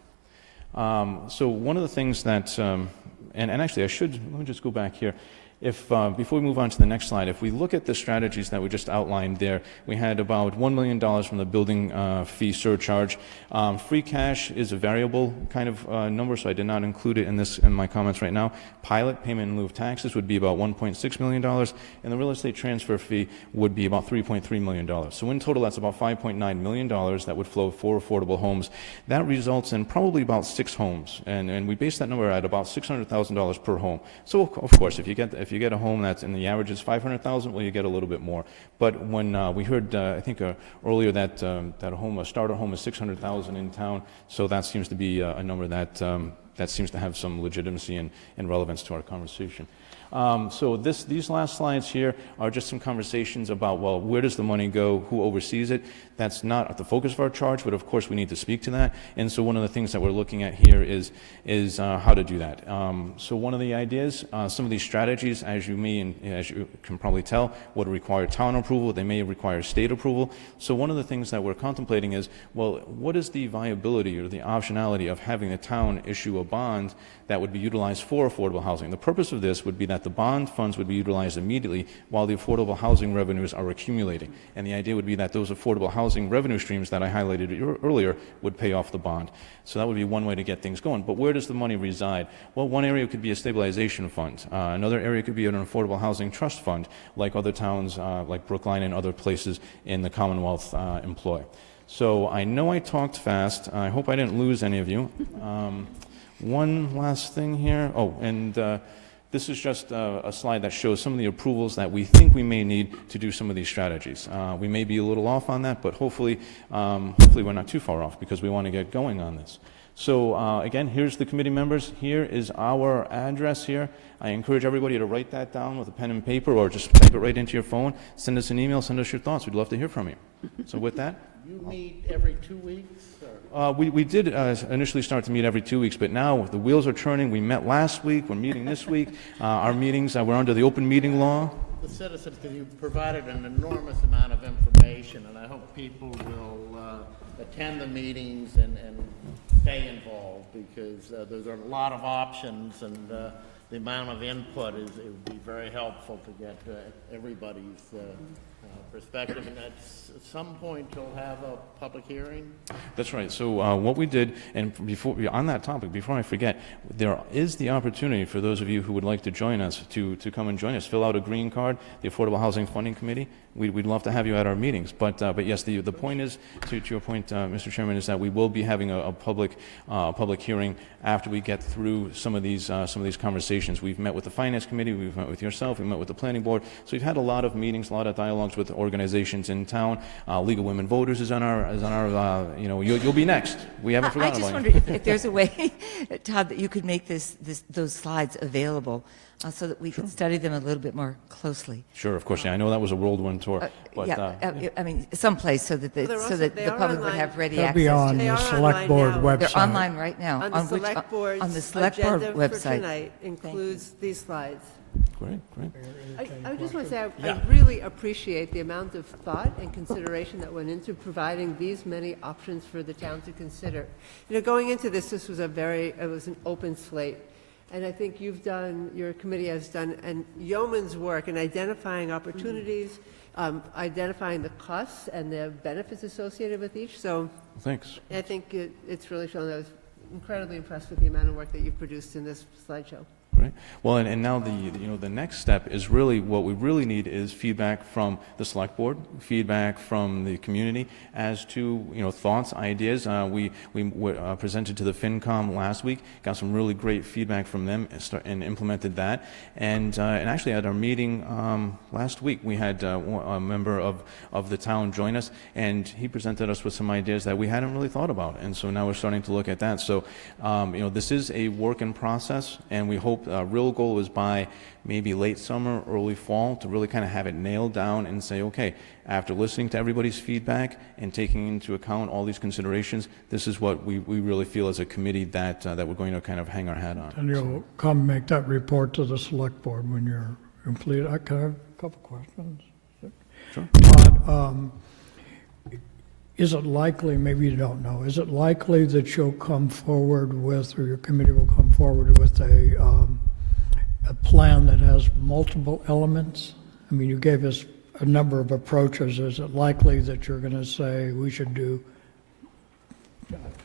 So one of the things that, and actually let me just go back here. Before we move on to the next slide, if we look at the strategies that we just outlined there, we had about $1 million from the building fee surcharge. Free cash is a variable kind of number, so I did not include it in my comments right now. Pilot, payment in lieu of taxes, would be about $1.6 million, and the real estate transfer fee would be about $3.3 million. So in total, that's about $5.9 million that would flow for affordable homes. That results in probably about 6 homes, and we base that number at about $600,000 per home. So of course, if you get a home that's in the average is $500,000, well, you get a little bit more. But when we heard, I think earlier that a starter home is $600,000 in town, so that seems to be a number that that seems to have some legitimacy and relevance to our conversation. So these last slides here are just some conversations about, well, where does the money go, who oversees it? That's not the focus of our charge, but of course we need to speak to that. And so one of the things that we're looking at here is how to do that. So one of the ideas, some of these strategies, as you can probably tell, would require town approval. They may require state approval. So one of the things that we're contemplating is, well, what is the viability or the optionality of having the town issue a bond that would be utilized for affordable housing? The purpose of this would be that the bond funds would be utilized immediately while the affordable housing revenues are accumulating. And the idea would be that those affordable housing revenue streams that I highlighted earlier would pay off the bond. So that would be one way to get things going. But where does the money reside? Well, one area could be a stabilization fund. Another area could be an affordable housing trust fund, like other towns like Brookline and other places in the Commonwealth employ. So I know I talked fast. I hope I didn't lose any of you. One last thing here. Oh, and this is just a slide that shows some of the approvals that we think we may need to do some of these strategies. We may be a little off on that, but hopefully we're not too far off because we want to get going on this. So again, here's the committee members. Here is our address here. I encourage everybody to write that down with a pen and paper or just type it right into your phone. Send us an email, send us your thoughts. We'd love to hear from you. So with that. You meet every 2 weeks? We did initially start to meet every 2 weeks, but now the wheels are turning. We met last week. We're meeting this week. Our meetings, we're under the open meeting law. The citizens, because you provided an enormous amount of information, and I hope people will attend the meetings and stay involved, because there's a lot of options, and the amount of input it would be very helpful to get everybody's perspective. And at some point you'll have a public hearing? That's right. So what we did, and on that topic, before I forget, there is the opportunity for those of you who would like to join us to come and join us. Fill out a green card, the Affordable Housing Funding Committee. We'd love to have you at our meetings. But yes, the point is, to your point, Mr. Chairman, is that we will be having a public hearing after we get through some of these conversations. We've met with the Finance Committee, we've met with yourself, we've met with the Planning Board. So we've had a lot of meetings, a lot of dialogues with organizations in town. League of Women Voters is on our you'll be next. We haven't forgotten about you. I just wonder if there's a way, Todd, that you could make those slides available so that we could study them a little bit more closely. Sure, of course. Yeah, I know that was a whirlwind tour. But, I mean, someplace so that the public would have ready access. They'll be on the Select Board website. They're online right now. On the Select Board's on the Select Board agenda website. for tonight includes these slides. Great. I just want to say, I really appreciate the amount of thought and consideration that went into providing these many options for the town to consider. Going into this was it was an open slate. And I think your committee has done an yeoman's work in identifying opportunities, identifying the costs and the benefits associated with each. So thanks. I think it's really shown. I was incredibly impressed with the amount of work that you've produced in this slideshow. Right. Well, and now the next step is really what we really need is feedback from the Select Board, feedback from the community as to thoughts, ideas. We presented to the FinCom last week, got some really great feedback from them, and implemented that. And actually at our meeting last week, we had a member of the town join us, and he presented us with some ideas that we hadn't really thought about. And so now we're starting to look at that. So this is a work in process, and we hope. Real goal is by maybe late summer, early fall, to really kind of have it nailed down and say, okay, after listening to everybody's feedback and taking into account all these considerations, this is what we really feel as a committee that we're going to kind of hang our hat on. And you'll come make that report to the Select Board when you're completed. I can have a couple questions. Sure. Todd, is it likely, maybe you don't know, is it likely that you'll come forward with, or your committee will come forward with a plan that has multiple elements? I mean, you gave us a number of approaches. Is it likely that you're going to say we should do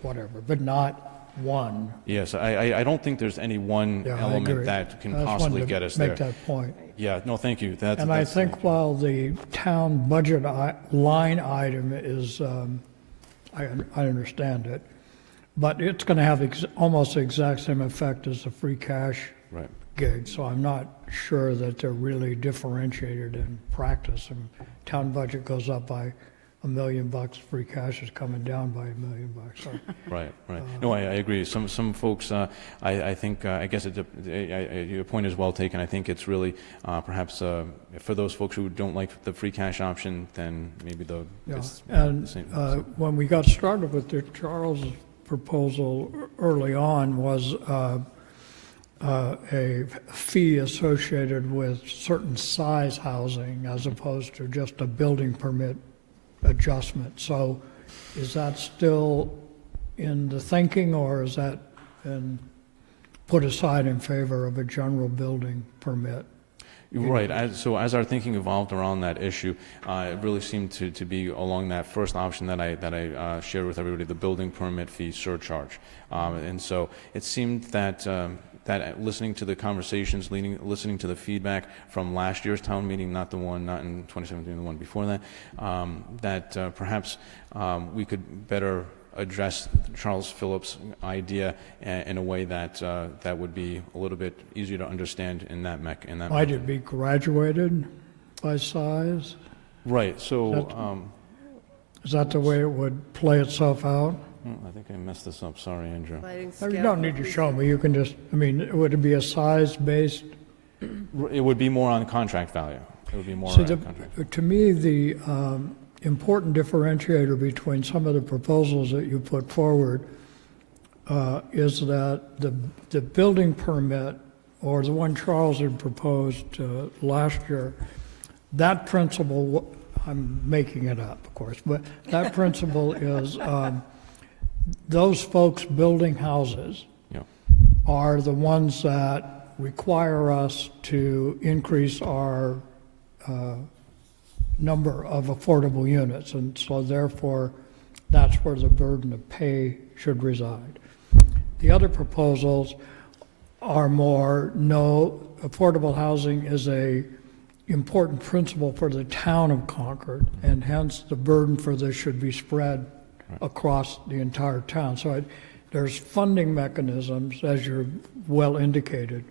whatever, but not one? Yes, I don't think there's any one element that can possibly get us there. Make that point. Yeah, no, thank you. And I think while the town budget line item is, I understand it, but it's going to have almost the exact same effect as the free cash gig. So I'm not sure that they're really differentiated in practice. And town budget goes up by $1 million, free cash is coming down by $1 million. So, Right, right. No, I agree. Some folks, I think, I guess your point is well taken. I think it's really perhaps for those folks who don't like the free cash option, then maybe yeah. it's And the same. when we got started with the Charles proposal early on was a fee associated with certain size housing as opposed to just a building permit adjustment. So is that still in the thinking, or is that been put aside in favor of a general building permit? Right. So as our thinking evolved around that issue, it really seemed to be along that first option that I shared with everybody, the building permit fee surcharge. And so it seemed that listening to the conversations, listening to the feedback from last year's town meeting, not in 2017, the one before that, that perhaps we could better address Charles Phillips' idea in a way that that would be a little bit easier to understand in that Might it be graduated by size? Right. So is that the way it would play itself out? I think I messed this up. Sorry, Andrew. You don't need to show me. You can just, I mean, would it be a size-based? It would be more on contract value. It would be more See, on contract. to me, the important differentiator between some of the proposals that you put forward is that the building permit, or the one Charles had proposed last year, that principle, I'm making it up, of course, but that principle is those folks building houses are the ones that require us to increase our number of affordable units, and so therefore that's where the burden of pay should reside. The other proposals are more, no, affordable housing is a important principle for the town of Concord, and hence the burden for this should be spread across the entire town. So there's funding mechanisms, as you're well indicated,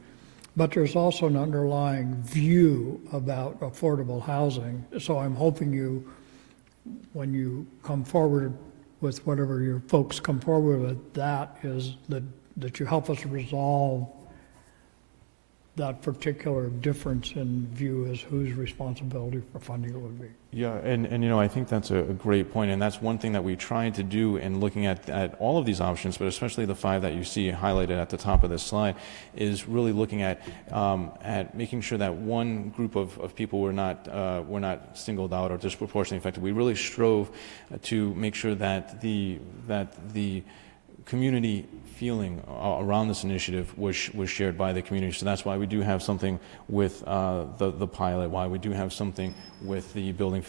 but there's also an underlying view about affordable housing. So I'm hoping when you come forward with whatever your folks come forward with, that you help us resolve that particular difference in view as whose responsibility for funding it would be. Yeah, and I think that's a great point, and that's one thing that we tried to do in looking at all of these options, but especially the 5 that you see highlighted at the top of this slide, is really looking at making sure that one group of people were not singled out or disproportionately affected. We really strove to make sure that the community feeling around this initiative was shared by the community. So that's why we do have something with the pilot, why we do have something with the building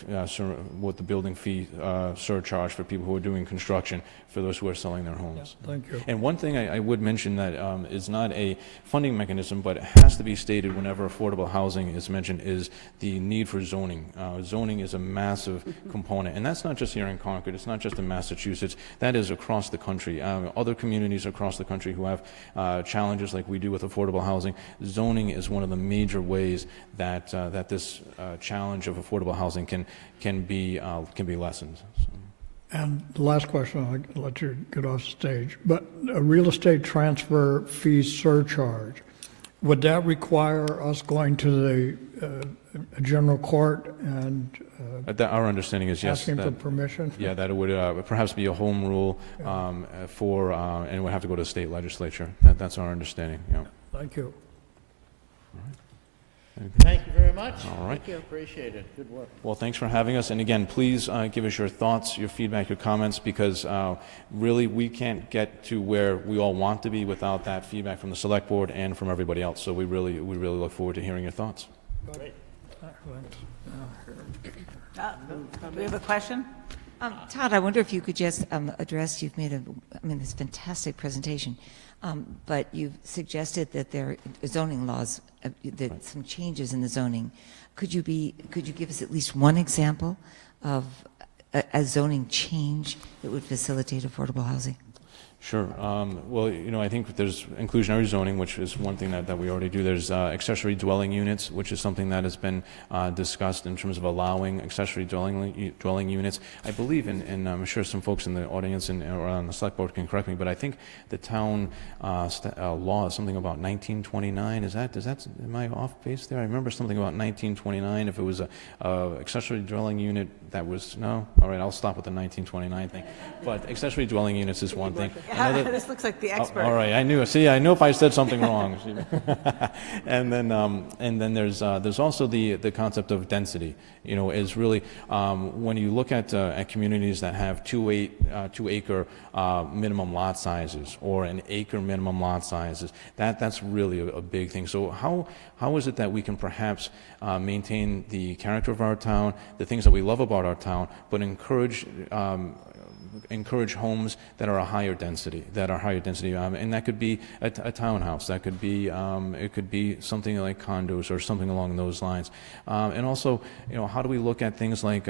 fee surcharge for people who are doing construction, for those who are selling their homes. Yeah, thank you. And one thing I would mention that is not a funding mechanism, but it has to be stated whenever affordable housing is mentioned, is the need for zoning. Zoning is a massive component, and that's not just here in Concord, it's not just in Massachusetts, that is across the country. Other communities across the country who have challenges like we do with affordable housing, zoning is one of the major ways that this challenge of affordable housing can be lessened. So. And the last question, I'll let you get off stage, but a real estate transfer fee surcharge, would that require us going to the general court and our understanding is yes. Asking for permission? Yeah, that it would perhaps be a home rule and it would have to go to the state legislature. That's our understanding. Yeah. Thank you. Thank you very much. All right. Thank you. Appreciate it. Good work. Well, thanks for having us. And again, please give us your thoughts, your feedback, your comments, because really we can't get to where we all want to be without that feedback from the select board and from everybody else. So we really look forward to hearing your thoughts. Great. Do we have a question? Todd, I wonder if you could just address, you've made this fantastic presentation, but you've suggested that there are zoning laws, that some changes in the zoning. Could you give us at least one example of a zoning change that would facilitate affordable housing? Sure. Well, I think there's inclusionary zoning, which is one thing that we already do. There's accessory dwelling units, which is something that has been discussed in terms of allowing accessory dwelling units. I believe, and I'm sure some folks in the audience or on the select board can correct me, but I think the town law is something about 1929. Am I off base there? I remember something about 1929. If it was a accessory dwelling unit, that was, no? All right, I'll stop with the 1929 thing. But accessory dwelling units is one thing. This looks like the expert. All right, I knew. See, I know if I said something wrong. and then there's also the concept of density. Is really when you look at communities that have 2 acre minimum lot sizes or an acre minimum lot sizes. That's really a big thing. So how is it that we can perhaps maintain the character of our town, the things that we love about our town, but encourage homes that are a higher density, and that could be a townhouse, that could be it could be something like condos or something along those lines, and also how do we look at things like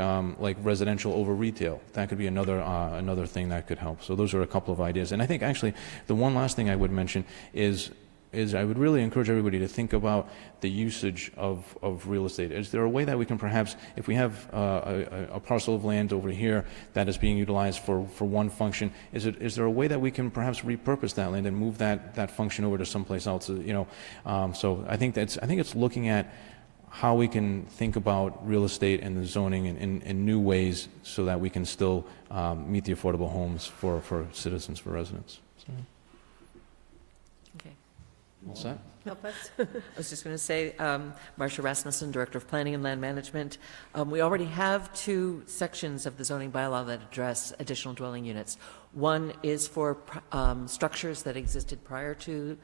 residential over retail? That could be another thing that could help. So those are a couple of ideas, and I think actually the one last thing I would mention is I would really encourage everybody to think about the usage of real estate. Is there a way that we can perhaps, if we have a parcel of land over here that is being utilized for one function, is there a way that we can perhaps repurpose that land and move that function over to someplace else? So I think it's looking at how we can think about real estate and the zoning in new ways so that we can still meet the affordable homes for citizens, for residents. So. What's that? Help us. I was just going to say, Marcia Rasmussen, Director of Planning and Land Management. We already have 2 sections of the zoning bylaw that address additional dwelling units. One is for structures that existed prior to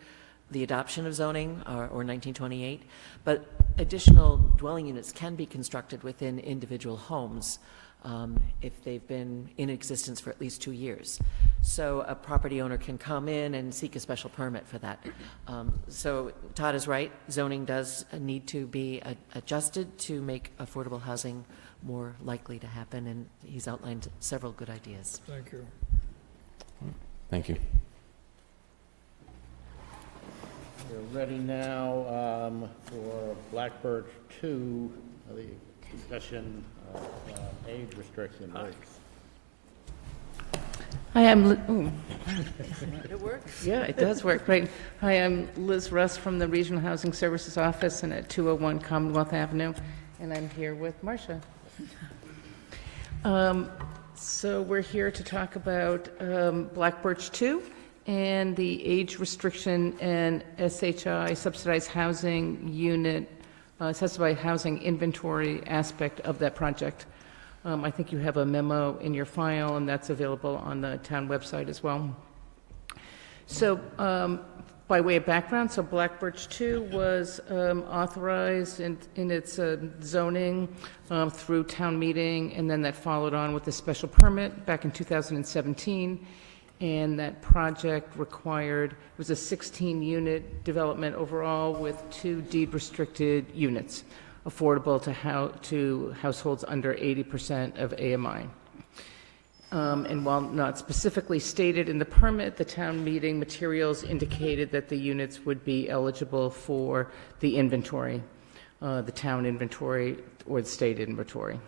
the adoption of zoning or 1928, but additional dwelling units can be constructed within individual homes if they've been in existence for at least 2 years. So a property owner can come in and seek a special permit for that. So Todd is right. Zoning does need to be adjusted to make affordable housing more likely to happen, and he's outlined several good ideas. Thank you. Thank you. We're ready now for Blackbird 2, the discussion of age restriction rates. Hi, I'm It works? yeah, it does work, great. Hi, I'm Liz Russ from the Regional Housing Services Office and at 201 Commonwealth Avenue, and I'm here with Marcia. So we're here to talk about Black Birch 2 and the age restriction and SHI, subsidized housing unit, subsidized housing inventory aspect of that project. I think you have a memo in your file, and that's available on the town website as well. So by way of background, so Black Birch 2 was authorized in its zoning through town meeting, and then that followed on with a special permit back in 2017. And that project required, it was a 16-unit development overall with 2 deed-restricted units, affordable to households under 80% of AMI. And while not specifically stated in the permit, the town meeting materials indicated that the units would be eligible for the inventory, the town inventory or the state inventory.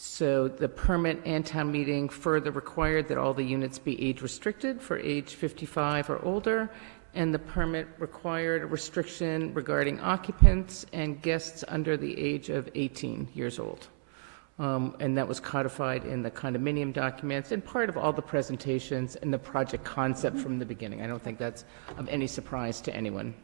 So the permit and town meeting further required that all the units be age restricted for age 55 or older, and the permit required a restriction regarding occupants and guests under the age of 18 years old. And that was codified in the condominium documents and part of all the presentations and the project concept from the beginning. I don't think that's of any surprise to anyone.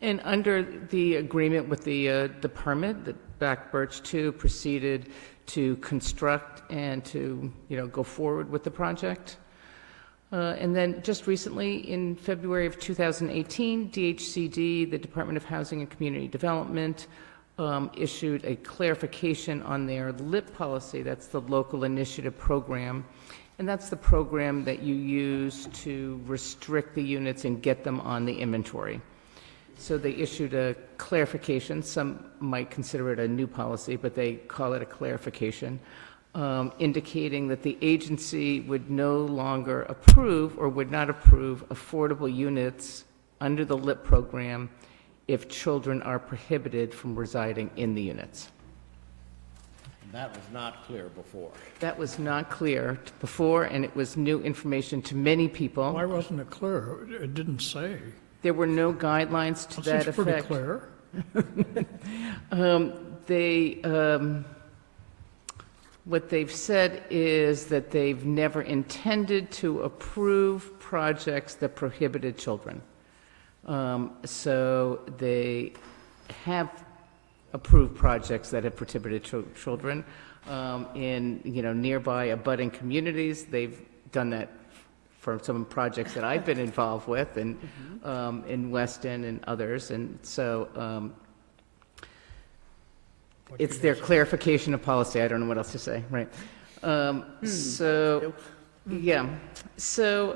And under the agreement with the permit, the Black Birch 2 proceeded to construct and to go forward with the project. And then just recently, in February of 2018, DHCD, the Department of Housing and Community Development, issued a clarification on their LIP policy. That's the Local Initiative Program. And that's the program that you use to restrict the units and get them on the inventory. So they issued a clarification. Some might consider it a new policy, but they call it a clarification. indicating that the agency would no longer approve or would not approve affordable units under the LIP program if children are prohibited from residing in the units. That was not clear before. That was not clear before, and it was new information to many people. Why wasn't it clear? It didn't say. There were no guidelines to that Seems pretty effect. clear. What they've said is that they've never intended to approve projects that prohibited children. So they have approved projects that have prohibited children in, nearby abutting communities. They've done that for some projects that I've been involved with, and in Weston and others, and so it's their clarification of policy. I don't know what else to say, right? So, yeah, so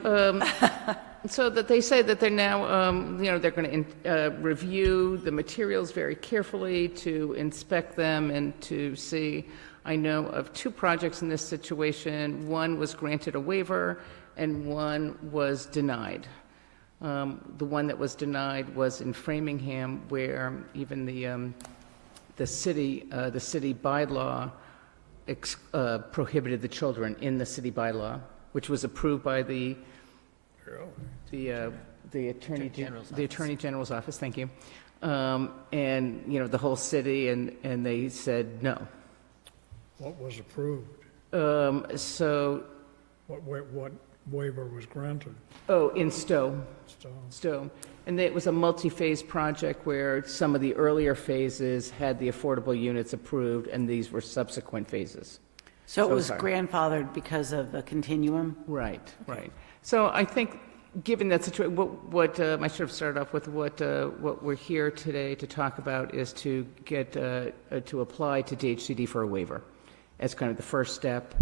that they say that they're now, they're going to review the materials very carefully to inspect them and to see. I know of 2 projects in this situation. One was granted a waiver and one was denied. The one that was denied was in Framingham, where even the city bylaw prohibited the children in the city bylaw, which was approved by the Attorney General's office. Thank you. And the whole city, and they said no. What was approved? So. What waiver was granted? Oh, in Stowe. And it was a multi-phase project where some of the earlier phases had the affordable units approved, and these were subsequent phases. So it was grandfathered because of the continuum? Right. So I think, given that situation, I should have started off with what we're here today to talk about is to get, to apply to DHCD for a waiver as kind of the first step.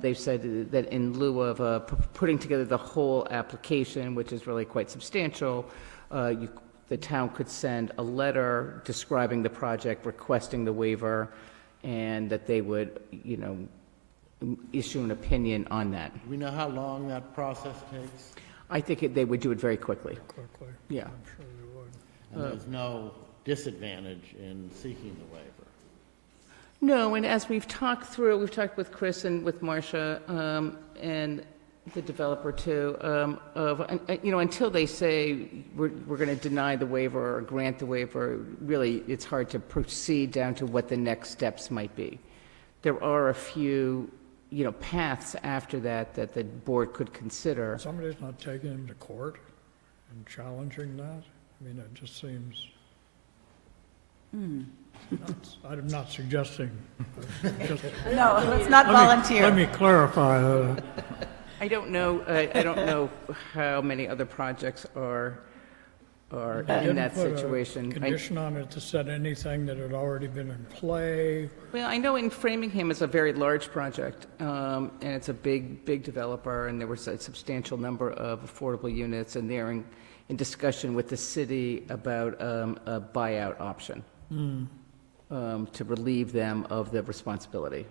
They've said that in lieu of putting together the whole application, which is really quite substantial, the town could send a letter describing the project, requesting the waiver, and that they would, issue an opinion on that. Do we know how long that process takes? I think they would do it very quickly. Yeah. I'm sure they would. And there's no disadvantage in seeking the waiver? No, and as we've talked with Chris and with Marcia, and the developer too, until they say we're going to deny the waiver or grant the waiver, really it's hard to proceed down to what the next steps might be. There are a few, paths after that the board could consider. Somebody's not taking him to court and challenging that? I mean, it just seems... I'm not suggesting. No, let's not volunteer. Let me clarify. I don't know how many other projects are in that situation. Condition on it to set anything that had already been in play. Well, I know in Framingham it's a very large project, and it's a big developer, and there was a substantial number of affordable units, and they're in discussion with the city about a buyout option. To relieve them of the responsibility.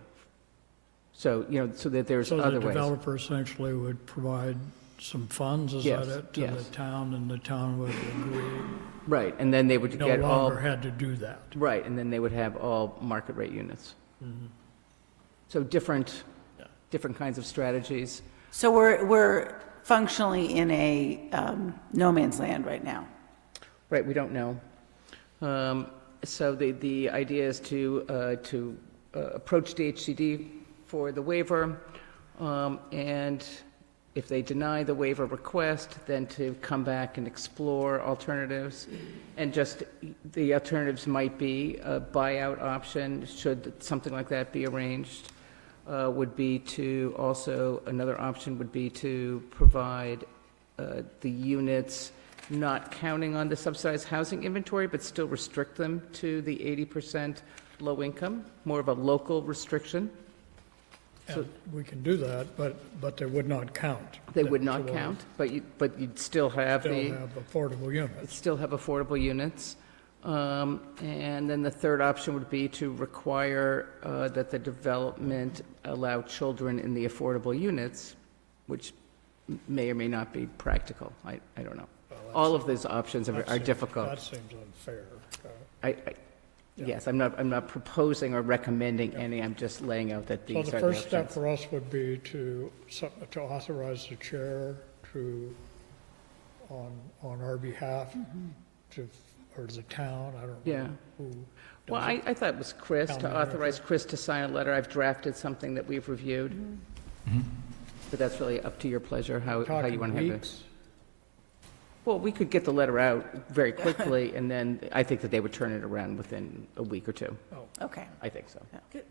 So, so that there's other ways. So the developer essentially would provide some funds, is that it, to the town, and the town would agree? Right, and then they would get all... No longer had to do that. Right, and then they would have all market rate units. So different kinds of strategies. So we're functionally in a no man's land right now. Right, we don't know. So the idea is to approach DHCD for the waiver, and if they deny the waiver request, then to come back and explore alternatives. And just the alternatives might be a buyout option, should something like that be arranged. Another option would be to provide the units not counting on the subsidized housing inventory, but still restrict them to the 80% low income, more of a local restriction. So we can do that, but they would not count. They would not count, but you'd still have affordable units. Still have affordable units. And then the third option would be to require that the development allow children in the affordable units, which may or may not be practical. I don't know. All of those options are difficult. That seems unfair. Yes, I'm not proposing or recommending any, I'm just laying out that So these the are the first step options. for us would be to authorize the chair to, on our behalf, or the town, I don't know. Yeah. who Well, does it. I thought it was Chris, Town to manager. authorize Chris to sign a letter. I've drafted something that we've reviewed. But that's really up to your pleasure, how you Talking want to have it. weeks? Well, we could get the letter out very quickly, and then I think that they would turn it around within a week or two. Okay. I think so.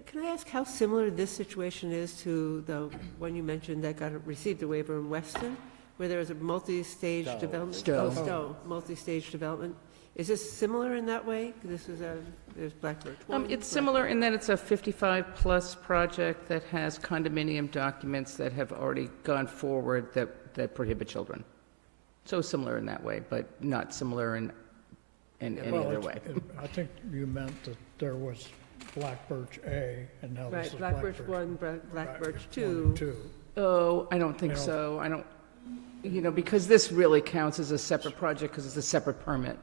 Can I ask how similar this situation is to the one you mentioned that received a waiver in Weston, where there was a multi-stage development? Stowe. Multi-stage development. Is this similar in that way? This is there's Blackbird 1. It's similar in that it's a 55-plus project that has condominium documents that have already gone forward that prohibit children. So similar in that way, but not similar in any Well, other way. I think you meant that there was Black Birch A, and now this Right, is Black Birch 1, Black Birch 2. 2. Oh, I don't think You know- so. I don't, because this really counts as a separate project because it's a separate permit.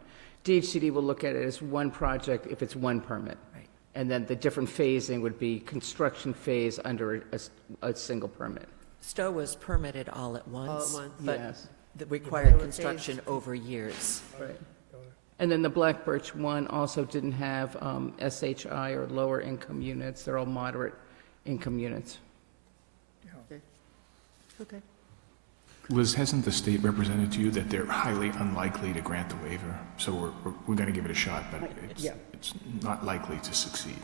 DHCD will look at it as one project if it's one permit. Right. And then the different phasing would be construction phase under a single permit. Stowe was permitted all at once, once. but Yes. that required They were construction phased. over years. Right. And then the Black Birch one also didn't have SHI or lower income units. They're all moderate income units. Okay. Liz, hasn't the state represented to you that they're highly unlikely to grant the waiver? So we're going to give it a shot, but it's not likely to succeed.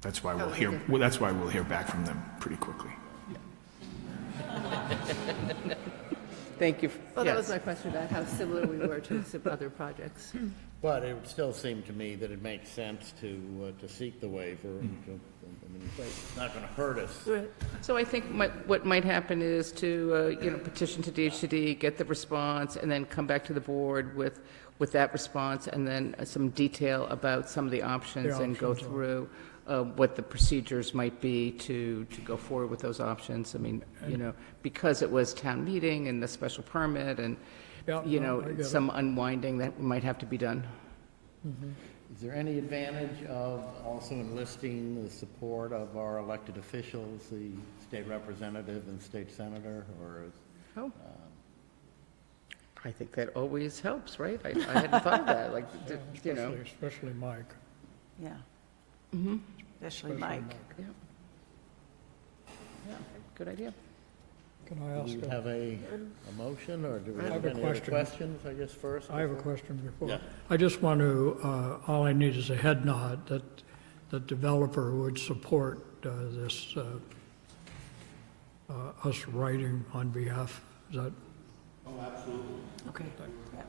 That's why that's why we'll hear back from them pretty quickly. Thank you. Well, that was Yes. my question about how similar we were to some other projects. But it would still seem to me that it makes sense to seek the waiver. And it's not going to hurt us. Right. So I think what might happen is to, petition to DHCD, get the response, and then come back to the board with that response, and then some detail about some of the options, and go through what the procedures might be to go forward with those options. I mean, because it was town meeting and the special permit, and, I get some unwinding that might have to be done. Is there any advantage of also enlisting the support of our elected officials, the state representative and state senator, or? I think that always helps, right? I hadn't thought of that, Especially Mike. Yeah. Mm-hmm. Especially Mike. Yeah, good idea. Can I ask? Do we have a motion, or do we I have have a any other question. questions, I guess, first? I have a question before. Yeah. I just want to, all I need is a head nod that the developer would support this, us writing on behalf. Is that? Oh, absolutely. Okay. Yeah.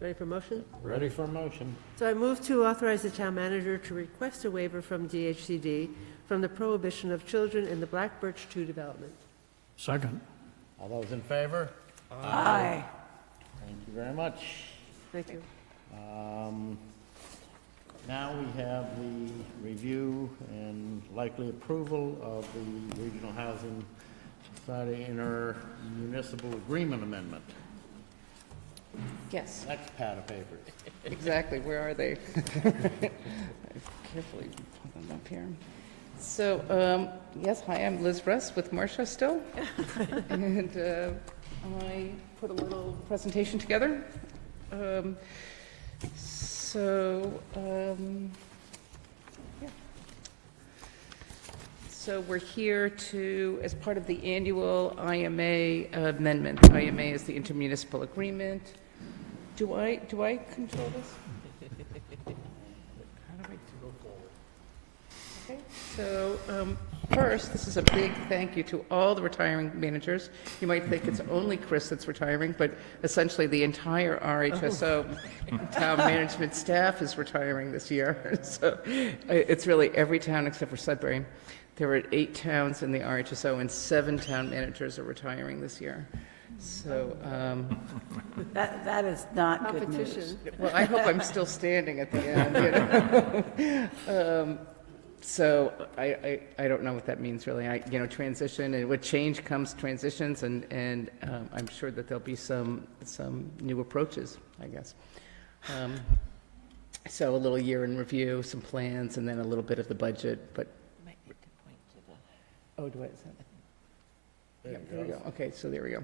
Ready for motion? Ready for a motion. So I move to authorize the town manager to request a waiver from DHCD from the prohibition of children in the Black Birch 2 development. Second. All those in favor? Aye. Thank you very much. Thank you. Now we have the review and likely approval of the Regional Housing Society Intermunicipal Agreement Amendment. Yes. Next pad of papers. Exactly, where are they? I've carefully put them up here. So, yes, hi, I'm Liz Russ with Marcia still. And I put a little presentation together. So we're here to, as part of the annual IMA amendment. IMA is the intermunicipal agreement. Do I control this? How do I go forward? Okay, so first, this is a big thank you to all the retiring managers. You might think it's only Chris that's retiring, but essentially the entire RHSO town management staff is retiring this year. So it's really every town except for Sudbury. There were 8 towns in the RHSO, and 7 town managers are retiring this year. So, That is not good news. Competition. well, I hope I'm still standing at the end, So I don't know what that means, really. Transition, and with change comes transitions, and I'm sure that there'll be some new approaches, I guess. So a little year in review, some plans, and then a little bit of the budget, but. Oh, do I? There we go. Okay, so there we go.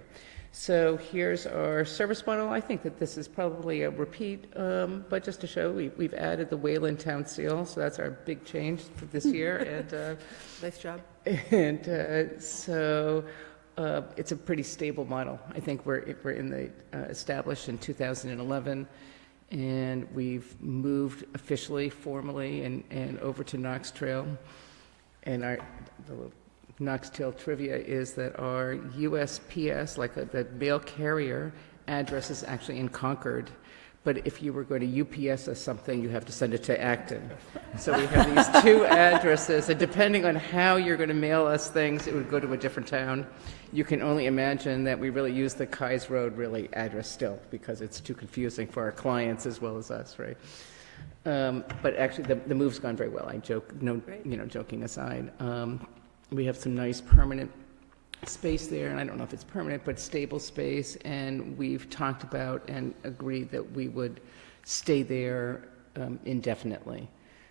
So here's our service model. I think that this is probably a repeat, but just to show, we've added the Wayland Town Seal, so that's our big change for this year. And Nice job. and so it's a pretty stable model. I think we're in the established in 2011, and we've moved officially, formally, and over to Knox Trail. And the Knox Trail trivia is that our USPS, like the mail carrier address, is actually in Concord. But if you were going to UPS us something, you have to send it to Acton. So we have these 2 addresses, and depending on how you're going to mail us things, it would go to a different town. You can only imagine that we really use the Kais Road address still, because it's too confusing for our clients as well as us, right? But actually, the move's gone very well. I joke, joking aside. We have some nice permanent space there, and I don't know if it's permanent, but stable space, and we've talked about and agreed that we would stay there indefinitely.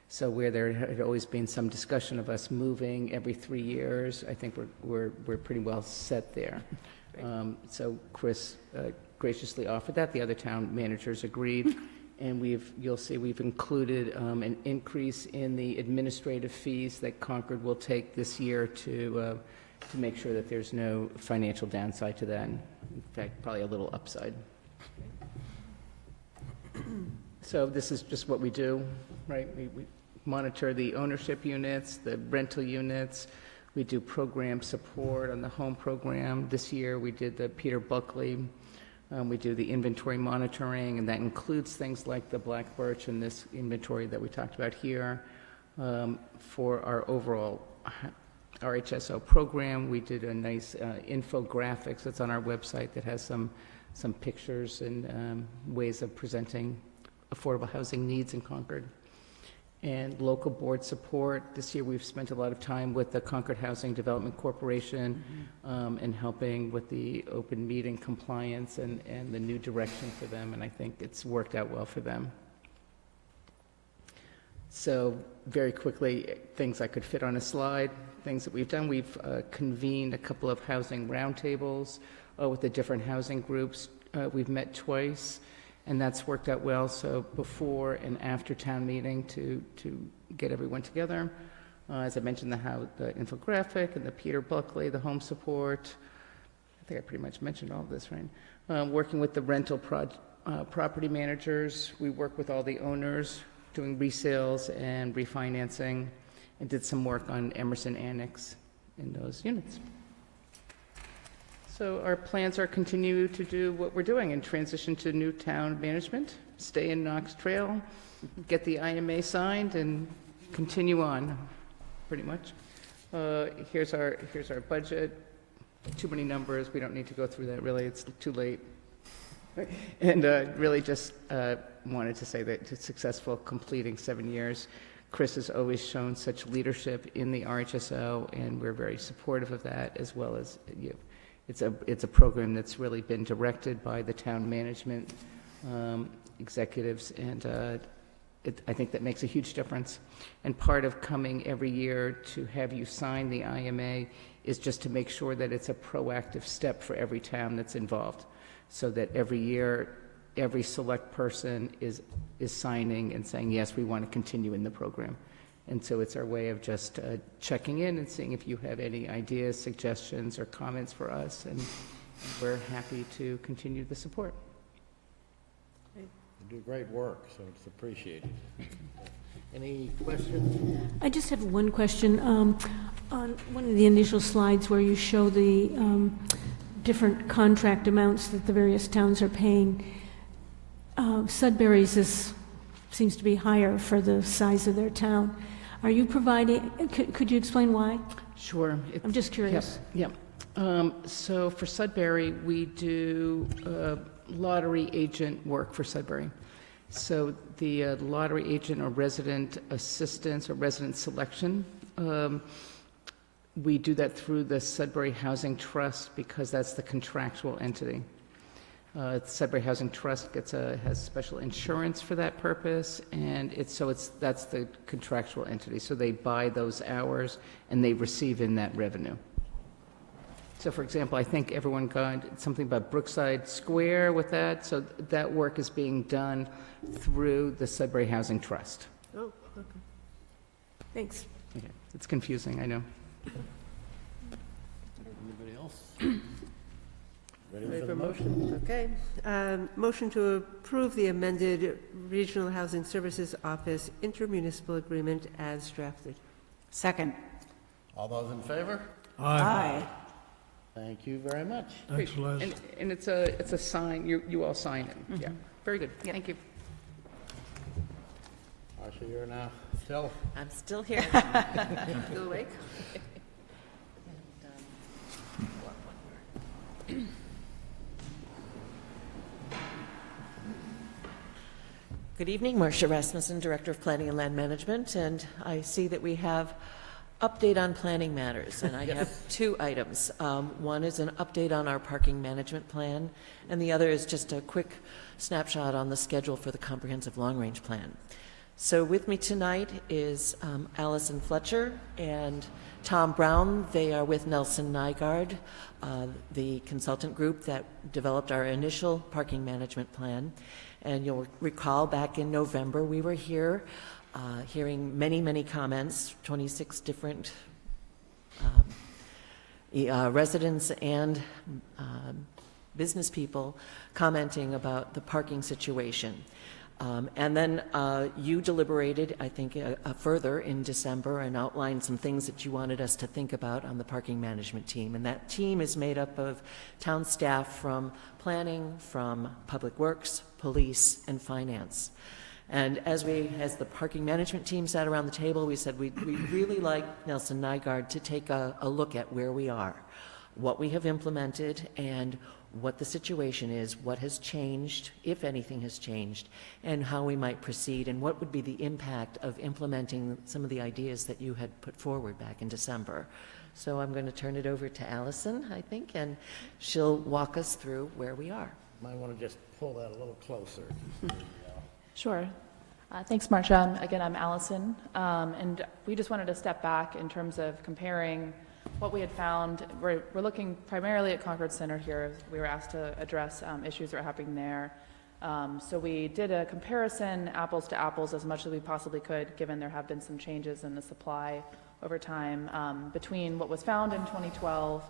So where there had always been some discussion of us moving every 3 years, I think we're pretty well set there. So Chris graciously offered that. The other town managers agreed. And you'll see we've included an increase in the administrative fees that Concord will take this year to make sure that there's no financial downside to that. In fact, probably a little upside. So this is just what we do, right? We monitor the ownership units, the rental units. We do program support on the home program. This year we did the Peter Buckley. We do the inventory monitoring, and that includes things like the black birch and this inventory that we talked about here. For our overall RHSO program, we did a nice infographics that's on our website that has some pictures and ways of presenting affordable housing needs in Concord. And local board support. This year we've spent a lot of time with the Concord Housing Development Corporation and helping with the open meeting compliance and the new direction for them, and I think it's worked out well for them. So very quickly, things I could fit on a slide, things that we've done. We've convened a couple of housing roundtables with the different housing groups. We've met twice. And that's worked out well, so before and after town meeting to get everyone together. As I mentioned, the infographic and the Peter Buckley, the home support. I think I pretty much mentioned all of this, right? Working with the rental property managers. We work with all the owners, doing resales and refinancing, and did some work on Emerson Annex in those units. So our plans are continue to do what we're doing and transition to new town management, stay in Knox Trail, get the IMA signed, and continue on, pretty much. Here's our budget. Too many numbers. We don't need to go through that, really. It's too late. And really just wanted to say that it's successful completing 7 years. Chris has always shown such leadership in the RHSO, and we're very supportive of that, as well as you. It's a program that's really been directed by the town management executives, and I think that makes a huge difference. And part of coming every year to have you sign the IMA is just to make sure that it's a proactive step for every town that's involved, so that every year, every select person is signing and saying, yes, we want to continue in the program. And so it's our way of just checking in and seeing if you have any ideas, suggestions, or comments for us, and we're happy to continue the support. You do great work, so it's appreciated. Any questions? I just have one question. On one of the initial slides where you show the different contract amounts that the various towns are paying, Sudbury's seems to be higher for the size of their town. Are you providing, could you explain why? Sure. I'm just curious. Yep. So for Sudbury, we do lottery agent work for Sudbury. So the lottery agent or resident assistance or resident selection, we do that through the Sudbury Housing Trust because that's the contractual entity. Sudbury Housing Trust has special insurance for that purpose, and that's the contractual entity. So they buy those hours and they receive in that revenue. So for example, I think everyone got something about Brookside Square with that. So that work is being done through the Sudbury Housing Trust. Oh, okay. Thanks. Okay. It's confusing, I know. Anybody else? Ready for motion? Okay. Motion to approve the amended Regional Housing Services Office intermunicipal agreement as drafted. Second. All those in favor? Aye. Thank you very much. Thanks, Les. And it's a sign, you all sign it. Yeah, very good. Thank you. Marcia, you're now still. I'm still here. Still awake? Good evening, Marcia Rasmussen, Director of Planning and Land Management, and I see that we have update on planning matters, and I have two items. One is an update on our parking management plan, and the other is just a quick snapshot on the schedule for the comprehensive long-range plan. So with me tonight is Allison Fletcher and Tom Brown. They are with Nelson Nygaard, the consultant group that developed our initial parking management plan. And you'll recall back in November, we were here hearing many, many comments, 26 different residents and business people commenting about the parking situation. And then you deliberated, I think, further in December and outlined some things that you wanted us to think about on the parking management team. And that team is made up of town staff from planning, from public works, police, and finance. And as the parking management team sat around the table, we said we'd really like Nelson Nygaard to take a look at where we are, what we have implemented, and what the situation is, what has changed, if anything has changed, and how we might proceed, and what would be the impact of implementing some of the ideas that you had put forward back in December. So I'm going to turn it over to Allison, I think, and she'll walk us through where we are. Might want to just pull that a little closer. Sure. Thanks, Marcia. Again, I'm Allison, and we just wanted to step back in terms of comparing what we had found. We're looking primarily at Concord Center here. We were asked to address issues that are happening there. So we did a comparison, apples to apples, as much as we possibly could, given there have been some changes in the supply over time, between what was found in 2012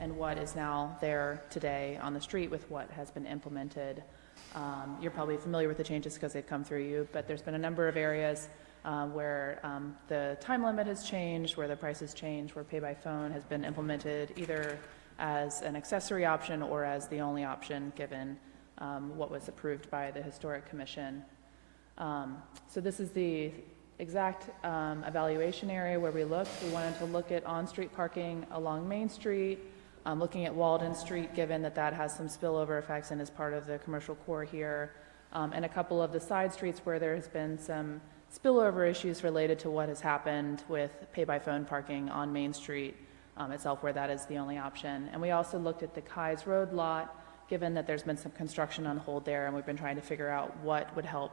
and what is now there today on the street with what has been implemented. You're probably familiar with the changes because they've come through you, but there's been a number of areas where the time limit has changed, where the price has changed, where pay by phone has been implemented either as an accessory option or as the only option given what was approved by the Historic Commission. So this is the exact evaluation area where we looked. We wanted to look at on-street parking along Main Street, looking at Walden Street, given that that has some spillover effects and is part of the commercial core here, and a couple of the side streets where there has been some spillover issues related to what has happened with pay-by-phone parking on Main Street itself, where that is the only option. And we also looked at the Keyes Road lot, given that there's been some construction on hold there, and we've been trying to figure out what would help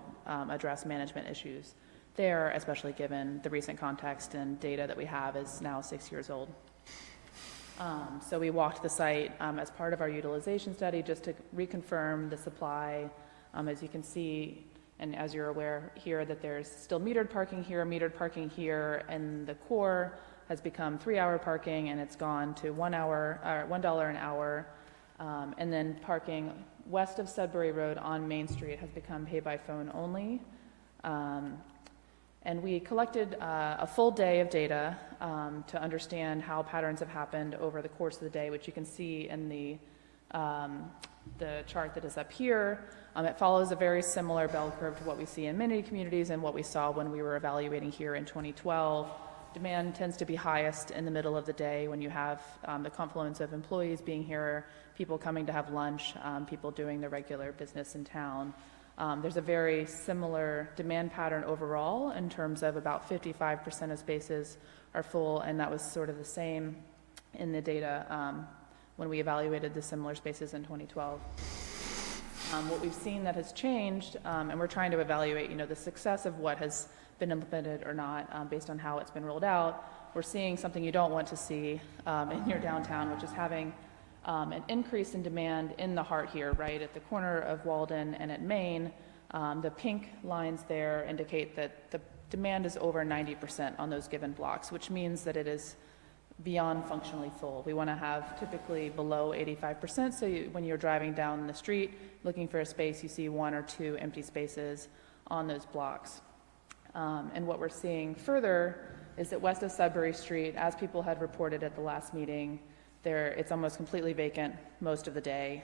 address management issues there, especially given the recent context and data that we have is now 6 years old. So we walked the site as part of our utilization study just to reconfirm the supply. As you can see, and as you're aware here, that there's still metered parking here, and the core has become 3-hour parking, and it's gone to $1 an hour. And then parking west of Sudbury Road on Main Street has become pay by phone only. And we collected a full day of data to understand how patterns have happened over the course of the day, which you can see in the the chart that is up here. It follows a very similar bell curve to what we see in many communities and what we saw when we were evaluating here in 2012. Demand tends to be highest in the middle of the day when you have the confluence of employees being here, people coming to have lunch, people doing their regular business in town. There's a very similar demand pattern overall in terms of about 55% of spaces are full, and that was sort of the same in the data when we evaluated the similar spaces in 2012. What we've seen that has changed, and we're trying to evaluate, the success of what has been implemented or not based on how it's been rolled out. We're seeing something you don't want to see in your downtown, which is having an increase in demand in the heart here, right at the corner of Walden and at Main. The pink lines there indicate that the demand is over 90% on those given blocks, which means that it is beyond functionally full. We want to have typically below 85%, so when you're driving down the street looking for a space, you see 1 or 2 empty spaces on those blocks. And what we're seeing further is that west of Sudbury Street, as people had reported at the last meeting, it's almost completely vacant most of the day,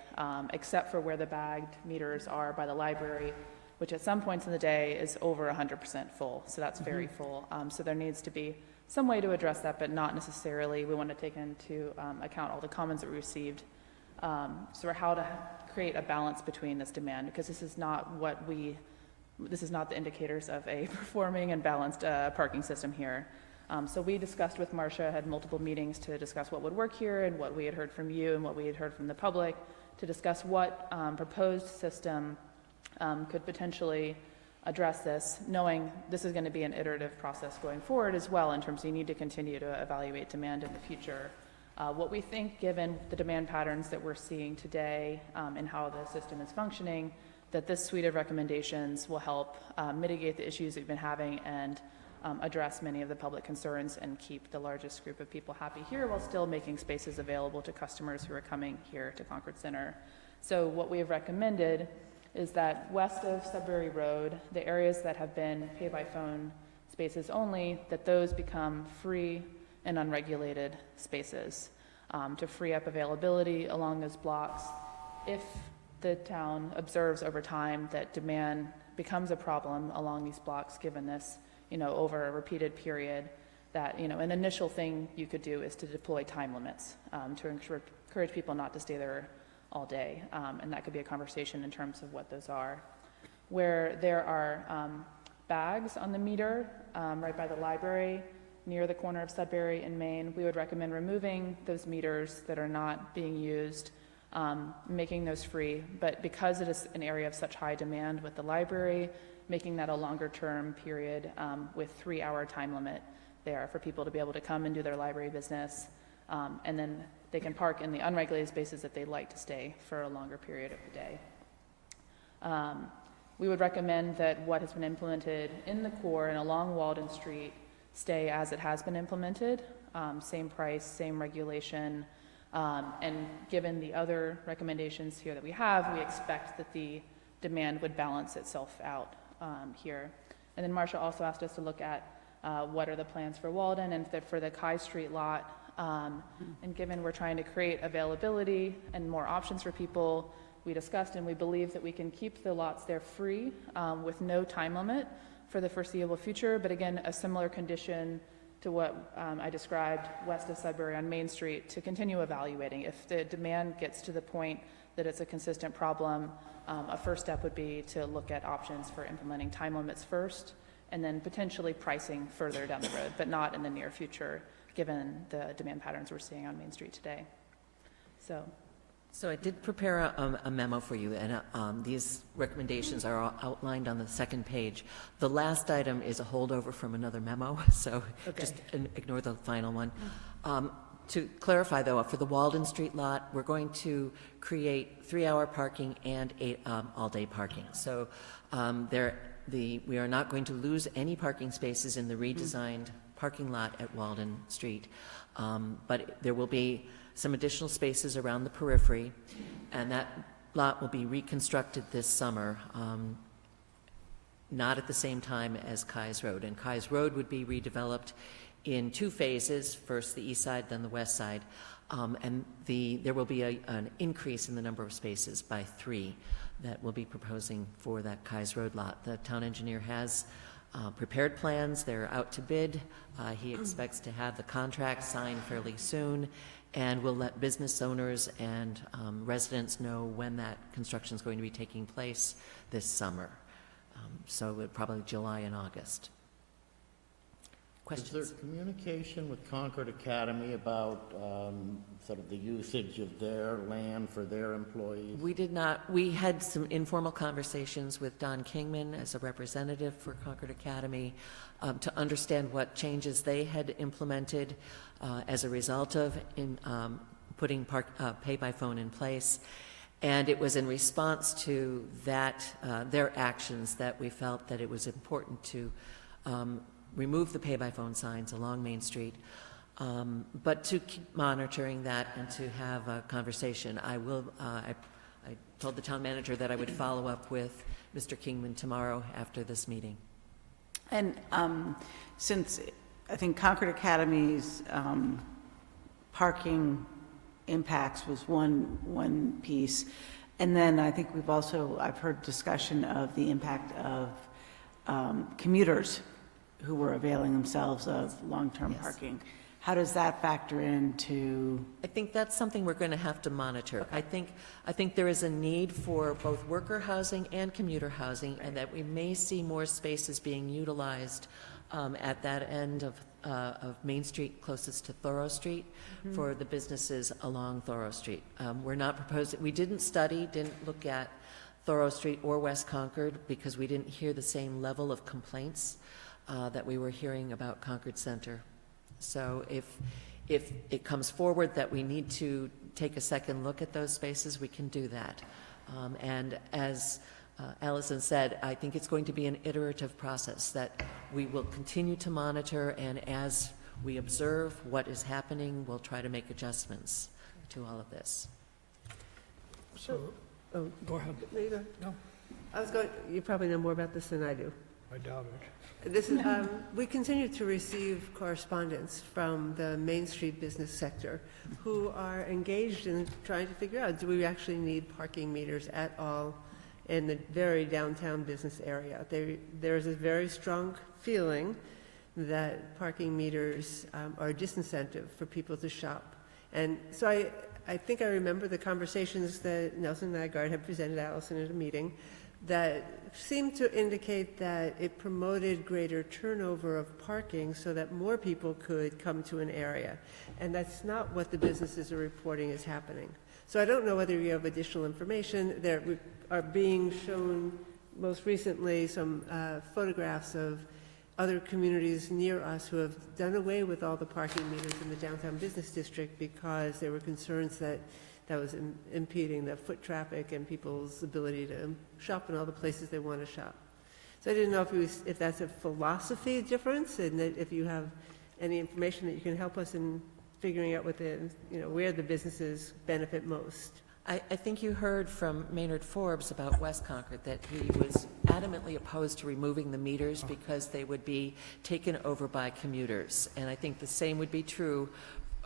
except for where the bagged meters are by the library, which at some points in the day is over 100% full, so that's very full. So there needs to be some way to address that, but not necessarily. We want to take into account all the comments that we received, so how to create a balance between this demand, because this is not the indicators of a performing and balanced parking system here. So we discussed with Marcia, had multiple meetings to discuss what would work here and what we had heard from you and what we had heard from the public, to discuss what proposed system could potentially address this, knowing this is going to be an iterative process going forward as well, in terms of you need to continue to evaluate demand in the future. What we think, given the demand patterns that we're seeing today and how the system is functioning, that this suite of recommendations will help mitigate the issues we've been having and address many of the public concerns and keep the largest group of people happy here while still making spaces available to customers who are coming here to Concord Center. So what we have recommended is that west of Sudbury Road, the areas that have been pay-by-phone spaces only, that those become free and unregulated spaces to free up availability along those blocks. If the town observes over time that demand becomes a problem along these blocks, given this, over a repeated period, that, an initial thing you could do is to deploy time limits to encourage people not to stay there all day. And that could be a conversation in terms of what those are. Where there are bags on the meter right by the library, near the corner of Sudbury and Main, we would recommend removing those meters that are not being used, making those free. But because it is an area of such high demand with the library, making that a longer term period with 3-hour time limit there for people to be able to come and do their library business. And then they can park in the unregulated spaces that they'd like to stay for a longer period of the day. We would recommend that what has been implemented in the core and along Walden Street stay as it has been implemented, same price, same regulation, and given the other recommendations here that we have, we expect that the demand would balance itself out here. And then Marcia also asked us to look at what are the plans for Walden and for the Kai Street lot. And given we're trying to create availability and more options for people, we discussed and we believe that we can keep the lots there free with no time limit for the foreseeable future, but again, a similar condition to what I described west of Sudbury on Main Street, to continue evaluating. If the demand gets to the point that it's a consistent problem, a first step would be to look at options for implementing time limits first, and then potentially pricing further down the road, but not in the near future, given the demand patterns we're seeing on Main Street today. So I did prepare a memo for you, and these recommendations are outlined on the second page. The last item is a holdover from another memo, so just ignore the final one. To clarify, though, for the Walden Street lot, we're going to create 3-hour parking and all-day parking. So we are not going to lose any parking spaces in the redesigned parking lot at Walden Street, but there will be some additional spaces around the periphery, and that lot will be reconstructed this summer, not at the same time as Kai's Road. And Kai's Road would be redeveloped in 2 phases, first the east side, then the west side. And there will be an increase in the number of spaces by 3 that we'll be proposing for that Kais Road lot. The town engineer has prepared plans. They're out to bid. He expects to have the contract signed fairly soon, and we'll let business owners and residents know when that construction is going to be taking place this summer. So probably July and August. Questions? Is there communication with Concord Academy about sort of the usage of their land for their employees? We did not. We had some informal conversations with Don Kingman as a representative for Concord Academy to understand what changes they had implemented as a result of putting pay-by-phone in place. And it was in response to that, their actions, that we felt that it was important to remove the pay-by-phone signs along Main Street, but to keep monitoring that and to have a conversation. I told the town manager that I would follow up with Mr. Kingman tomorrow after this meeting. And since I think Concord Academy's parking impacts was one piece, and then I think I've heard discussion of the impact of commuters who were availing themselves of long-term parking. How does that factor into? I think that's something we're going to have to monitor. Okay. I think there is a need for both worker housing and commuter housing, and that we may see more spaces being utilized at that end of Main Street closest to Thoreau Street for the businesses along Thoreau Street. We're not proposing, we didn't look at Thoreau Street or West Concord because we didn't hear the same level of complaints that we were hearing about Concord Center. So if it comes forward that we need to take a second look at those spaces, we can do that. And as Allison said, I think it's going to be an iterative process that we will continue to monitor, and as we observe what is happening, we'll try to make adjustments to all of this. So, go ahead. No, you go. No, you probably know more about this than I do. I doubt it. This is, we continue to receive correspondence from the Main Street business sector who are engaged in trying to figure out, do we actually need parking meters at all in the very downtown business area? There is a very strong feeling that parking meters are a disincentive for people to shop. And so I think I remember the conversations that Nelson Nygaard had presented Allison at a meeting that seemed to indicate that it promoted greater turnover of parking so that more people could come to an area. And that's not what the businesses are reporting is happening. So I don't know whether you have additional information. There are being shown most recently some photographs of other communities near us who have done away with all the parking meters in the downtown business district because there were concerns that was impeding the foot traffic and people's ability to shop in all the places they want to shop. So I didn't know if that's a philosophy difference, and that if you have any information that you can help us in figuring out where the businesses benefit most. I think you heard from Maynard Forbes about West Concord that he was adamantly opposed to removing the meters because they would be taken over by commuters. And I think the same would be true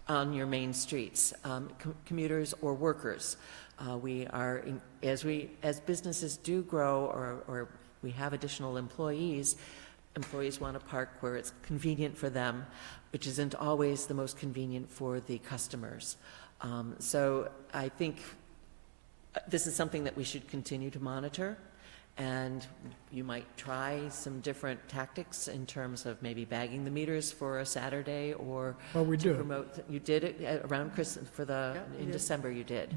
on your main streets, commuters or workers. As businesses do grow or we have additional employees want to park where it's convenient for them, which isn't always the most convenient for the customers. So I think this is something that we should continue to monitor, and you might try some different tactics in terms of maybe bagging the meters for a Saturday or to promote. You did it around Christmas in December. You did,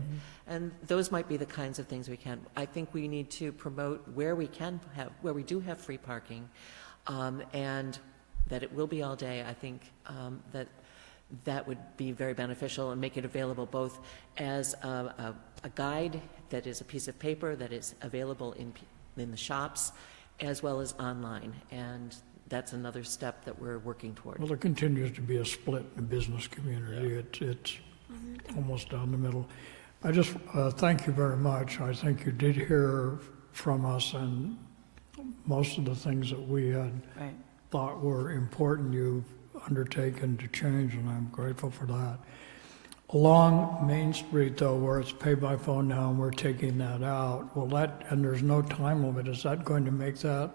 and those might be the kinds of things we can. I think we need to promote where we do have free parking, and that it will be all day. I think that would be very beneficial, and make it available both as a guide that is a piece of paper that is available in the shops as well as online, and that's another step that we're working toward. Well, there continues to be a split in the business community. It's almost down the middle. I just thank you very much. I think you did hear from us, and most of the things that we had thought were important you've undertaken to change, and I'm grateful for that. Along Main Street, though, where it's pay by phone now, and we're taking that out, will that, and there's no time limit, is that going to make that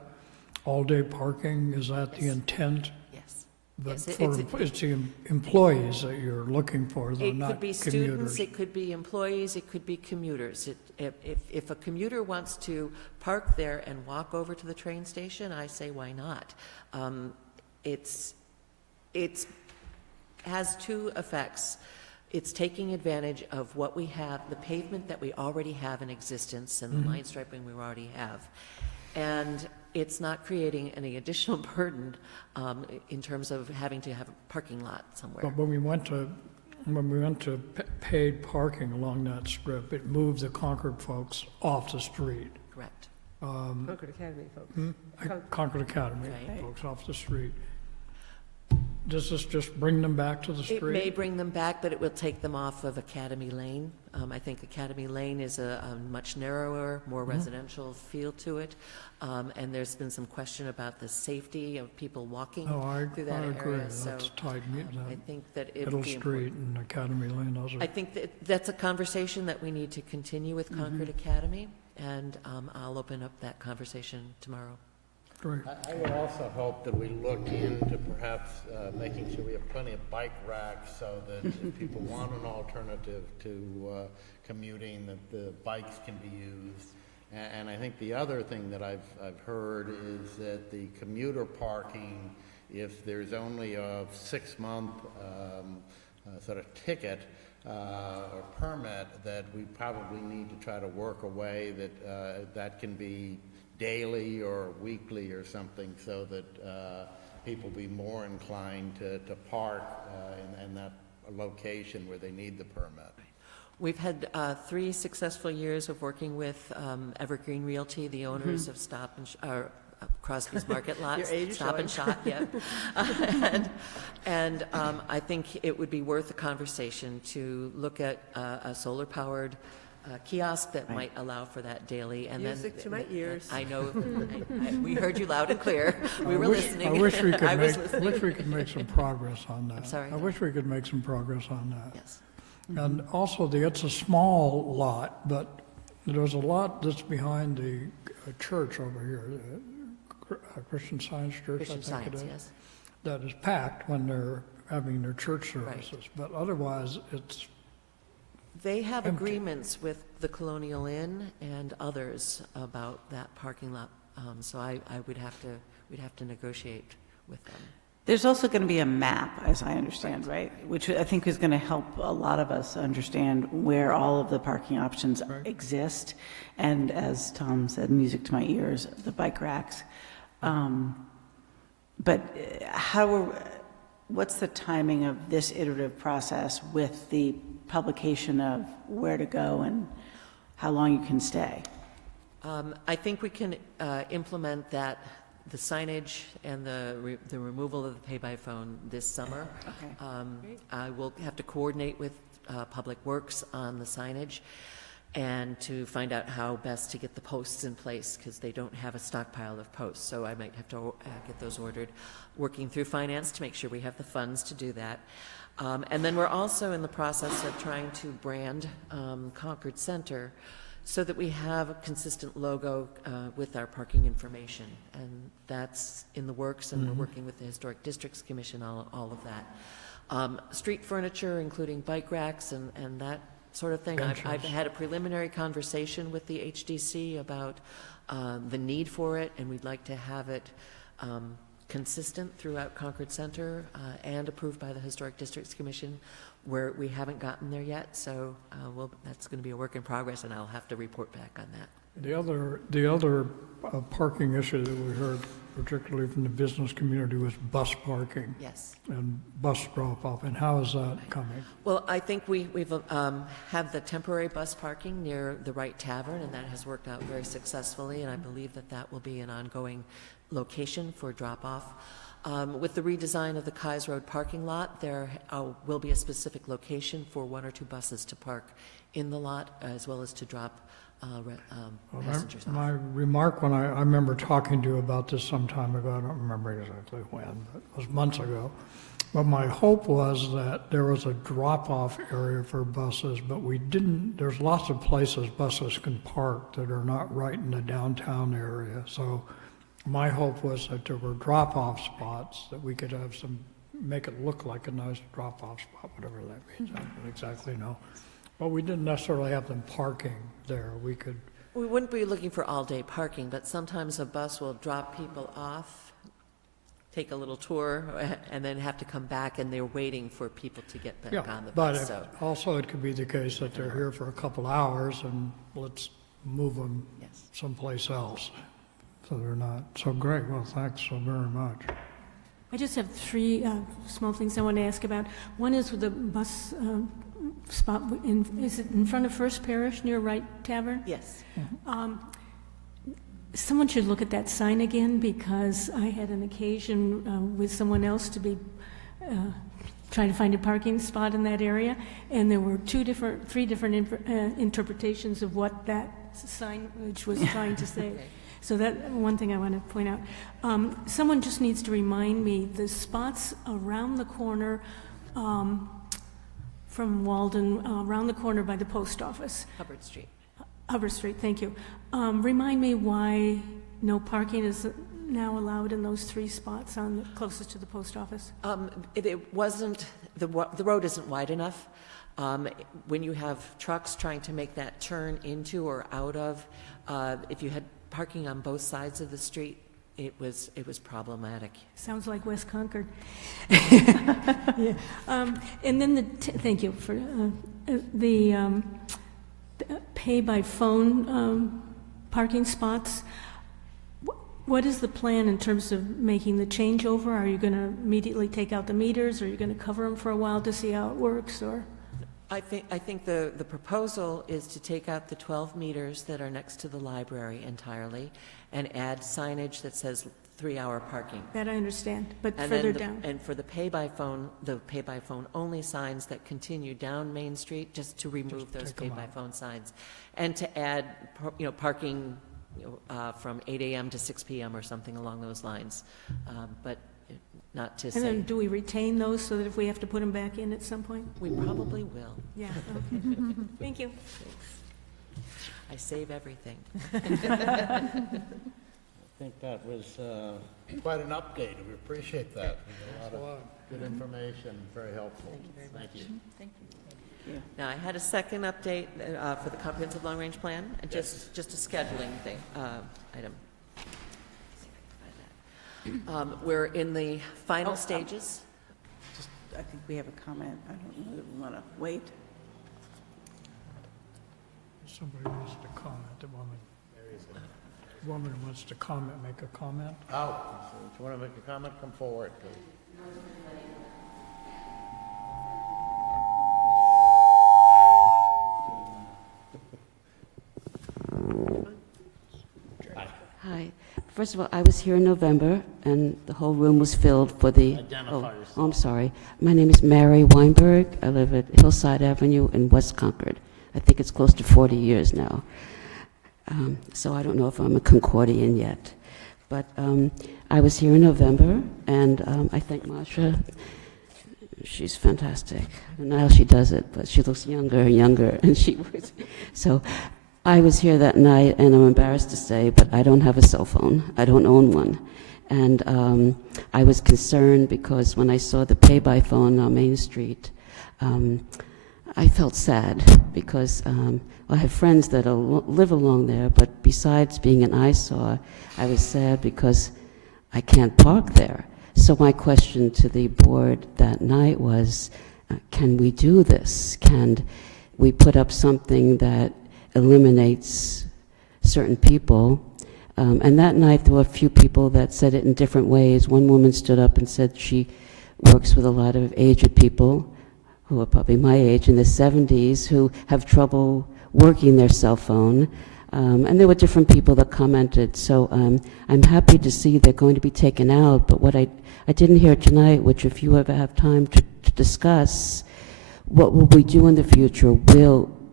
all-day parking? Is that the intent? Yes. But Yes, it's the employees that you're looking for, though, It not could be commuters. students, it could be employees, it could be commuters. If a commuter wants to park there and walk over to the train station, I say, why not? It's has two effects. It's taking advantage of what we have, the pavement that we already have in existence and the line striping we already have. And it's not creating any additional burden in terms of having to have a parking lot somewhere. But when we went to paid parking along that strip, it moved the Concord folks off the street. Correct. Concord Academy folks. Concord Academy Right. folks off the street. Does this just bring them back to the It street? may bring them back, but it will take them off of Academy Lane. I think Academy Lane is a much narrower, more residential feel to it. And there's been some question about the safety of people walking Oh, I through that agree. area. So That's tied, I think that it Middle would be Street important. and Academy Lane, those I are, think that that's a conversation that we need to continue with Concord Academy, and I'll open up that conversation tomorrow. great. I would also hope that we look into perhaps making sure we have plenty of bike racks so that if people want an alternative to commuting, that the bikes can be used. And I think the other thing that I've heard is that the commuter parking, if there's only a 6-month sort of ticket or permit, that we probably need to try to work a way that that can be daily or weekly or something, so that people be more inclined to park in that location where they need the permit. We've had 3 successful years of working with Evergreen Realty, the owners of Stop and Crosby's Market Lots. Your age is Stop and showing. Shop, yeah. and I think it would be worth a conversation to look at a solar-powered kiosk that might allow for that daily. And Music to my ears. I know, we heard you loud and clear. We were listening. I wish we could I was make, listening. wish we could make some progress on that. I'm sorry? I wish we could make some progress on that. Yes. And also, it's a small lot, but there's a lot that's behind the church over here, the Christian Science Church, Christian I think it Science, is. yes. That is packed when they're having their church services, but otherwise, it's They have empty. agreements with the Colonial Inn and others about that parking lot, so we'd have to negotiate with them. There's also going to be a map, as I understand, right? Which I think is going to help a lot of us understand where all of the parking options exist. And as Tom said, music to my ears, the bike racks. But what's the timing of this iterative process with the publication of where to go and how long you can stay? I think we can implement that, the signage and the removal of the pay-by-phone this summer. Okay. I will have to coordinate with Public Works on the signage and to find out how best to get the posts in place, because they don't have a stockpile of posts, so I might have to get those ordered. Working through finance to make sure we have the funds to do that. And then we're also in the process of trying to brand Concord Center so that we have a consistent logo with our parking information. And that's in the works, and we're working with the Historic Districts Commission on all of that. Street furniture, including bike racks and that sort of thing. I've had a preliminary conversation with the HDC about the need for it, and we'd like to have it consistent throughout Concord Center and approved by the Historic Districts Commission, where we haven't gotten there yet. So that's going to be a work in progress, and I'll have to report back on that. the other parking issue that we heard, particularly from the business community, was bus parking. Yes. And bus drop-off, and how is that coming? Well, I think we've have the temporary bus parking near the Wright Tavern, and that has worked out very successfully, and I believe that will be an ongoing location for drop-off. With the redesign of the Kais Road parking lot, there will be a specific location for 1 or 2 buses to park in the lot, as well as to drop passengers off. My remark when I remember talking to you about this some time ago, I don't remember exactly when, but it was months ago, But my hope was that there was a drop-off area for buses, but we didn't, there's lots of places buses can park that are not right in the downtown area. So my hope was that there were drop-off spots, that we could have some, make it look like a nice drop-off spot, whatever that means, I don't exactly know. But we didn't necessarily have them parking there. We could, We wouldn't be looking for all-day parking, but sometimes a bus will drop people off, take a little tour, and then have to come back, and they're waiting for people to get back yeah, on the but bus, so. also it could be the case that they're here for a couple hours and let's move them Yes. someplace else. So they're not, so great, well, thanks so very much. I just have three small things I want to ask about. One is with the bus spot, is it in front of First Parish near Wright Tavern? Yes. Someone should look at that sign again, because I had an occasion with someone else to be trying to find a parking spot in that area, and there were three different interpretations of what that signage was trying to say. So that one thing I want to point out. Someone just needs to remind me, the spots around the corner from Walden, around the corner by the post office. Hubbard Street. Hubbard Street, thank you. Remind me why no parking is now allowed in those three spots on the closest to the post office? It wasn't, the road isn't wide enough. When you have trucks trying to make that turn into or out of, if you had parking on both sides of the street, it was problematic. Sounds like West Concord. Yeah. And then thank you for the pay-by-phone parking spots. What is the plan in terms of making the changeover? Are you going to immediately take out the meters? Or are you going to cover them for a while to see how it works? Or I think the proposal is to take out the 12 meters that are next to the library entirely and add signage that says 3-hour parking. that I understand, but And further then down. And for the pay-by-phone only signs that continue down Main Street, just to remove those take 'em out. pay-by-phone signs. And to add, parking, from 8 AM to 6 PM or something along those lines. But not to And say, then do we retain those so that if we have to put them back in at some point? we probably will. Yeah, okay. Thank you. I save everything. I think that was quite an update. We appreciate that. We got a lot of good information, very helpful. Thank you. Thank you. Now, I had a second update for the comprehensive long-range plan, and just a scheduling thing, item. We're in the final stages. I think we have a comment. I don't know if we want to wait. Somebody wants to comment, a woman who wants to comment, make a comment. Oh, so if you want to make a comment, come forward, please. Hi. First of all, I was here in November, and the whole room was filled for the... Identify yourself. Oh, I'm sorry. My name is Mary Weinberg. I live at Hillside Avenue in West Concord. I think it's close to 40 years now. So I don't know if I'm a Concordian yet. But I was here in November, and I thank Masha. She's fantastic. I don't know how she does it, but she looks younger and younger, and she was... So I was here that night, and I'm embarrassed to say, but I don't have a cell phone. I don't own one. And I was concerned because when I saw the pay-by-phone on Main Street, I felt sad because I have friends that live along there, but besides being an eyesore, I was sad because I can't park there. So my question to the board that night was, can we do this? Can we put up something that eliminates certain people? And that night there were a few people that said it in different ways. One woman stood up and said she works with a lot of aged people who are probably my age, in their 70s, who have trouble working their cell phone. And there were different people that commented. So I'm happy to see they're going to be taken out. But what I didn't hear tonight, which if you ever have time to discuss, what will we do in the future?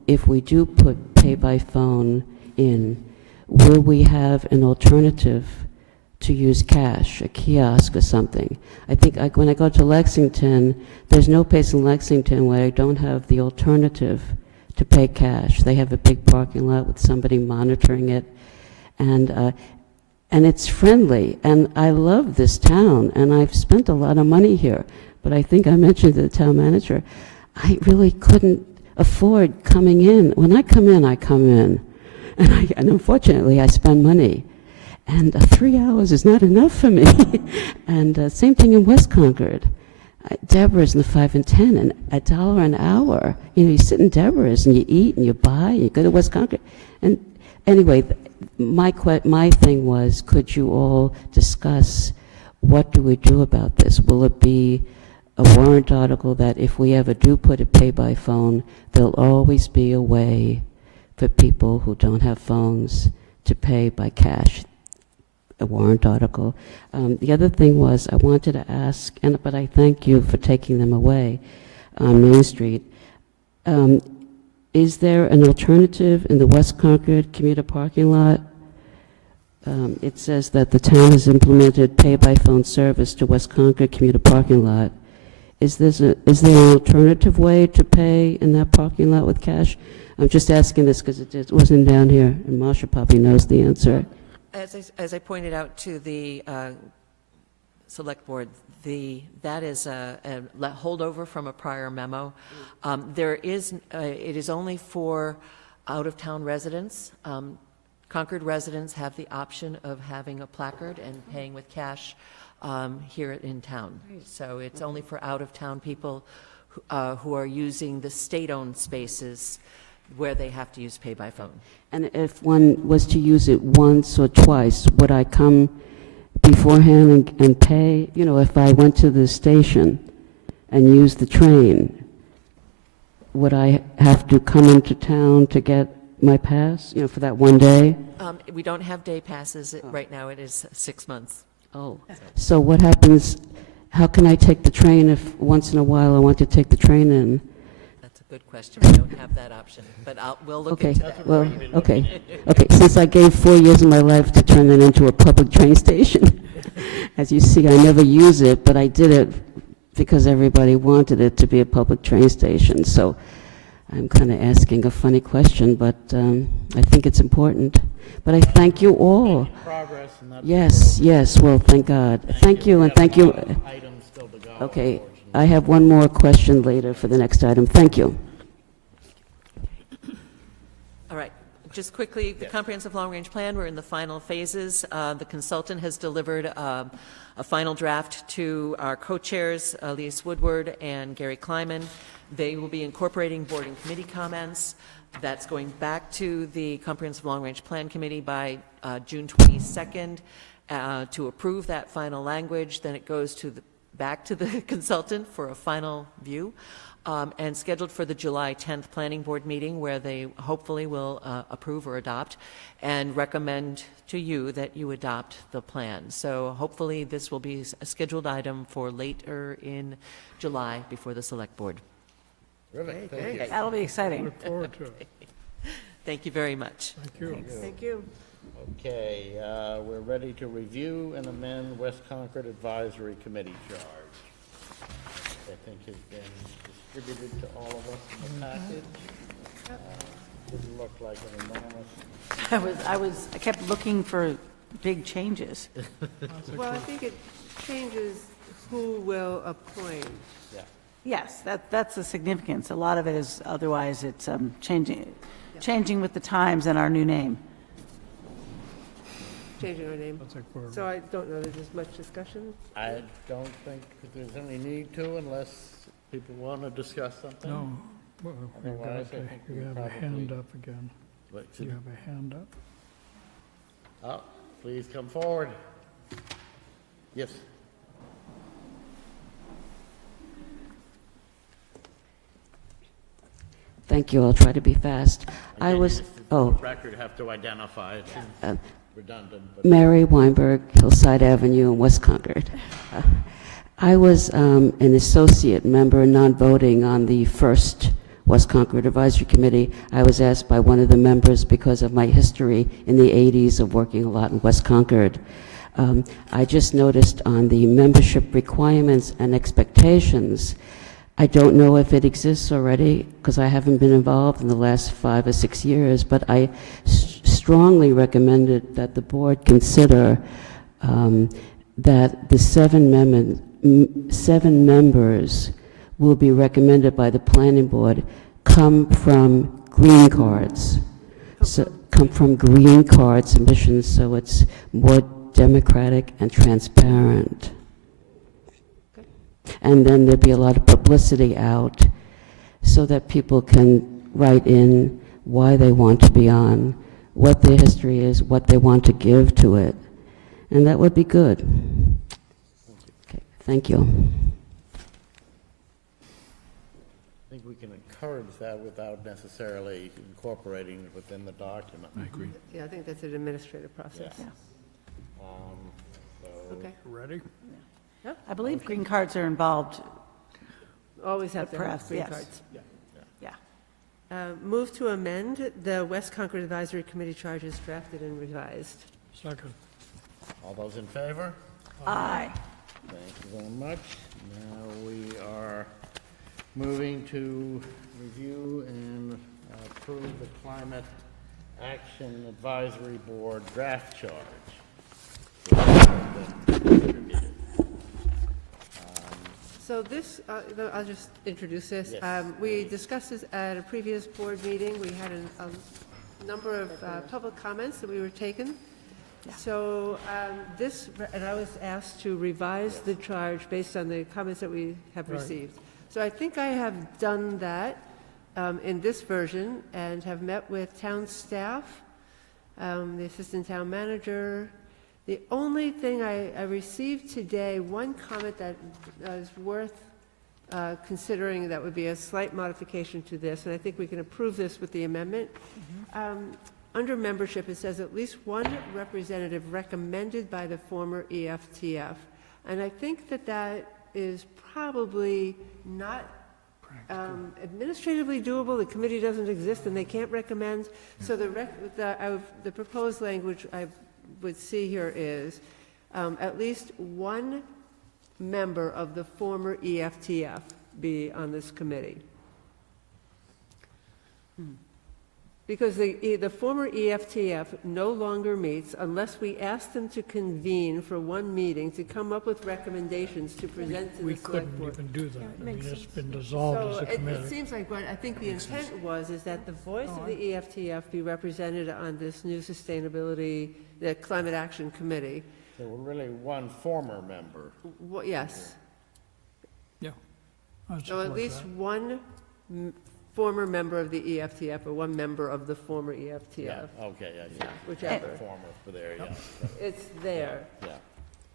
If we do put pay by phone in, will we have an alternative to use cash, a kiosk or something. I think when I go to Lexington, there's no place in Lexington where I don't have the alternative to pay cash. They have a big parking lot with somebody monitoring it, and it's friendly. And I love this town, and I've spent a lot of money here. But I think I mentioned to the town manager, I really couldn't afford coming in. When I come in, I come in. And unfortunately, I spend money. And 3 hours is not enough for me. And same thing in West Concord. Deborah's in the 5 and 10, and $1 an hour. You know, you sit in Deborah's and you eat and you buy, and you go to West Concord. And anyway, my thing was, could you all discuss what do we do about this? Will it be a warrant article that if we ever do put a pay by phone, there'll always be a way for people who don't have phones to pay by cash? A warrant article. The other thing was I wanted to ask, but I thank you for taking them away on Main Street. Is there an alternative in the West Concord commuter parking lot? It says that the town has implemented pay-by-phone service to West Concord commuter parking lot. Is there an alternative way to pay in that parking lot with cash? I'm just asking this because it wasn't down here, and Marcia probably knows the answer. As I pointed out to the select board, that is a holdover from a prior memo. It is only for out-of-town residents. Concord residents have the option of having a placard and paying with cash here in town. So it's only for out-of-town people who are using the state-owned spaces where they have to use pay by phone. And if one was to use it once or twice, would I come beforehand and pay? You know, if I went to the station and used the train, would I have to come into town to get my pass, you know, for that one day? We don't have day passes. Right now it is 6 months. Oh. So what happens, how can I take the train if once in a while I want to take the train in? That's a good question. We don't have that option, but we'll look into that. Well, okay. Since I gave 4 years of my life to turn it into a public train station, as you see, I never use it, but I did it because everybody wanted it to be a public train station. So I'm kind of asking a funny question, but I think it's important. But I thank you all. Progress in that. Yes. Well, thank God. Thank you, and thank you. Items still to go. Okay. I have one more question later for the next item. Thank you. All right. Just quickly, the comprehensive long-range plan, we're in the final phases. The consultant has delivered a final draft to our co-chairs, Elise Woodward and Gary Kleiman. They will be incorporating board and committee comments. That's going back to the comprehensive long-range plan committee by June 22nd to approve that final language. Then it goes back to the consultant for a final view, and scheduled for the July 10th planning board meeting, where they hopefully will approve or adopt and recommend to you that you adopt the plan. So hopefully this will be a scheduled item for later in July before the select board. Terrific. Thank you. That'll be exciting. Look forward to it. Thank you very much. Thank you. Thank you. Okay, we're ready to review and amend West Concord Advisory Committee charge. I think has been distributed to all of us in the package. Didn't look like an enormous. I kept looking for big changes. Well, I think it changes who will appoint. Yes, that's the significance. A lot of it is, otherwise it's changing with the times and our new name. Changing our name. So I don't know that there's much discussion. I don't think that there's any need to unless people want to discuss something. No. Well, Otherwise, I think you we have a probably- hand up again. What, You have a hand up? Oh, please come forward. Yes. Thank you. I'll try to be fast. I was, Record have to identify it. Redundant. But Mary Weinberg, Hillside Avenue in West Concord. I was an associate member, non-voting, on the first West Concord Advisory Committee. I was asked by one of the members because of my history in the 80s of working a lot in West Concord. I just noticed on the membership requirements and expectations, I don't know if it exists already because I haven't been involved in the last 5 or 6 years, but I strongly recommended that the board consider that the 7 members will be recommended by the planning board come from green cards. Come from green card submissions, so it's more democratic and transparent. And then there'd be a lot of publicity out so that people can write in why they want to be on, what their history is, what they want to give to it. And that would be good. Okay, thank you. I think we can encourage that without necessarily incorporating it within the document. I agree. Yeah, I think that's an administrative process. Yeah. Okay. Ready? I believe green cards are involved. Always have to have Press, green yes. cards. Yeah. Move to amend the West Concord Advisory Committee charges drafted and revised. Second. All those in favor? Aye. Thank you very much. Now we are moving to review and approve the Climate Action Advisory Board draft charge. So this, I'll just introduce this. Yes. We discussed this at a previous board meeting. We had a number of public comments that we were taking. So and I was asked to revise the charge based on the comments that we have received. So I think I have done that in this version and have met with town staff, the assistant town manager. The only thing I received today, one comment that is worth considering, that would be a slight modification to this, and I think we can approve this with the amendment. Under membership, it says at least one representative recommended by the former EFTF. And I think that that is probably not administratively doable. The committee doesn't exist and they can't recommend. So the proposed language I would see here is at least one member of the former EFTF be on this committee. Because the former EFTF no longer meets unless we ask them to convene for one meeting to come up with recommendations to present to the select board. We couldn't even do that. I mean, it's been dissolved as a committee. It seems like what I think the intent is that the voice of the EFTF be represented on this new sustainability, the Climate Action Committee. So we're really one former member. Yes. Yeah. So at least one former member of the EFTF or one member of the former EFTF. Yeah, okay, yeah. Whichever. Former for there, yeah. It's there.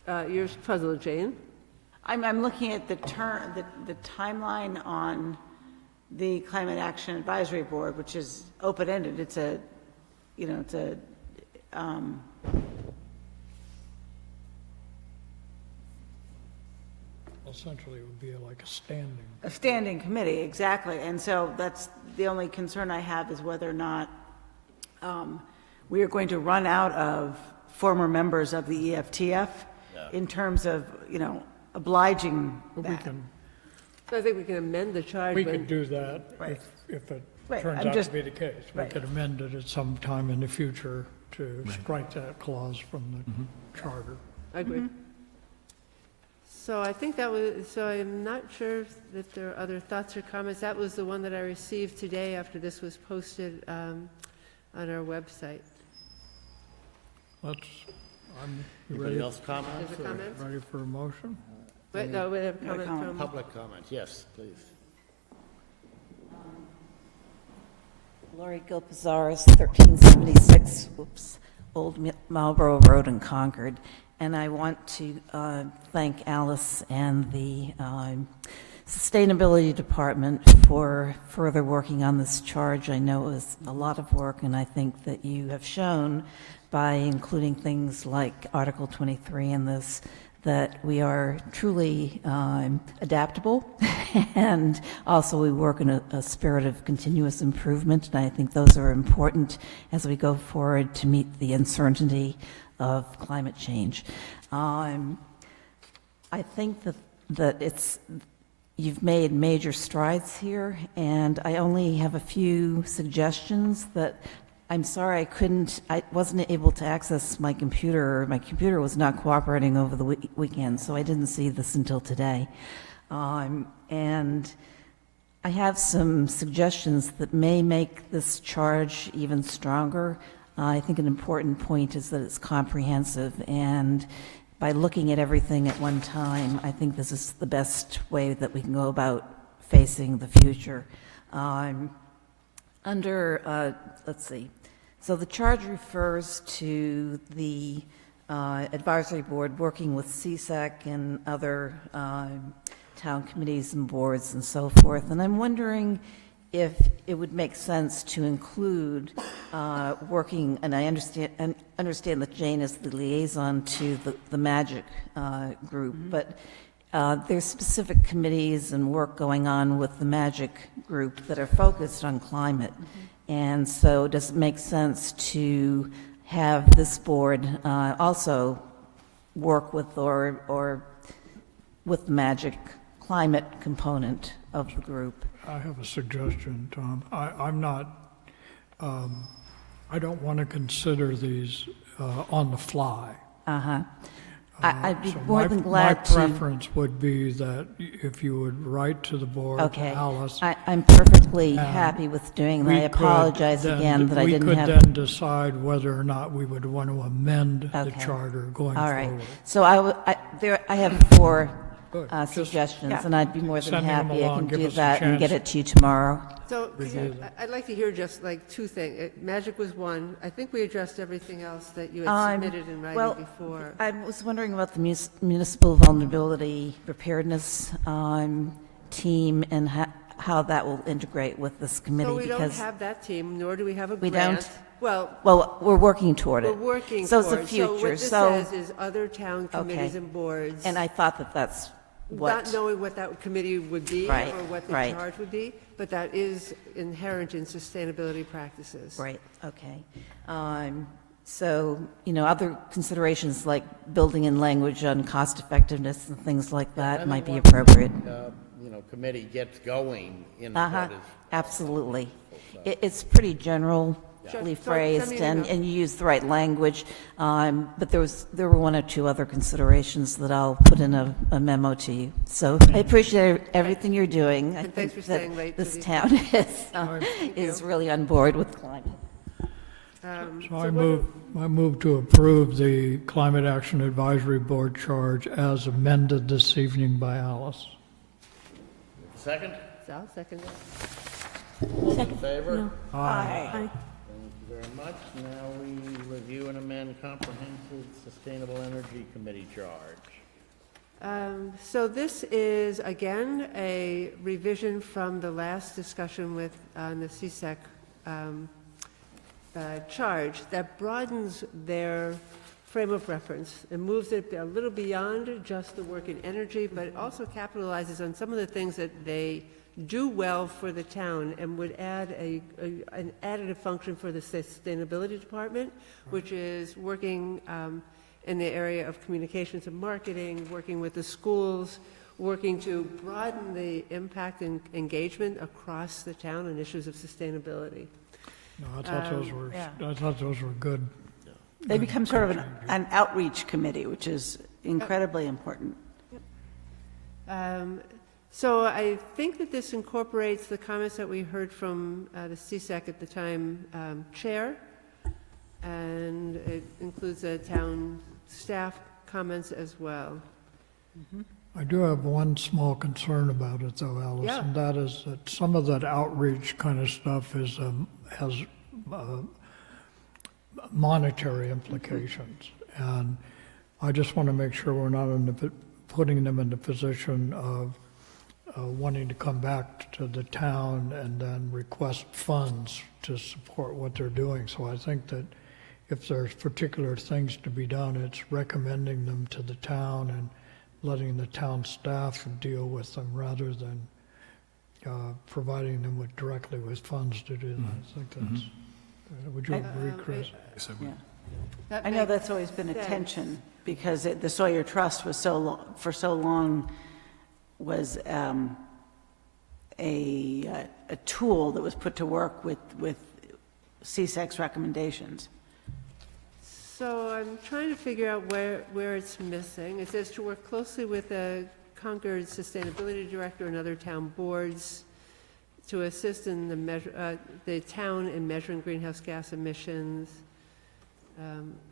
Yeah. You're puzzled, Jane? I'm looking at the timeline on the Climate Action Advisory Board, which is open-ended. It's Essentially, it would be like a a standing committee, exactly. And so that's the only concern I have, is whether or not we are going to run out of former members of the EFTF in terms of, obliging that. So I think we can amend the charge. We could do that if it turns out to be the case. We could amend it at some time in the future to strike that clause from the charter. I agree. So I think so I'm not sure if there are other thoughts or comments. That was the one that I received today after this was posted on our website. Anybody else comments? Is there comments? Ready for a motion? Wait, no, we have a comment from... Public comments, yes, please. Lori Gilpazaris, 1376, Old Marlborough Road in Concord. And I want to thank Alice and the Sustainability Department for further working on this charge. I know it was a lot of work, and I think that you have shown by including things like Article 23 in this that we are truly adaptable, and also we work in a spirit of continuous improvement, and I think those are important as we go forward to meet the uncertainty of climate change. I think that you've made major strides here, and I only have a few suggestions that I'm sorry I wasn't able to access my computer. My computer was not cooperating over the weekend, so I didn't see this until today. And I have some suggestions that may make this charge even stronger. I think an important point is that it's comprehensive, and by looking at everything at one time, I think this is the best way that we can go about facing the future. Let's see. So the charge refers to the advisory board working with CSAC and other town committees and boards and so forth. And I'm wondering if it would make sense to include working, and I understand that Jane is the liaison to the MAGIC group, but there's specific committees and work going on with the MAGIC group that are focused on climate. And so does it make sense to have this board also work with or with the MAGIC climate component of the group? I have a suggestion, Tom. I'm not, I don't want to consider these on the fly. Uh-huh. I'd be So more than glad to. My preference would be that if you would write to the board, to Okay. Alice. I'm perfectly and happy with doing that. we I could apologize then- again that I didn't have. We could then decide whether or not we would want to amend the Okay. charter going All right. forward. So I have 4 Good. Just suggestions, yeah. and I'd be more than Sending them happy. I along, can give do us a that and get chance. it to you tomorrow. So, Review I'd like to hear just like 2 things. Magic was one. I think we addressed everything else that you had submitted in writing Well, before. I was wondering about the municipal vulnerability preparedness team and how that will integrate with this committee. So we don't because have that team, nor do we have a We grant. don't? Well, Well, we're working toward we're it. working So toward. it's the future. So what this says is other town committees Okay. and boards. And I thought that that's what. Not knowing what that committee would be Right, or what the right. charge would be, but that is inherent in sustainability practices. Right, okay. So, other considerations like building in language on cost effectiveness and things like that might be appropriate. Committee gets going in Uh-huh, what is. absolutely. It's pretty generally Sure. phrased, Send me an and email. you used the right language, but there were 1 or 2 other considerations that I'll put in a memo to you. So I appreciate everything you're doing. I And thanks think for that staying late for this these. town is really on board with climate. So I move to approve the Climate Action Advisory Board charge as amended this evening by Alice. Second? I'll second that. All in Second. favor? No. Aye. Aye. Thank you very much. Now we review and amend Comprehensive Sustainable Energy Committee charge. So this is, again, a revision from the last discussion with, on the CSEC charge that broadens their frame of reference and moves it a little beyond just the work in energy, but it also capitalizes on some of the things that they do well for the town and would add an additive function for the sustainability department, which is working in the area of communications and marketing, working with the schools, working to broaden the impact and engagement across the town on issues of sustainability. No, I thought those were good. They become sort of an outreach committee, which is incredibly important. So I think that this incorporates the comments that we heard from the CSEC at the time chair, and it includes the town staff comments as well. I do have one small concern about it though, Alice, Yeah. and that is that some of that outreach kind of stuff has monetary implications. And I just want to make sure we're not putting them in the position of wanting to come back to the town and then request funds to support what they're doing. So I think that if there's particular things to be done, it's recommending them to the town and letting the town staff deal with them rather than providing them directly with funds to do that. I think that's, would you agree, Chris? Yes, I would. Yeah. I know that's always been a tension, because the Sawyer Trust was for so long was a tool that was put to work with CSEC's recommendations. So I'm trying to figure out where it's missing. It says to work closely with the Concord Sustainability Director and other town boards to assist in the town in measuring greenhouse gas emissions.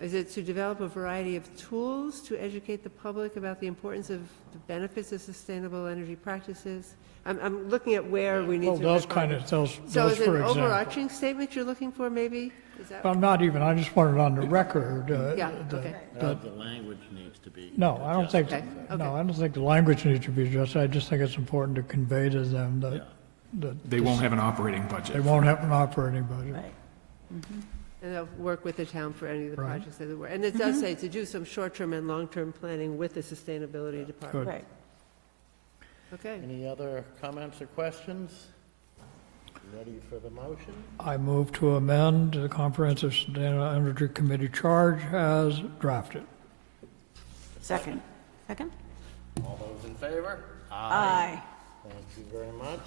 Is it to develop a variety of tools to educate the public about the importance of the benefits of sustainable energy practices? I'm looking at where we need to. Those kind of, those So is it for an example. overarching statement you're looking for, maybe? Is that? Well, not even, I just want it on the record. Yeah, okay. that- The language needs to be. No, I don't think, Okay, no, okay. I don't think the language needs to be adjusted. I just think it's important to convey to them that They won't have an operating budget. they won't have an operating budget. Right. And they'll work with the town for any of the Right. projects that they work. And it does say to do some short-term and long-term planning with the sustainability department. Right. Okay. Any other comments or questions? Ready for the motion? I move to amend the Comprehensive Sustainable Energy Committee charge as drafted. Second. All those in favor? Aye. Thank you very much.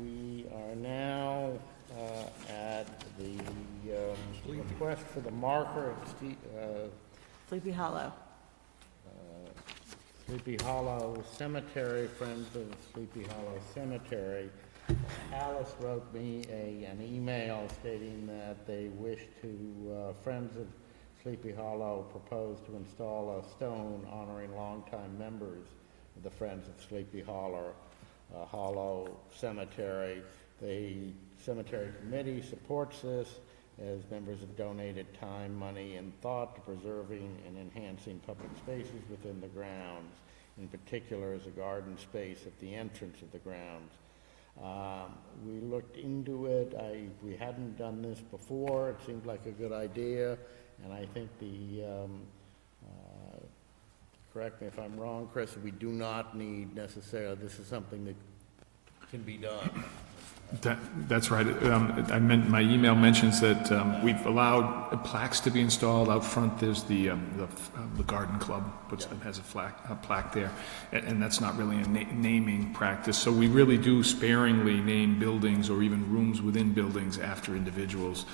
We are now at the request for the marker at Sleepy Hollow. Sleepy Hollow Cemetery, Friends of Sleepy Hollow Cemetery. Alice wrote me an email stating that they wish to, Friends of Sleepy Hollow propose to install a stone honoring longtime members of the Friends of Sleepy Hollow Cemetery. The cemetery committee supports this, as members have donated time, money, and thought to preserving and enhancing public spaces within the grounds. In particular, as a garden space at the entrance of the grounds. We looked into it. We hadn't done this before. It seemed like a good idea, and I think correct me if I'm wrong, Chris, we do not need necessarily, this is something that can be done. That's right. My email mentions that we've allowed plaques to be installed out front. There's the garden club has a plaque there, and that's not really a naming practice. So we really do sparingly name buildings or even rooms within buildings after individuals,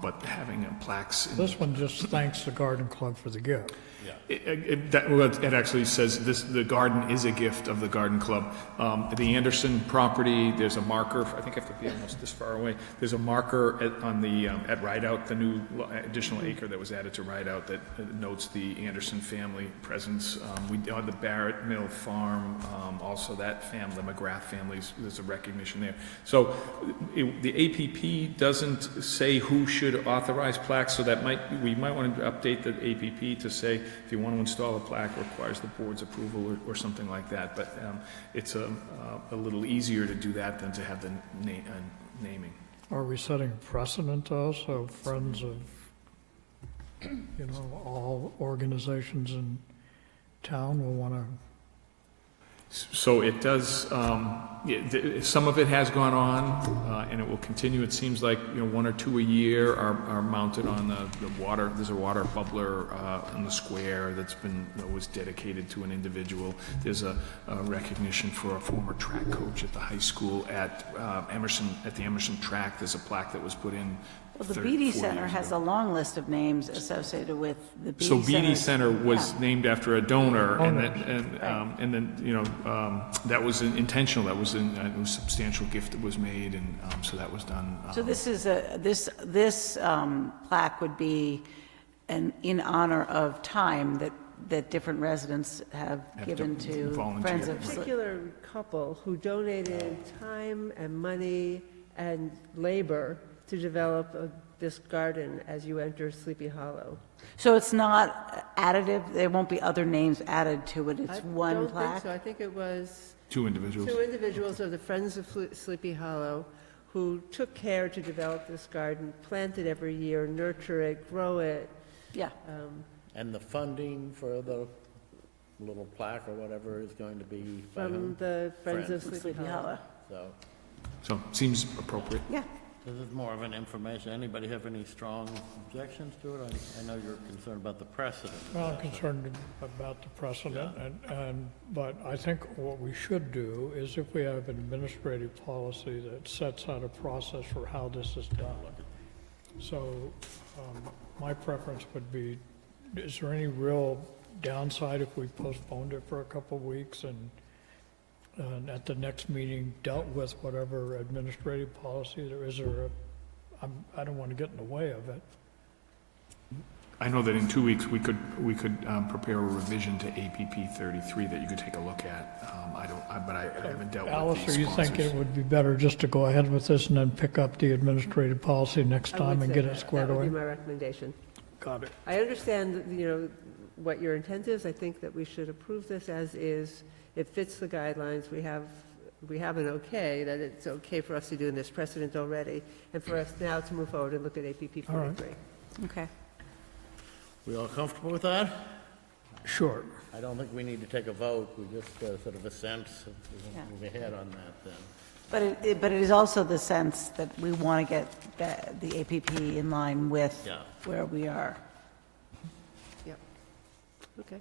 but having plaques. This one just thanks the garden club for the gift. It actually says the garden is a gift of the garden club. The Anderson property, there's a marker, I think I have to be almost this far away. There's a marker at Rideout, the new additional acre that was added to Rideout that notes the Anderson family presence. We on the Barrett Mill Farm, also that family, the McGrath families, there's a recognition there. So the APP doesn't say who should authorize plaques, so we might want to update the APP to say if you want to install a plaque, requires the board's approval or something like that. But it's a little easier to do that than to have the naming. Are we setting precedent though, so friends of, all organizations in town will want to? So it does, some of it has gone on, and it will continue. It seems like, one or two a year are mounted on the water. There's a water bubbler in the square was dedicated to an individual. There's a recognition for a former track coach at the high school at the Emerson track. There's a plaque that was put in. Well, the Beatty Center has a long list of names associated with the Beatty Center. So Beatty Center was named after a donor, and then that was intentional. That was a substantial gift that was made, and so that was done. So this is this plaque would be in honor of time that different residents have given to Friends of A particular couple who donated time and money and labor to develop this garden as you enter Sleepy Hollow. So it's not additive? There won't be other names added to it? It's one plaque? I don't think so. I think it was two individuals. Two individuals of the Friends of Sleepy Hollow who took care to develop this garden, plant it every year, nurture it, grow it. Yeah. And the funding for the little plaque or whatever is going to be by From whom? the Friends of Friends. Sleepy Hollow. So, Seems appropriate. Yeah. this is more of an information. Anybody have any strong objections to it? I know you're concerned about the precedent. Well, I'm concerned about the precedent, but I think what we should do is if we have an administrative policy that sets out a process for how this is done. So, my preference would be, is there any real downside if we postponed it for a couple of weeks and at the next meeting dealt with whatever administrative policy there is, or I don't want to get in the way of it. I know that in 2 weeks, we could prepare a revision to APP 33 that you could take a look at. But I haven't dealt with Alice, these are you sponsors. thinking it would be better just to go ahead with this and then pick up the administrative policy next I time would and say get it squared That away? would be my recommendation. Got it. I understand, what your intent is. I think that we should approve this as is. It fits the guidelines. We have an okay, that it's okay for us to do in this precedent already, and for us now to move forward and look at APP 43. All right. Okay. We all comfortable with that? Sure. I don't think we need to take a vote. We just sort of assent, Yeah. move ahead on that then. But it is also the sense that we want to get the APP in line with Yeah. where we are. Yep. Okay.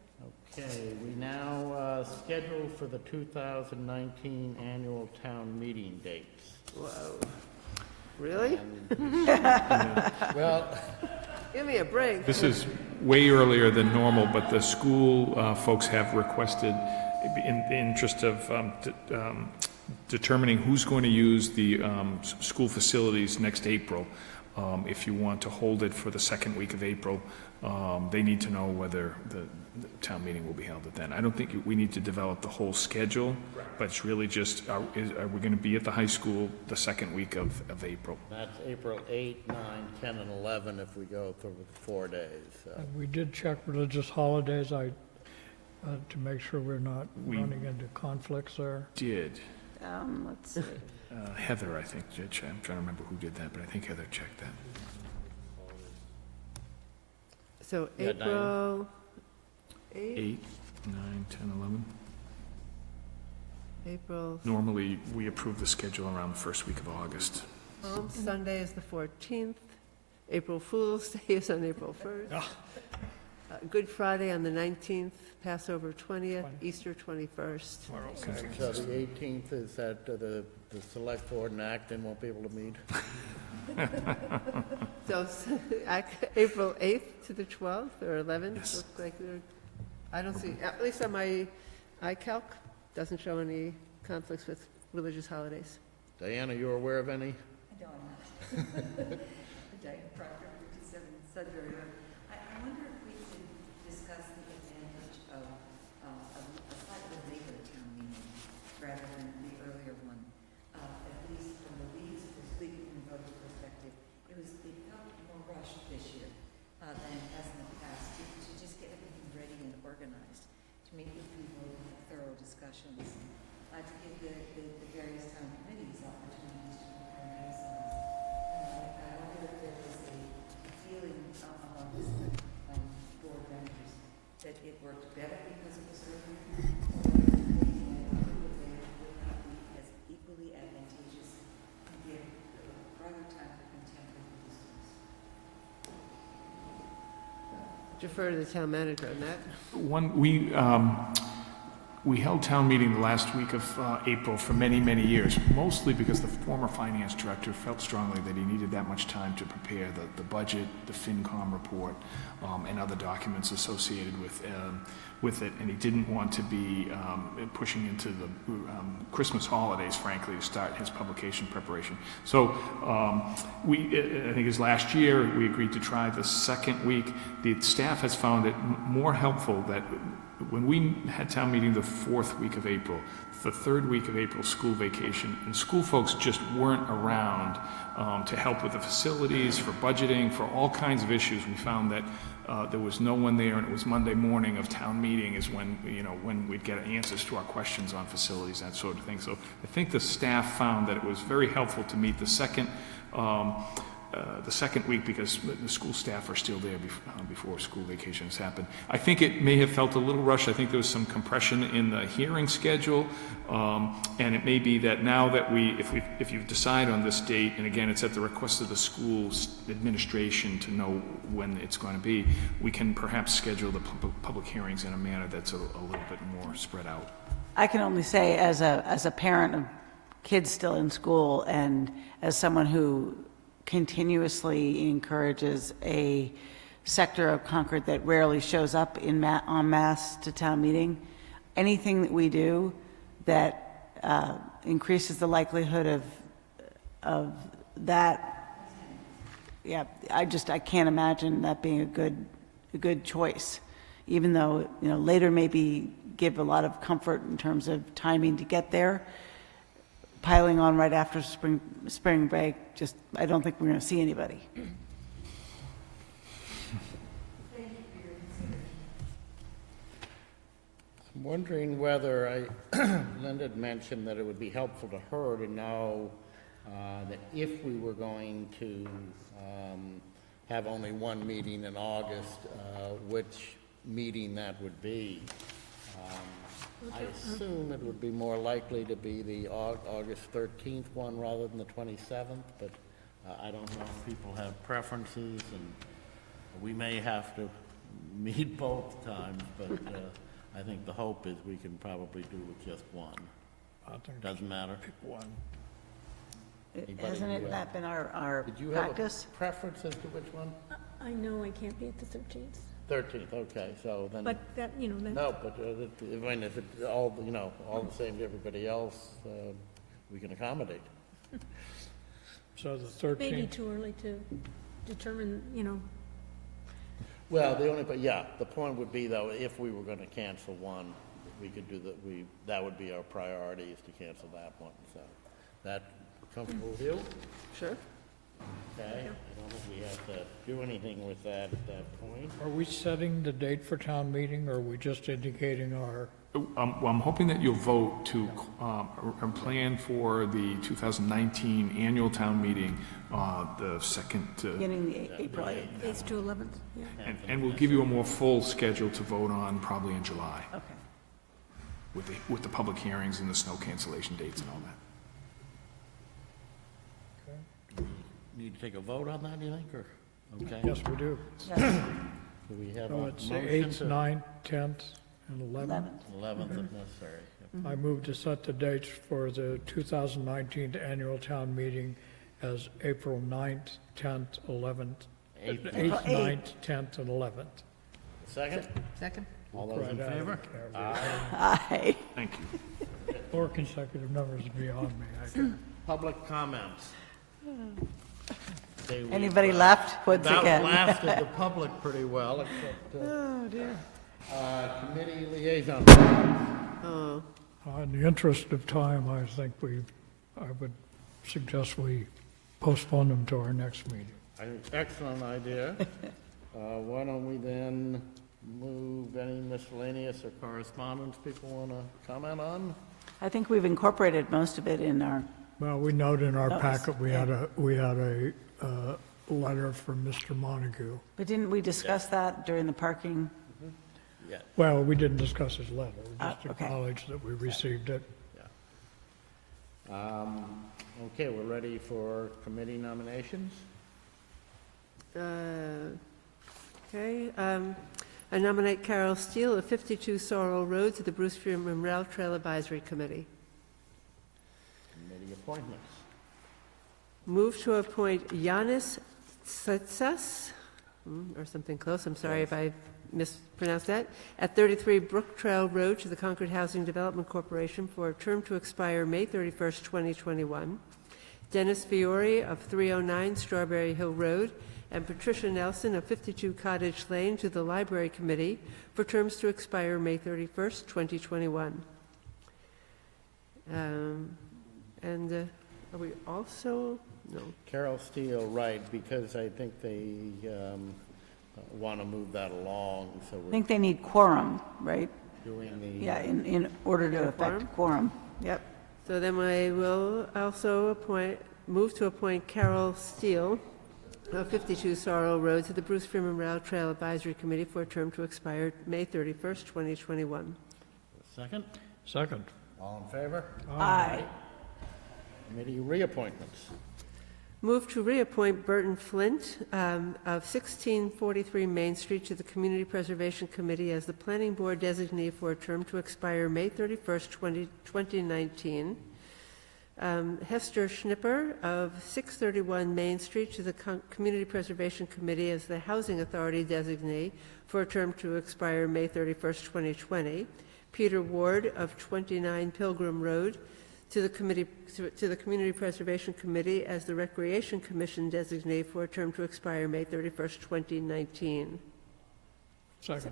Okay, we now schedule for the 2019 annual town meeting dates. Whoa. Really? Well, Give me a break. This is way earlier than normal, but the school folks have requested, in the interest of determining who's going to use the school facilities next April, if you want to hold it for the second week of April, they need to know whether the town meeting will be held at then. I don't think we need to develop the whole schedule, but it's really just, are we going to be at the high school the second week of April? that's April 8, 9, 10, and 11 if we go through 4 days. So. And we did check religious holidays, to make sure we're not We running into conflicts there. Did. Let's see. Heather, I think, did check. I'm trying to remember who did that, but I think Heather checked that. So Yeah, April 8, 8, 9, 10, 11. April, Normally, we approve the schedule around the first week of August. Palm Sunday is the 14th. April Fool's Day is on April 1st. Good Friday on the 19th, Passover 20th, Easter 21st. So the 18th is that the select board and Acton won't be able to meet? So April 8th to the 12th or 11th? Yes. Looks like I don't see, at least on my iCalc, doesn't show any conflicts with religious holidays. Diana, you aware of any? I don't. Proctor, 57 Sudbury Road. I wonder if we could discuss the advantage of a slightly later town meeting rather than the earlier one. At least from the league's speaking and voting perspective, it felt more rushed this year than it has in the past to just get everything ready and organized, to meet with people and have thorough discussions, to give the various town committees opportunities to prepare themselves. I wonder if there was a feeling amongst the board members that it worked better because it was earlier, or if they would not be as equally advantageous and give further time for contemporary business. Defer to the town manager on that. We held town meeting the last week of April for many, many years, mostly because the former finance director felt strongly that he needed that much time to prepare the budget, the FinCom report, and other documents associated with it, and he didn't want to be pushing into the Christmas holidays, frankly, to start his publication preparation. So I think it was last year, we agreed to try the second week. The staff has found it more helpful that when we had town meeting the fourth week of April, the third week of April school vacation, and school folks just weren't around to help with the facilities, for budgeting, for all kinds of issues. We found that there was no one there, and it was Monday morning of town meeting is when, when we'd get answers to our questions on facilities, that sort of thing. So I think the staff found that it was very helpful to meet the second week, because the school staff are still there before school vacations happen. I think it may have felt a little rushed. I think there was some compression in the hearing schedule, and it may be that now that if you decide on this date, and again, it's at the request of the school's administration to know when it's going to be, we can perhaps schedule the public hearings in a manner that's a little bit more spread out. I can only say, as a parent of kids still in school, and as someone who continuously encourages a sector of Concord that rarely shows up en masse to town meeting, anything that we do that increases the likelihood of that, yeah, I can't imagine that being a good choice, even though, later maybe give a lot of comfort in terms of timing to get there. Piling on right after spring break, I don't think we're going to see anybody. I'm wondering whether Linda had mentioned that it would be helpful to her to know that if we were going to have only one meeting in August, which meeting that would be. I assume it would be more likely to be the August 13th one rather than the 27th, but I don't know if people have preferences, and we may have to meet both times, but I think the hope is we can probably do with just one. Doesn't matter. Pick one. Hasn't that been our Did you practice? have a preference as to which one? I know I can't be at the 13th. 13th, okay, so then. But that, that. No, but I mean, if it's all, all the same to everybody else, we can accommodate. So the 13th. Maybe too early to determine, Well, the point would be, though, if we were gonna cancel one, we could do that would be our priority, is to cancel that one, so. That comfortable with you? Sure. Okay, I don't think we have to do anything with that at that point. Are we setting the date for town meeting, or are we just indicating our? Well, I'm hoping that you'll vote to plan for the 2019 annual town meeting, the second. Beginning the April 8th. 8th to 11th, yeah. And we'll give you a more full schedule to vote on probably in July. Okay. With the public hearings and the snow cancellation dates and all that. Need to take a vote on that, do you think, or, okay? Yes, we do. Do we have So a it's the motion 8th, to? 9th, 10th, and 11th. 11th if necessary. I move to set the dates for the 2019 annual town meeting as April 9th, 10th, 11th, 8th, 9th, 10th, and 11th. Second? Second. All those in Right, I favor? don't care. Aye. Thank you. 4 consecutive numbers beyond me, I can. Public comments. Okay, we've, Anybody left, once again? Outlasted the public pretty well, except, Oh, dear. committee liaison. Oh. In the interest of time, I think I would suggest we postpone them to our next meeting. Excellent idea. Why don't we then move any miscellaneous or correspondence people want to comment on? I think we've incorporated most of it in our, Well, we note in our Notes, packet, we had a letter from Mr. Montague. but didn't we discuss that during the parking? Yeah. Well, we didn't discuss his letter, we just okay. acknowledged that we received it. Okay, we're ready for committee nominations. Okay, I nominate Carol Steele of 52 Sorrel Road to the Bruce Freeman Rail Trail Advisory Committee. Committee appointments. Move to appoint Yanis Tsetsas, or something close, I'm sorry if I mispronounced that, at 33 Brook Trail Road to the Concord Housing Development Corporation for a term to expire May 31st, 2021. Dennis Fiore of 309 Strawberry Hill Road and Patricia Nelson of 52 Cottage Lane to the Library Committee for terms to expire May 31st, 2021. And are we also, no, Carol Steele, right, because I think they want to move that along, so I we're think they need quorum, right? doing the... Yeah, in order to affect quorum. Yep. so then I will also move to appoint Carol Steele of 52 Sorrel Road to the Bruce Freeman Rail Trail Advisory Committee for a term to expire May 31st, 2021. Second? Second. All in favor? Aye. Committee reappointments. Move to reappoint Burton Flint of 1643 Main Street to the Community Preservation Committee as the Planning Board designee for a term to expire May 31st, 2019. Hester Schnipper of 631 Main Street to the Community Preservation Committee as the Housing Authority designee for a term to expire May 31st, 2020. Peter Ward of 29 Pilgrim Road to the Community Preservation Committee as the Recreation Commission designee for a term to expire May 31st, 2019. Second.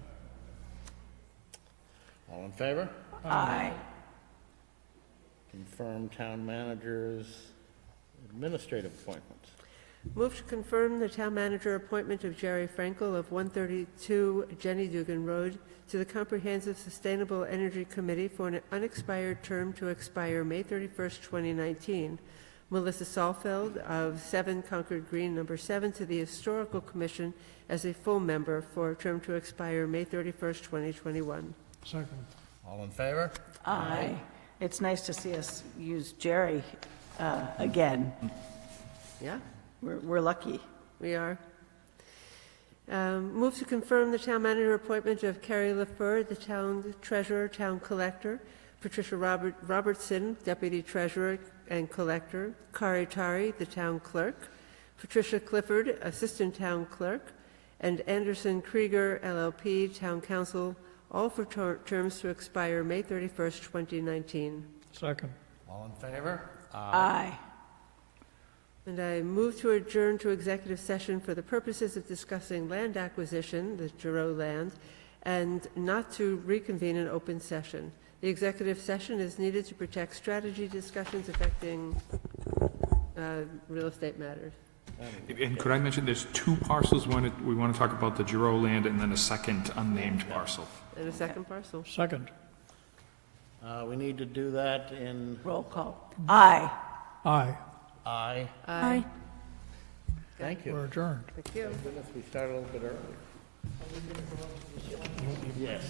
All in favor? Aye. Confirm town manager's administrative appointments. Move to confirm the town manager appointment of Jerry Frankel of 132 Jenny Dugan Road to the Comprehensive Sustainable Energy Committee for an unexpired term to expire May 31st, 2019. Melissa Salfeld of 7 Concord Green, number 7, to the Historical Commission as a full member for a term to expire May 31st, 2021. Second. All in favor? Aye. It's nice to see us use Jerry again. Yeah, We're lucky. we are. Move to confirm the town manager appointment of Carrie LaFleur, the town treasurer, town collector, Patricia Robertson, deputy treasurer and collector, Kari Tari, the town clerk, Patricia Clifford, assistant town clerk, and Anderson Krieger, LLP, town council, all for terms to expire May 31st, 2019. Second. All in favor? Aye. And I move to adjourn to executive session for the purposes of discussing land acquisition, the Giroux land, and not to reconvene an open session. The executive session is needed to protect strategy discussions affecting real estate matters. And could I mention, there's two parcels, we want to talk about the Giroux land and then a second unnamed parcel. And a second parcel. Second. We need to do that in Roll call. Aye. Aye. aye. Aye. Thank you. We're adjourned. Thank you. Thank goodness we started a little bit early. Yes.